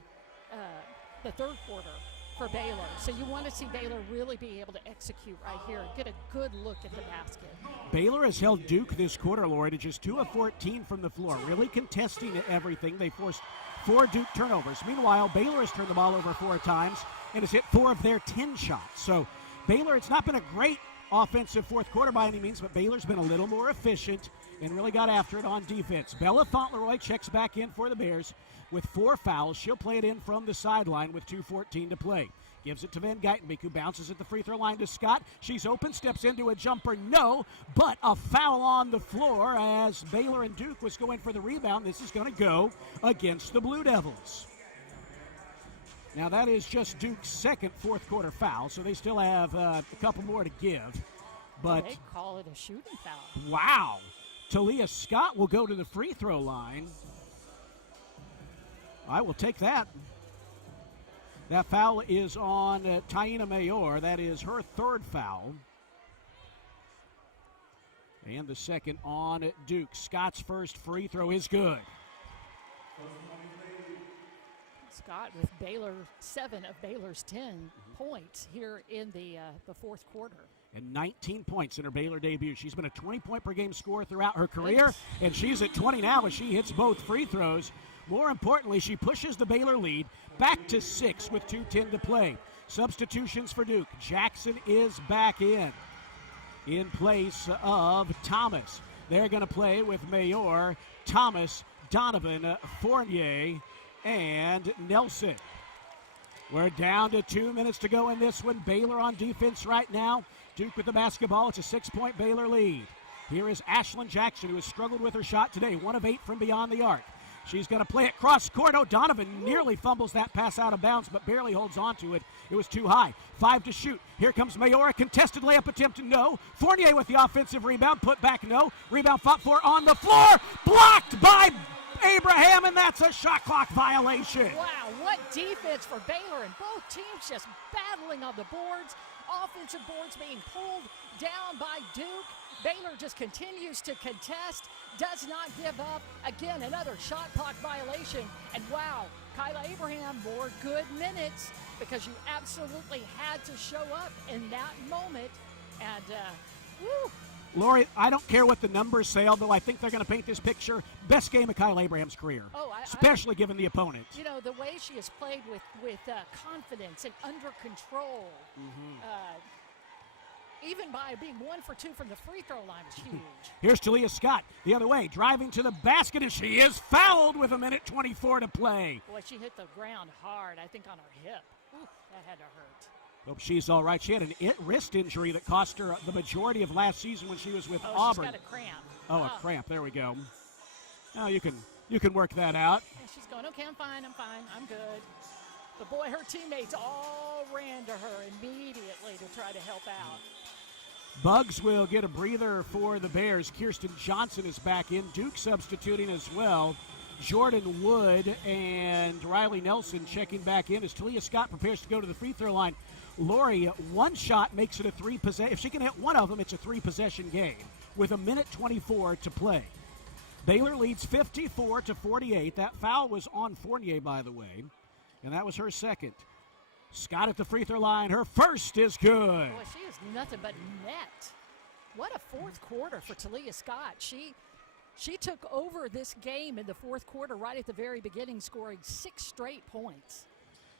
the third quarter for Baylor. So you want to see Baylor really be able to execute right here and get a good look at the basket. Baylor has held Duke this quarter, Lori, to just 2 of 14 from the floor, really contesting everything. They forced 4 Duke turnovers. Meanwhile, Baylor has turned the ball over 4 times and has hit 4 of their 10 shots. So Baylor, it's not been a great offensive fourth quarter by any means, but Baylor's been a little more efficient and really got after it on defense. Bella Fauntleroy checks back in for the Bears with 4 fouls. She'll play it in from the sideline with 2:14 to play. Gives it to Van Geitenbeek, who bounces at the free throw line to Scott. She's open, steps into a jumper, no, but a foul on the floor as Baylor and Duke was going for the rebound. This is going to go against the Blue Devils. Now that is just Duke's second fourth quarter foul, so they still have a couple more to give. But they call it a shooting foul. Wow. Talia Scott will go to the free throw line. I will take that. That foul is on Taina Mayor. That is her third foul. And the second on Duke. Scott's first free throw is good. Scott with Baylor, 7 of Baylor's 10 points here in the fourth quarter. And 19 points in her Baylor debut. She's been a 20-point-per-game scorer throughout her career, and she's at 20 now as she hits both free throws. More importantly, she pushes the Baylor lead back to 6 with 2:10 to play. Substitutions for Duke. Jackson is back in place of Thomas. They're going to play with Mayor, Thomas, Donovan, Fournier, and Nelson. We're down to 2 minutes to go in this one. Baylor on defense right now. Duke with the basketball. It's a 6-point Baylor lead. Here is Ashlyn Jackson, who has struggled with her shot today. 1 of 8 from beyond the arc. She's going to play it cross court. O'Donovan nearly fumbles that pass out of bounds, but barely holds on to it. It was too high. 5 to shoot. Here comes Mayora. Contested layup attempt, no. Fournier with the offensive rebound. Put back, no. Rebound fought for on the floor. Blocked by Abraham, and that's a shot clock violation. Wow, what defense for Baylor, and both teams just battling on the boards. Offensive boards being pulled down by Duke. Baylor just continues to contest, does not give up. Again, another shot clock violation. And wow, Kyla Abraham, more good minutes because you absolutely had to show up in that moment. And, woo. Lori, I don't care what the numbers say, although I think they're going to paint this picture. Best game of Kyla Abraham's career, especially given the opponent. You know, the way she has played with confidence and under control. Even by being 1 for 2 from the free throw line is huge. Here's Talia Scott the other way, driving to the basket, and she is fouled with 1:24 to play. Boy, she hit the ground hard, I think on her hip. Ooh, that had to hurt. Hope she's all right. She had a wrist injury that cost her the majority of last season when she was with Auburn. She's got a cramp. A cramp. There we go. Oh, you can work that out. And she's going, okay, I'm fine, I'm good. But boy, her teammates all ran to her immediately to try to help out. Bugs will get a breather for the Bears. Kirsten Johnson is back in. Duke substituting as well. Jordan Wood and Riley Nelson checking back in as Talia Scott prepares to go to the free throw line. Lori, one shot makes it a 3-possession. If she can hit one of them, it's a 3-possession game with 1:24 to play. Baylor leads 54-48. That foul was on Fournier, by the way, and that was her second. Scott at the free throw line. Her first is good. Boy, she is nothing but net. What a fourth quarter for Talia Scott. She took over this game in the fourth quarter right at the very beginning, scoring 6 straight points.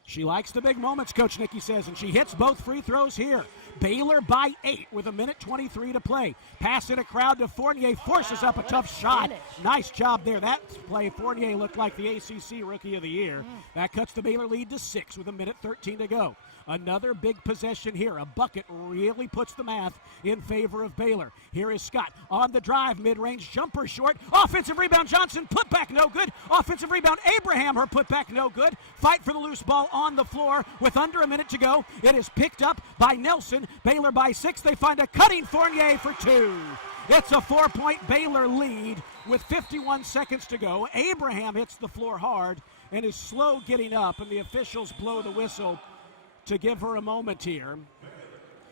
She likes the big moments, Coach Nicky says, and she hits both free throws here. Baylor by 8 with 1:23 to play. Pass in a crowd to Fournier, forces up a tough shot. Nice job there. That play, Fournier looked like the ACC Rookie of the Year. That cuts the Baylor lead to 6 with 1:13 to go. Another big possession here. A bucket really puts the math in favor of Baylor. Here is Scott on the drive, mid-range jumper short. Offensive rebound, Johnson, put back no good. Offensive rebound, Abraham, her put back no good. Fight for the loose ball on the floor with under a minute to go. It is picked up by Nelson. Baylor by 6. They find a cutting Fournier for 2. It's a 4-point Baylor lead with 51 seconds to go. Abraham hits the floor hard and is slow getting up, and the officials blow the whistle to give her a moment here.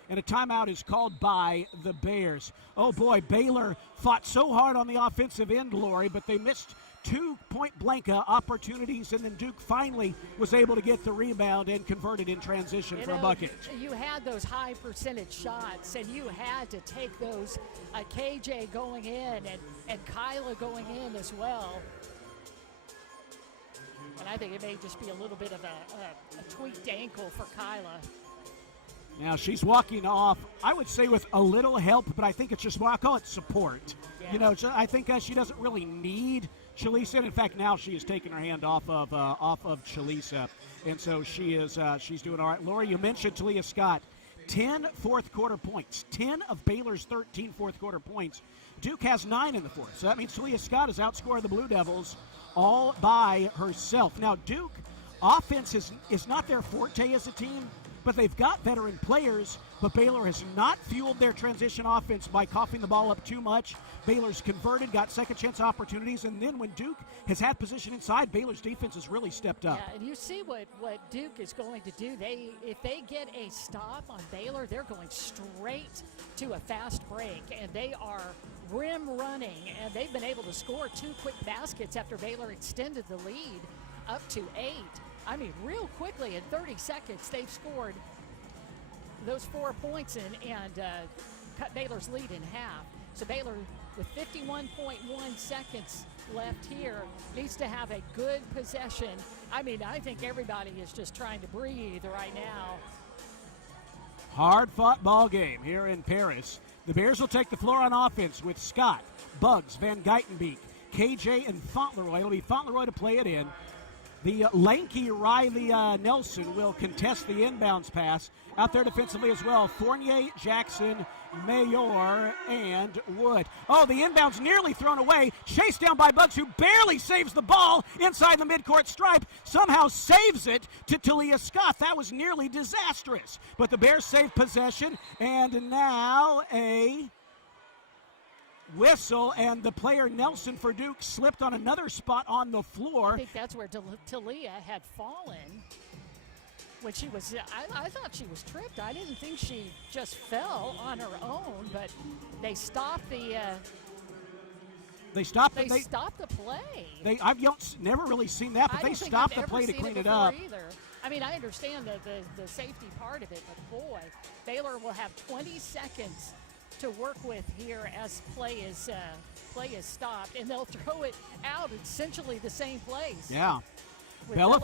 And a timeout is called by the Bears. Oh boy, Baylor fought so hard on the offensive end, Lori, but they missed 2 point-blank opportunities, and then Duke finally was able to get the rebound and convert it in transition for a bucket. You had those high percentage shots, and you had to take those KJ going in and Kyla going in as well. And I think it may just be a little bit of a tweaked ankle for Kyla. Now she's walking off, I would say with a little help, but I think it's just, well, I call it support. Yeah. You know, I think she doesn't really need Chalisa. In fact, now she is taking her hand off of Chalisa, and so she's doing all right. Lori, you mentioned Talia Scott. 10 fourth quarter points. 10 of Baylor's 13 fourth quarter points. Duke has 9 in the fourth. So that means Talia Scott has outscored the Blue Devils all by herself. Now, Duke offense is not their forte as a team, but they've got veteran players, but Baylor has not fueled their transition offense by coughing the ball up too much. Baylor's converted, got second chance opportunities, and then when Duke has had position inside, Baylor's defense has really stepped up. Yeah, and you see what Duke is going to do. If they get a stop on Baylor, they're going straight to a fast break, and they are rim running, and they've been able to score 2 quick baskets after Baylor extended the lead up to 8. I mean, real quickly in 30 seconds, they've scored those 4 points and cut Baylor's lead in half. So Baylor, with 51.1 seconds left here, needs to have a good possession. I mean, I think everybody is just trying to breathe right now. Hard-fought ball game here in Paris. The Bears will take the floor on offense with Scott, Bugs, Van Geitenbeek, KJ, and Fauntleroy. It'll be Fauntleroy to play it in. The lanky Riley Nelson will contest the inbounds pass. Out there defensively as well, Fournier, Jackson, Mayor, and Wood. Oh, the inbound's nearly thrown away. Chased down by Bugs, who barely saves the ball inside the midcourt stripe. Somehow saves it to Talia Scott. That was nearly disastrous. But the Bears save possession, and now a whistle, and the player Nelson for Duke slipped on another spot on the floor. I think that's where Talia had fallen when she was, I thought she was tripped. I didn't think she just fell on her own, but they stopped the They stopped the play. I've never really seen that, but they stopped the play to clean it up. Either. I mean, I understand the safety part of it, but boy, Baylor will have 20 seconds to work with here as play is stopped, and they'll throw it out essentially the same place. Yeah. Bella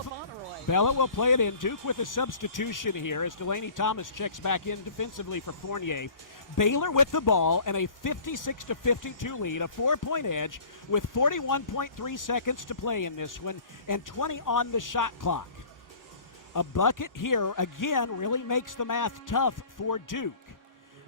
will play it in. Duke with a substitution here as Delaney Thomas checks back in defensively for Fournier. Baylor with the ball and a 56-52 lead, a 4-point edge with 41.3 seconds to play in this one and 20 on the shot clock. A bucket here, again, really makes the math tough for Duke.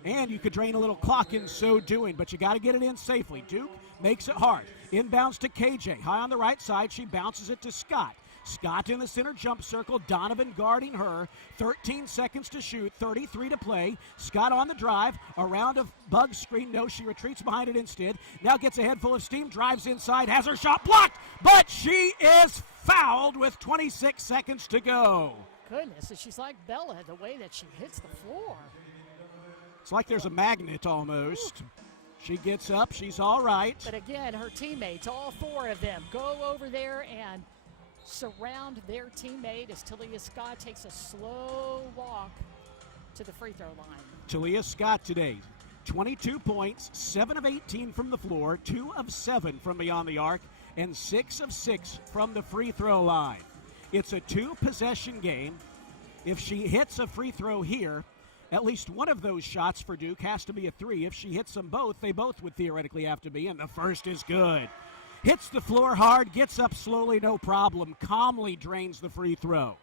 And you could drain a little clock in so doing, but you got to get it in safely. Duke makes it hard. Inbounds to KJ. High on the right side, she bounces it to Scott. Scott in the center jump circle. Donovan guarding her. 13 seconds to shoot. 33 to play. Scott on the drive. Around a bug screen. No, she retreats behind it instead. Now gets a head full of steam. Drives inside. Has her shot blocked. But she is fouled with 26 seconds to go. Goodness, she's like Bella, the way that she hits the floor. It's like there's a magnet almost. She gets up. She's all right. But again, her teammates, all four of them, go over there and surround their teammate as Talia Scott takes a slow walk to the free throw line. Talia Scott today, 22 points, 7 of 18 from the floor, 2 of 7 from beyond the arc, and 6 of 6 from the free throw line. It's a 2-possession game. If she hits a free throw here, at least one of those shots for Duke has to be a 3. If she hits them both, they both would theoretically have to be, and the first is good. Hits the floor hard, gets up slowly, no problem, calmly drains the free throw.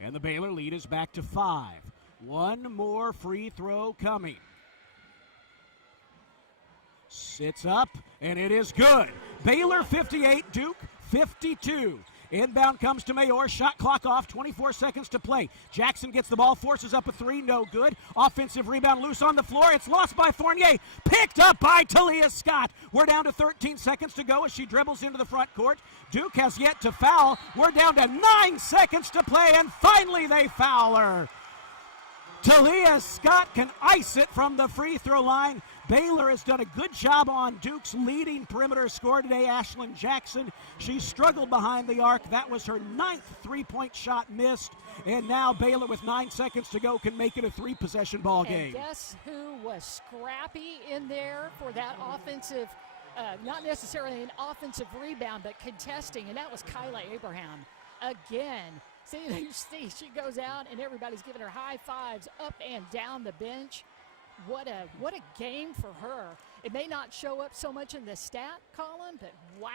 And the Baylor lead is back to 5. One more free throw coming. Sits up, and it is good. Baylor 58, Duke 52. Inbound comes to Mayor. Shot clock off. 24 seconds to play. Jackson gets the ball. Forces up a 3. No good. Offensive rebound loose on the floor. It's lost by Fournier. Picked up by Talia Scott. We're down to 13 seconds to go as she dribbles into the front court. Duke has yet to foul. We're down to 9 seconds to play, and finally they foul her. Talia Scott can ice it from the free throw line. Baylor has done a good job on Duke's leading perimeter scorer today, Ashlyn Jackson. She struggled behind the arc. That was her 9th three-point shot missed. And now Baylor, with 9 seconds to go, can make it a 3-possession ball game. And guess who was scrappy in there for that offensive, not necessarily an offensive rebound, but contesting, and that was Kyla Abraham. Again, see, she goes out, and everybody's giving her high fives up and down the bench. What a game for her. It may not show up so much in the stat column, but wow.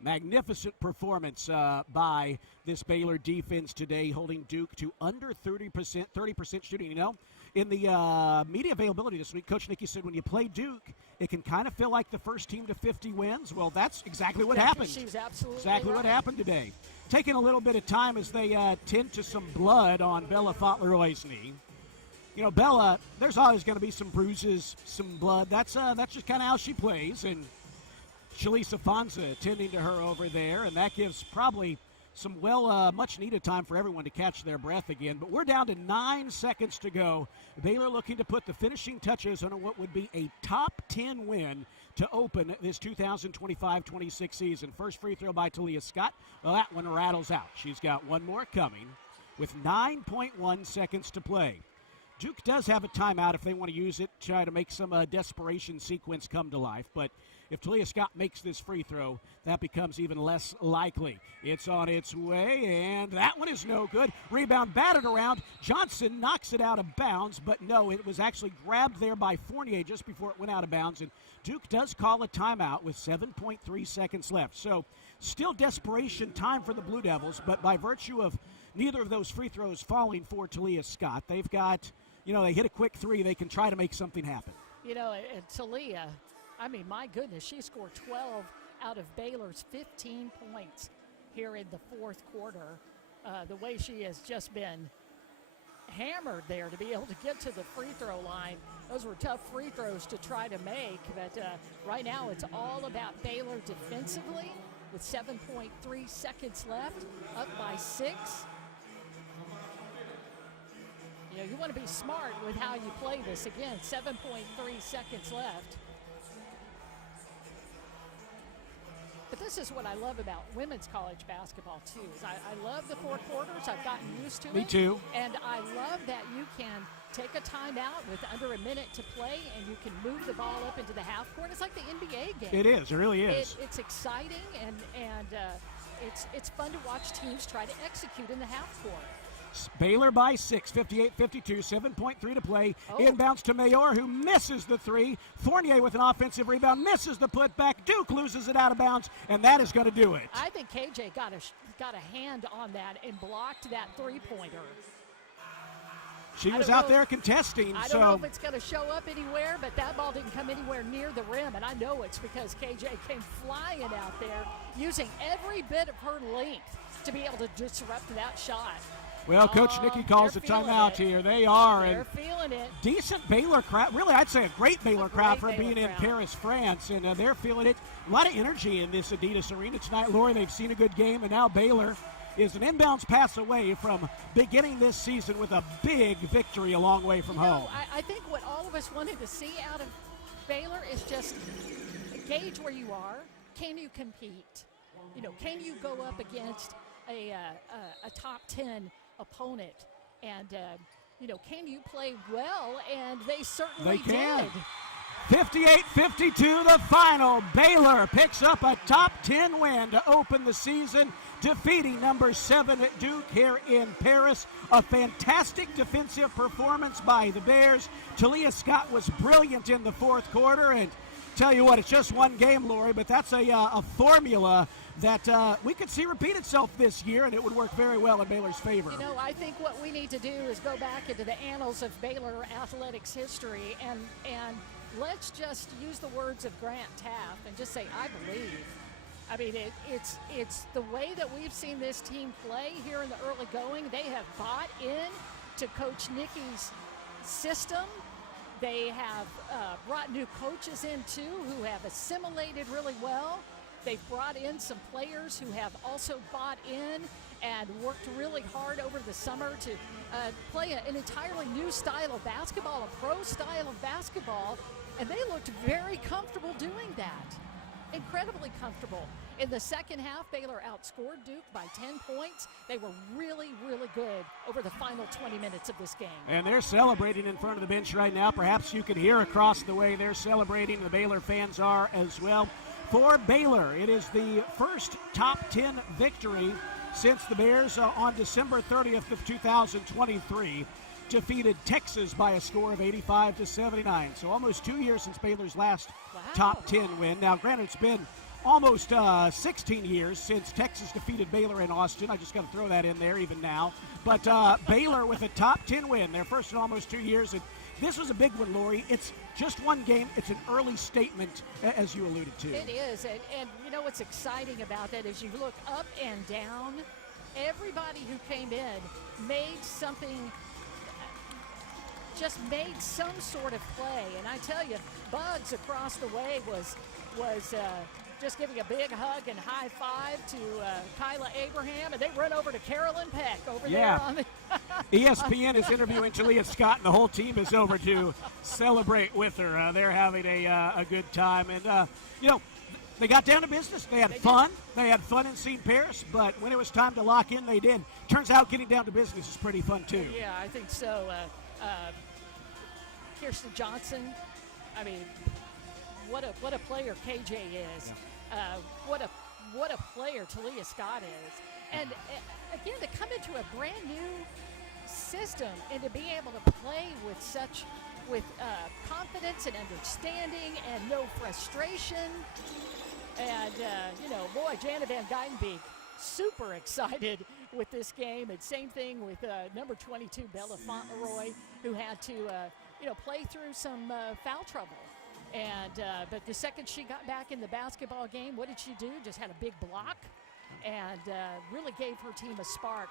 Magnificent performance by this Baylor defense today, holding Duke to under 30% shooting. You know, in the media availability this week, Coach Nicky said when you play Duke, it can kind of feel like the first team to 50 wins. Well, that's exactly what happened. She was absolutely exactly right. what happened today. Taking a little bit of time as they tend to some blood on Bella Fauntleroy's knee. You know, Bella, there's always going to be some bruises, some blood. That's just kind of how she plays. And Shalisa Fonza attending to her over there, and that gives probably some much-needed time for everyone to catch their breath again. But we're down to 9 seconds to go. Baylor looking to put the finishing touches on what would be a top 10 win to open this 2025-26 season. First free throw by Talia Scott. Well, that one rattles out. She's got one more coming with 9.1 seconds to play. Duke does have a timeout if they want to use it, try to make some desperation sequence come to life. But if Talia Scott makes this free throw, that becomes even less likely. It's on its way, and that one is no good. Rebound batted around. Johnson knocks it out of bounds, but no, it was actually grabbed there by Fournier just before it went out of bounds, and Duke does call a timeout with 7.3 seconds left. So still desperation time for the Blue Devils, but by virtue of neither of those free throws falling for Talia Scott, they've got, they hit a quick three, they can try to make something happen. And Talia, I mean, my goodness, she scored 12 out of Baylor's 15 points here in the fourth quarter. The way she has just been hammered there to be able to get to the free throw line. Those were tough free throws to try to make, but right now it's all about Baylor defensively with 7.3 seconds left, up by 6. You want to be smart with how you play this. Again, 7.3 seconds left. But this is what I love about women's college basketball, too. Is I love the four quarters. I've gotten used to it. Me too. And I love that you can take a timeout with under a minute to play, and you can move the ball up into the half court. It's like the NBA game. It is. It really is. It's exciting, and it's fun to watch teams try to execute in the half court. Baylor by 6, 58-52, 7.3 to play. Inbounds to Mayor, who misses the three. Fournier with an offensive rebound, misses the putback. Duke loses it out of bounds, and that is going to do it. I think KJ got a hand on that and blocked that three-pointer. She was out there contesting. I don't know if it's going to show up anywhere, but that ball didn't come anywhere near the rim, and I know it's because KJ came flying out there using every bit of her length to be able to disrupt that shot. Well, Coach Nikki calls a timeout here. They are. They're feeling it. Decent Baylor crowd. Really, I'd say a great Baylor crowd for being in Paris, France. And they're feeling it. A lot of energy in this Adidas Arena tonight, Lori. They've seen a good game, and now Baylor is an inbounds pass away from beginning this season with a big victory a long way from home. I think what all of us wanted to see out of Baylor is just gauge where you are. Can you compete? Can you go up against a top 10 opponent, and can you play well? And they certainly did. 58-52 the final. Baylor picks up a top 10 win to open the season, defeating number 7 at Duke here in Paris. A fantastic defensive performance by the Bears. Talia Scott was brilliant in the fourth quarter, and tell you what, it's just one game, Lori, but that's a formula that we could see repeat itself this year, and it would work very well in Baylor's favor. I think what we need to do is go back into the annals of Baylor athletics history, and let's just use the words of Grant Taft and just say, I believe. I mean, it's the way that we've seen this team play here in the early going. They have bought in to Coach Nikki's system. They have brought new coaches in, too, who have assimilated really well. They've brought in some players who have also bought in and worked really hard over the summer to play an entirely new style of basketball, a pro style of basketball, and they looked very comfortable doing that. Incredibly comfortable. In the second half, Baylor outscored Duke by 10 points. They were really, really good over the final 20 minutes of this game. And they're celebrating in front of the bench right now. Perhaps you can hear across the way they're celebrating. The Baylor fans are as well. For Baylor, it is the first top 10 victory since the Bears on December 30th of 2023 defeated Texas by a score of 85-79. So almost 2 years since Baylor's last top 10 win. Now, granted, it's been almost 16 years since Texas defeated Baylor in Austin. I just got to throw that in there even now. But Baylor with a top 10 win, their first in almost 2 years. And this was a big one, Lori. It's just one game. It's an early statement, as you alluded to. It is. And you know what's exciting about that is you look up and down, everybody who came in made something, just made some sort of play. And I tell you, Bugs across the way was just giving a big hug and high five to Kyla Abraham, and they run over to Carolyn Peck over there on the ESPN is interviewing Talia Scott, and the whole team is over to celebrate with her. They're having a good time, and they got down to business. They had fun. They had fun in St. Paris, but when it was time to lock in, they did. Turns out getting down to business is pretty fun too. Yeah, I think so. Kirsten Johnson, I mean, what a player KJ is. What a player Talia Scott is. And again, to come into a brand new system and to be able to play with confidence and understanding and no frustration. And, boy, Jana Van Guytenbeek, super excited with this game. And same thing with number 22, Bella Fauntleroy, who had to, play through some foul trouble. And but the second she got back in the basketball game, what did she do? Just had a big block and really gave her team a spark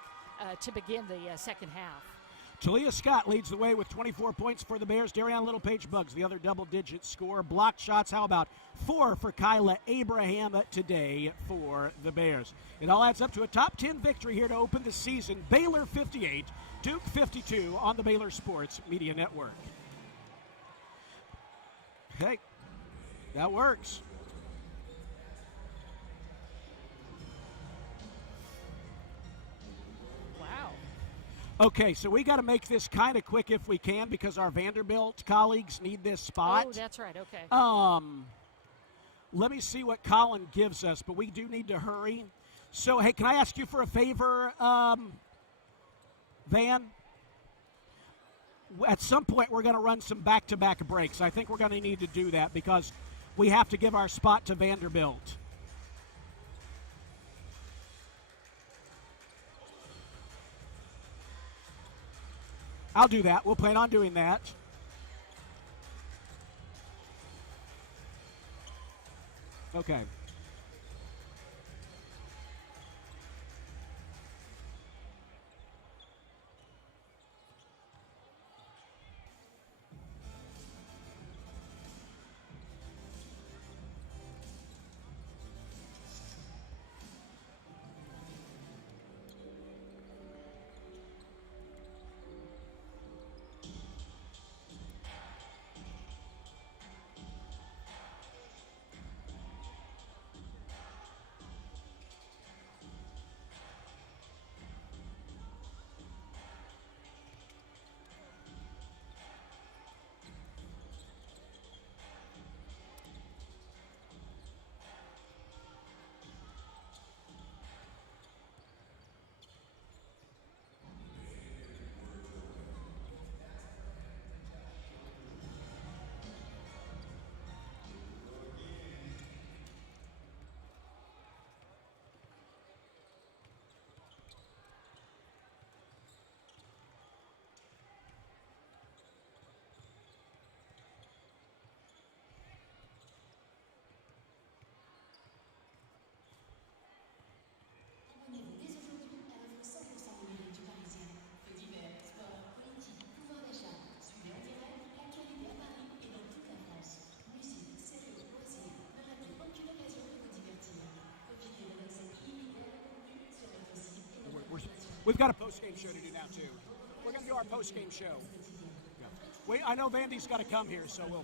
to begin the second half. Talia Scott leads the way with 24 points for the Bears. Darian Little-Page Bugs, the other double-digit scorer. Blocked shots, how about 4 for Kyla Abraham today for the Bears? It all adds up to a top 10 victory here to open the season. Baylor 58, Duke 52 on the Baylor Sports Media Network. Hey, that works. Okay, so we got to make this kind of quick if we can because our Vanderbilt colleagues need this spot. Oh, that's right. Okay. Let me see what Colin gives us, but we do need to hurry. So, hey, can I ask you for a favor, Van? At some point, we're going to run some back-to-back breaks. I think we're going to need to do that because we have to give our spot to Vanderbilt. I'll do that. We'll plan on doing that. Okay. We've got a post-game show to do now, too. We're going to do our post-game show. Yeah. I know Vandy's got to come here, so we'll...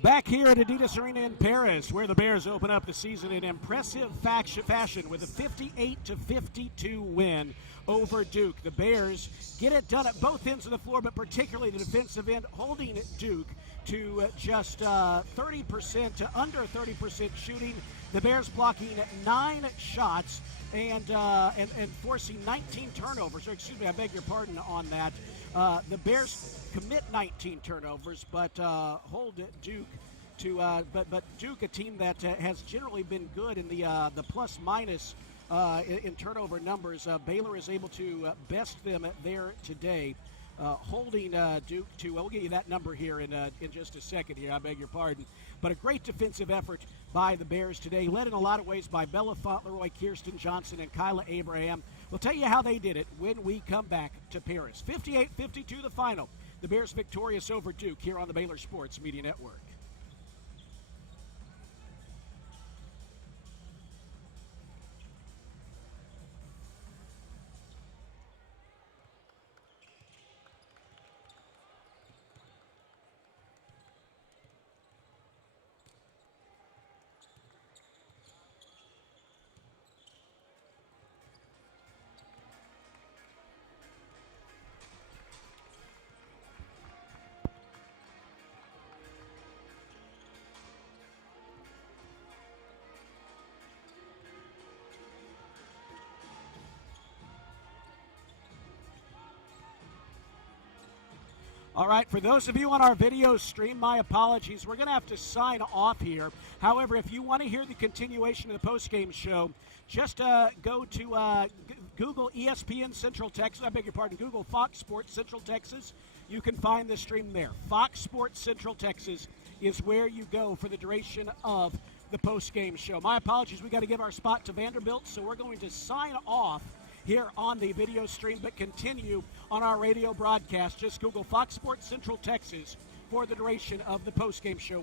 Back here at Adidas Arena in Paris, where the Bears open up the season in impressive fashion with a 58-52 win over Duke. The Bears get it done at both ends of the floor, but particularly the defensive end, holding Duke to just 30% to under 30% shooting. The Bears blocking 9 shots and forcing 19 turnovers. Or excuse me, I beg your pardon on that. The Bears commit 19 turnovers, but hold Duke to but Duke, a team that has generally been good in the plus minus in turnover numbers. Baylor is able to best them there today, holding Duke to. We'll get you that number here in just a second. Here, I beg your pardon. But a great defensive effort by the Bears today, led in a lot of ways by Bella Fauntleroy, Kirsten Johnson, and Kyla Abraham. We'll tell you how they did it when we come back to Paris. 58-52 the final. The Bears victorious over Duke here on the Baylor Sports Media Network. All right, for those of you on our video stream, my apologies. We're going to have to sign off here. However, if you want to hear the continuation of the postgame show, just go to Google ESPN Central Texas. I beg your pardon, Google Fox Sports Central Texas. You can find the stream there. Fox Sports Central Texas is where you go for the duration of the postgame show. My apologies. We got to give our spot to Vanderbilt, so we're going to sign off here on the video stream, but continue on our radio broadcast. Just Google Fox Sports Central Texas for the duration of the postgame show.